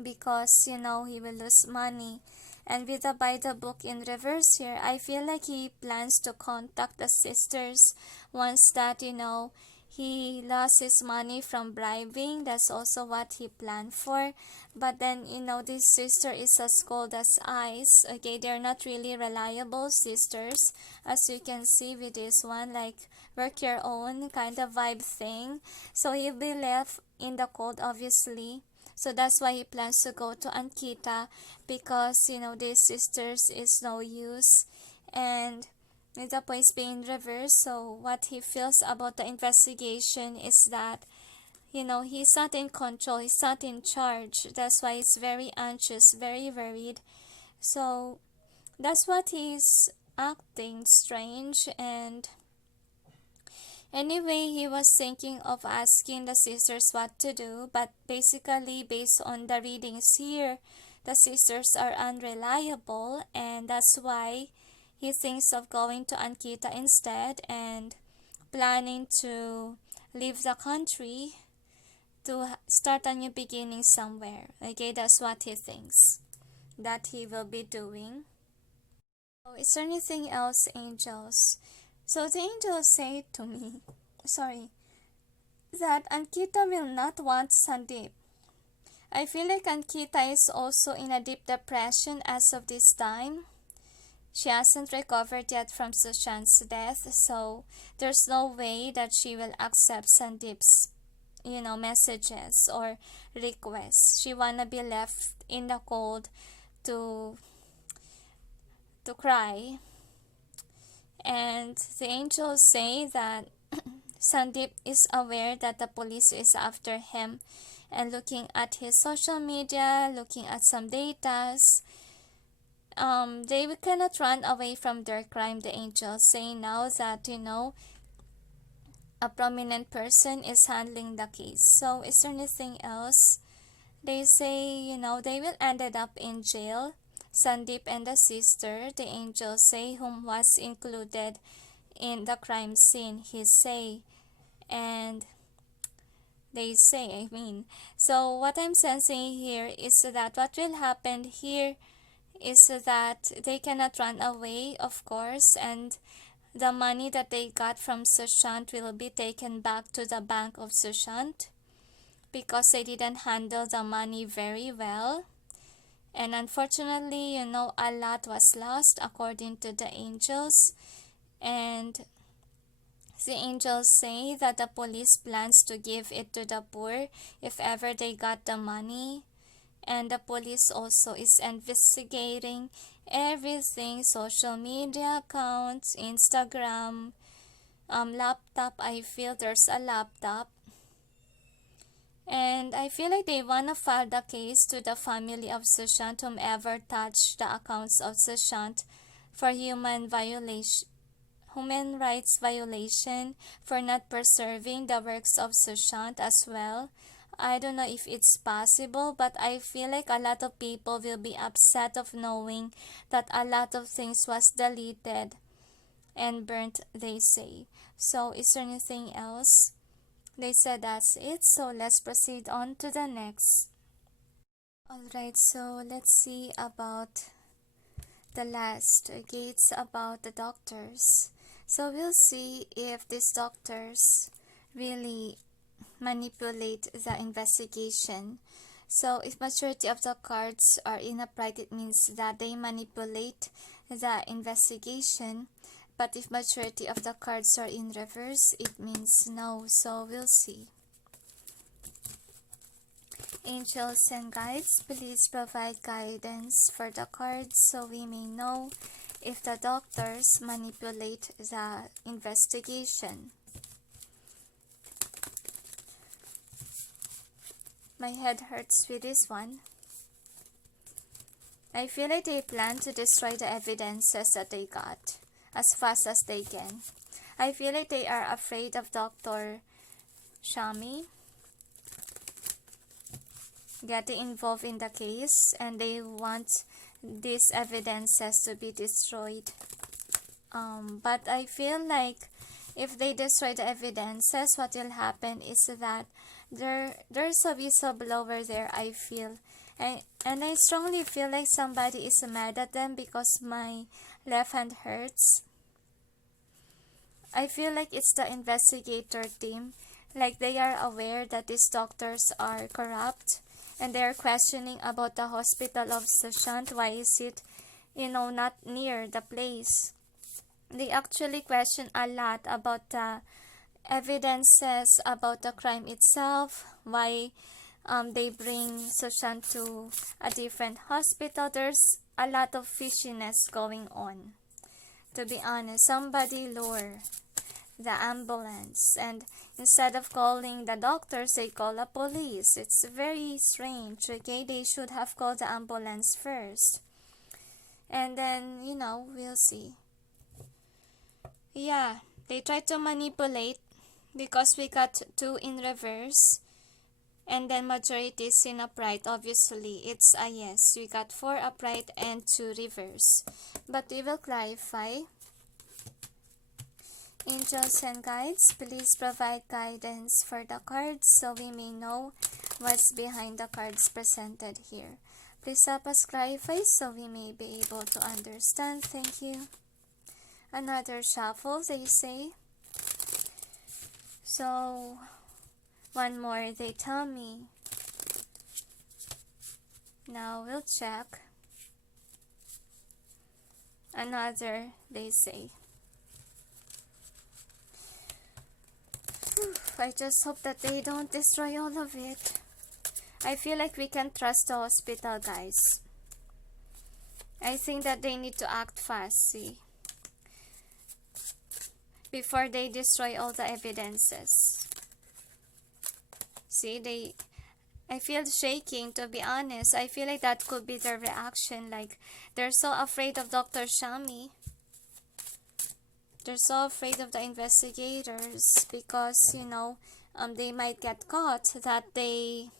because he will lose money. And with the by the book in reverse here, I feel like he plans to contact the sisters once that he lost his money from bribing. That's also what he planned for. But then this sister is as cold as ice. Okay, they're not really reliable sisters, as you can see with this one, like work your own kind of vibe thing. So he'll be left in the cold, obviously. So that's why he plans to go to Ankita, because these sisters is no use. And with the points being reversed, so what he feels about the investigation is that he's not in control, he's not in charge. That's why he's very anxious, very worried. So that's what he's acting strange. And anyway, he was thinking of asking the sisters what to do, but basically based on the readings here, the sisters are unreliable, and that's why he thinks of going to Ankita instead and planning to leave the country to start a new beginning somewhere. Okay, that's what he thinks that he will be doing. Oh, is there anything else, angels? So the angels say to me, that Ankita will not want Sandeep. I feel like Ankita is also in a deep depression as of this time. She hasn't recovered yet from Sushant's death, so there's no way that she will accept Sandeep's, messages or requests. She wanna be left in the cold to cry. And the angels say that Sandeep is aware that the police is after him, and looking at his social media, looking at some datas, they cannot run away from their crime. The angels say now that a prominent person is handling the case. So is there anything else? They say they will ended up in jail. Sandeep and the sister, the angels say, whom was included in the crime scene, he say. And they say, so what I'm sensing here is that what will happen here is that they cannot run away, of course, and the money that they got from Sushant will be taken back to the bank of Sushant because they didn't handle the money very well. And unfortunately, a lot was lost according to the angels. And the angels say that the police plans to give it to the poor if ever they got the money. And the police also is investigating everything, social media accounts, Instagram, laptop. I feel there's a laptop. And I feel like they want to file the case to the family of Sushant, whomever touched the accounts of Sushant, for human rights violation, for not preserving the works of Sushant as well. I don't know if it's possible, but I feel like a lot of people will be upset of knowing that a lot of things was deleted and burnt, they say. So is there anything else? They said that's it, so let's proceed on to the next. Alright, so let's see about the last. Okay, it's about the doctors. So we'll see if these doctors really manipulate the investigation. So if majority of the cards are in upright, it means that they manipulate the investigation. But if majority of the cards are in reverse, it means no. So we'll see. Angels and guides, please provide guidance for the cards so we may know if the doctors manipulate the investigation. My head hurts with this one. I feel like they plan to destroy the evidences that they got as fast as they can. I feel like they are afraid of Dr. Shami getting involved in the case, and they want these evidences to be destroyed. But I feel like if they destroy the evidences, what will happen is that there's a whistleblower there, I feel. And I strongly feel like somebody is mad at them because my left hand hurts. I feel like it's the investigator team. Like they are aware that these doctors are corrupt, and they are questioning about the hospital of Sushant. Why is it, not near the place? They actually question a lot about the evidences about the crime itself. Why they bring Sushant to a different hospital. There's a lot of fishiness going on. To be honest, somebody lure the ambulance, and instead of calling the doctors, they call the police. It's very strange. Okay, they should have called the ambulance first, and then we'll see. Yeah, they try to manipulate because we got 2 in reverse, and then majority is in upright. Obviously it's a yes. We got 4 upright and 2 reverse, but we will clarify. Angels and guides, please provide guidance for the cards so we may know what's behind the cards presented here. Please help us clarify so we may be able to understand. Thank you. Another shuffle, they say. So, one more, they tell me. Now we'll check. Another, they say. I just hope that they don't destroy all of it. I feel like we can trust the hospital, guys. I think that they need to act fast, see? Before they destroy all the evidences. See, I feel shaking, to be honest. I feel like that could be their reaction. Like, they're so afraid of Dr. Shami. They're so afraid of the investigators because, they might get caught that they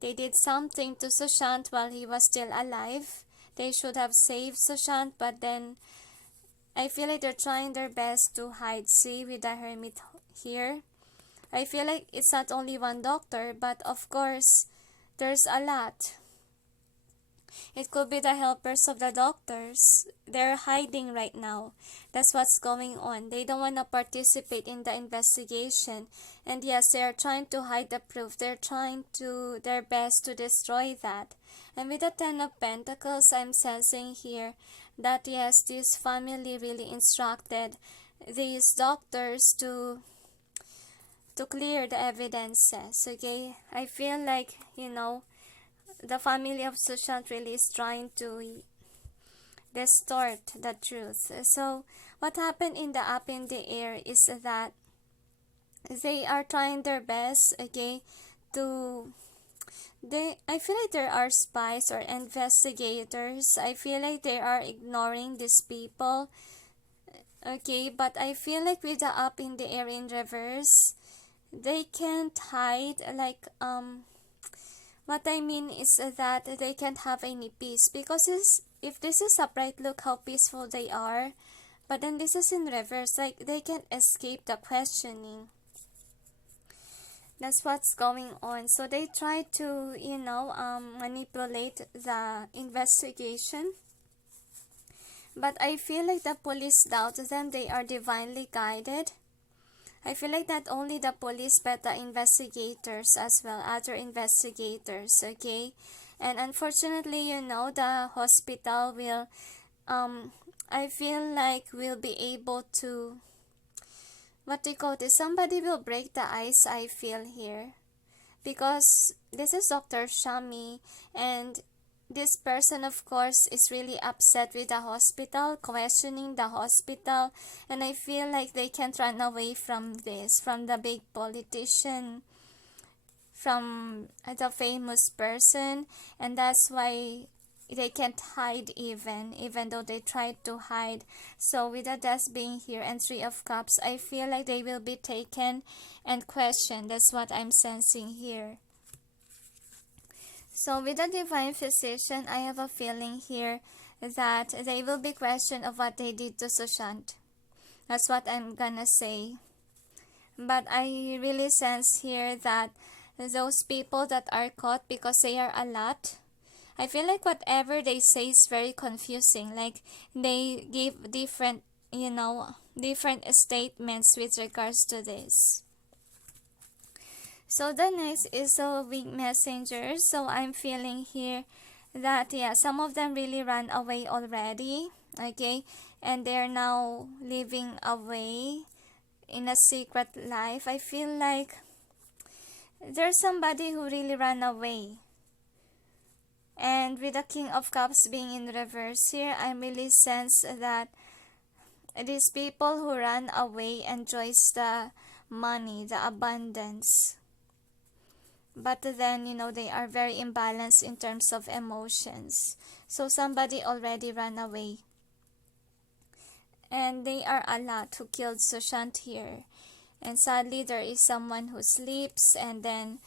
did something to Sushant while he was still alive. They should have saved Sushant, but then I feel like they're trying their best to hide. See, with the hermit here. I feel like it's not only one doctor, but of course, there's a lot. It could be the helpers of the doctors. They're hiding right now. That's what's going on. They don't want to participate in the investigation. And yes, they are trying to hide the proof. They're trying their best to destroy that. And with the 10 of Pentacles, I'm sensing here that yes, this family really instructed these doctors to clear the evidences. Okay, I feel like the family of Sushant really is trying to distort the truth. So what happened in the Up in the Air is that they are trying their best, okay, I feel like there are spies or investigators. I feel like they are ignoring these people. Okay, but I feel like with the Up in the Air in reverse, they can't hide, like, what I mean is that they can't have any peace, because if this is upright, look how peaceful they are, but then this is in reverse, like they can't escape the questioning. That's what's going on. So they try to, manipulate the investigation. But I feel like the police doubt them. They are divinely guided. I feel like not only the police, but the investigators as well, other investigators, okay? And unfortunately, the hospital will, I feel like will be able to, what do you call this? Somebody will break the ice, I feel here. Because this is Dr. Shami, and this person, of course, is really upset with the hospital, questioning the hospital, and I feel like they can't run away from this, from the big politician, from the famous person, and that's why they can't hide, even though they tried to hide. So with the death being here and Three of Cups, I feel like they will be taken and questioned. That's what I'm sensing here. So with the Divine Physician, I have a feeling here that they will be questioned of what they did to Sushant. That's what I'm gonna say. But I really sense here that those people that are caught, because they are a lot, I feel like whatever they say is very confusing. Like they give different, different statements with regards to this. So the next is the weak messengers. So I'm feeling here that, yeah, some of them really ran away already, okay, and they're now living away in a secret life. I feel like there's somebody who really ran away. And with the King of Cups being in reverse here, I really sense that these people who ran away enjoys the money, the abundance. But then, they are very imbalanced in terms of emotions. So somebody already ran away. And they are a lot who killed Sushant here. And sadly, there is someone who sleeps. And then,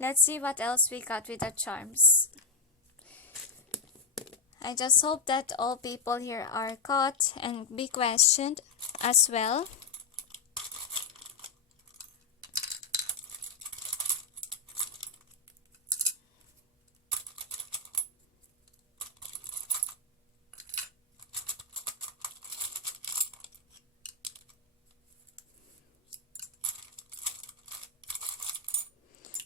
let's see what else we got with the charms. I just hope that all people here are caught and be questioned as well.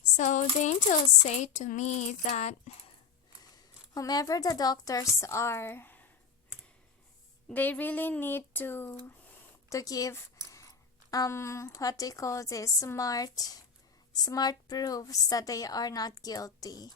So the angels say to me that whomever the doctors are, they really need to give what they call this, smart proofs that they are not guilty.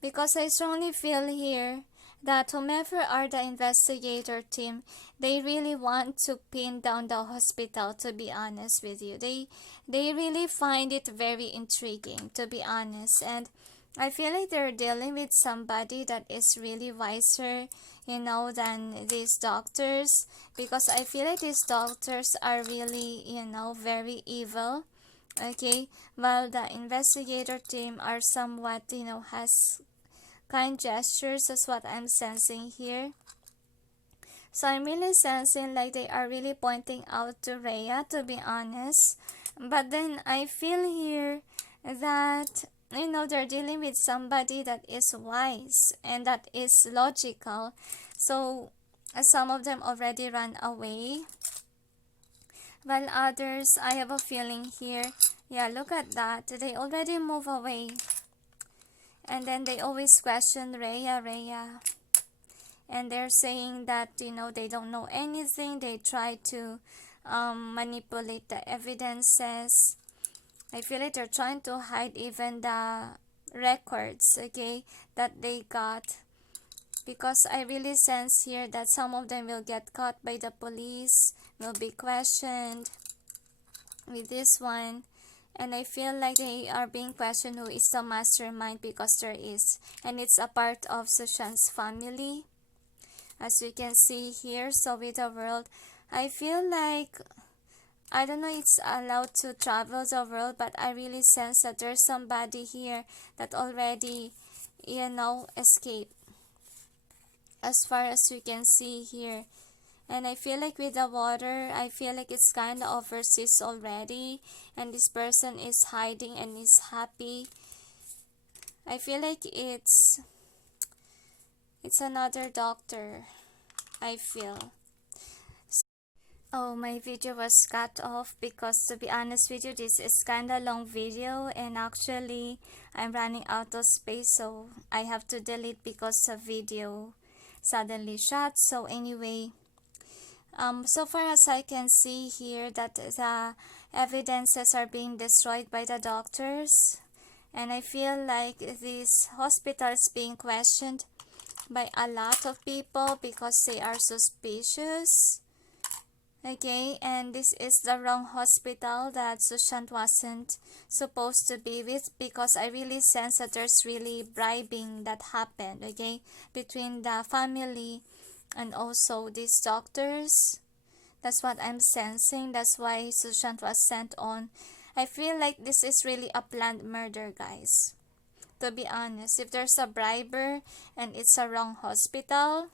Because I strongly feel here that whomever are the investigator team, they really want to pin down the hospital, to be honest with you. They really find it very intriguing, to be honest. And I feel like they're dealing with somebody that is really wiser, than these doctors. Because I feel like these doctors are really, very evil. Okay, while the investigator team are somewhat, has kind gestures. That's what I'm sensing here. So I'm really sensing like they are really pointing out to Rhea, to be honest. But then I feel here that, they're dealing with somebody that is wise and that is logical. So some of them already ran away. While others, I have a feeling here, yeah, look at that. They already move away. And then they always question Rhea. And they're saying that, they don't know anything. They try to manipulate the evidences. I feel like they're trying to hide even the records, okay, that they got. Because I really sense here that some of them will get caught by the police, will be questioned with this one. And I feel like they are being questioned who is the mastermind, because there is. And it's a part of Sushant's family, as you can see here. So with the world, I feel like, I don't know, it's allowed to travel the world, but I really sense that there's somebody here that already, escaped. As far as you can see here. And I feel like with the water, I feel like it's kind of overseas already. And this person is hiding and is happy. I feel like it's another doctor, I feel. Oh, my video was cut off because, to be honest with you, this is kind of long video. And actually, I'm running out of space. So I have to delete because the video suddenly shut. So anyway, so far as I can see here, that the evidences are being destroyed by the doctors. And I feel like this hospital is being questioned by a lot of people because they are suspicious. Okay, and this is the wrong hospital that Sushant wasn't supposed to be with, because I really sense that there's really bribing that happened, okay, between the family and also these doctors. That's what I'm sensing. That's why Sushant was sent on. I feel like this is really a planned murder, guys. To be honest, if there's a briber and it's a wrong hospital,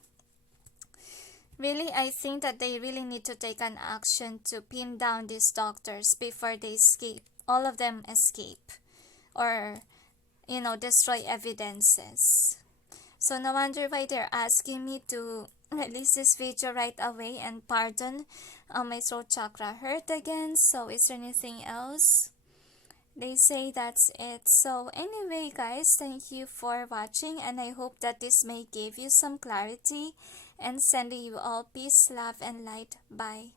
really, I think that they really need to take an action to pin down these doctors before they escape. All of them escape. Or, destroy evidences. So no wonder why they're asking me to release this video right away. And pardon, my throat chakra hurt again. So is there anything else? They say that's it. So anyway, guys, thank you for watching, and I hope that this may give you some clarity, and sending you all peace, love, and light. Bye.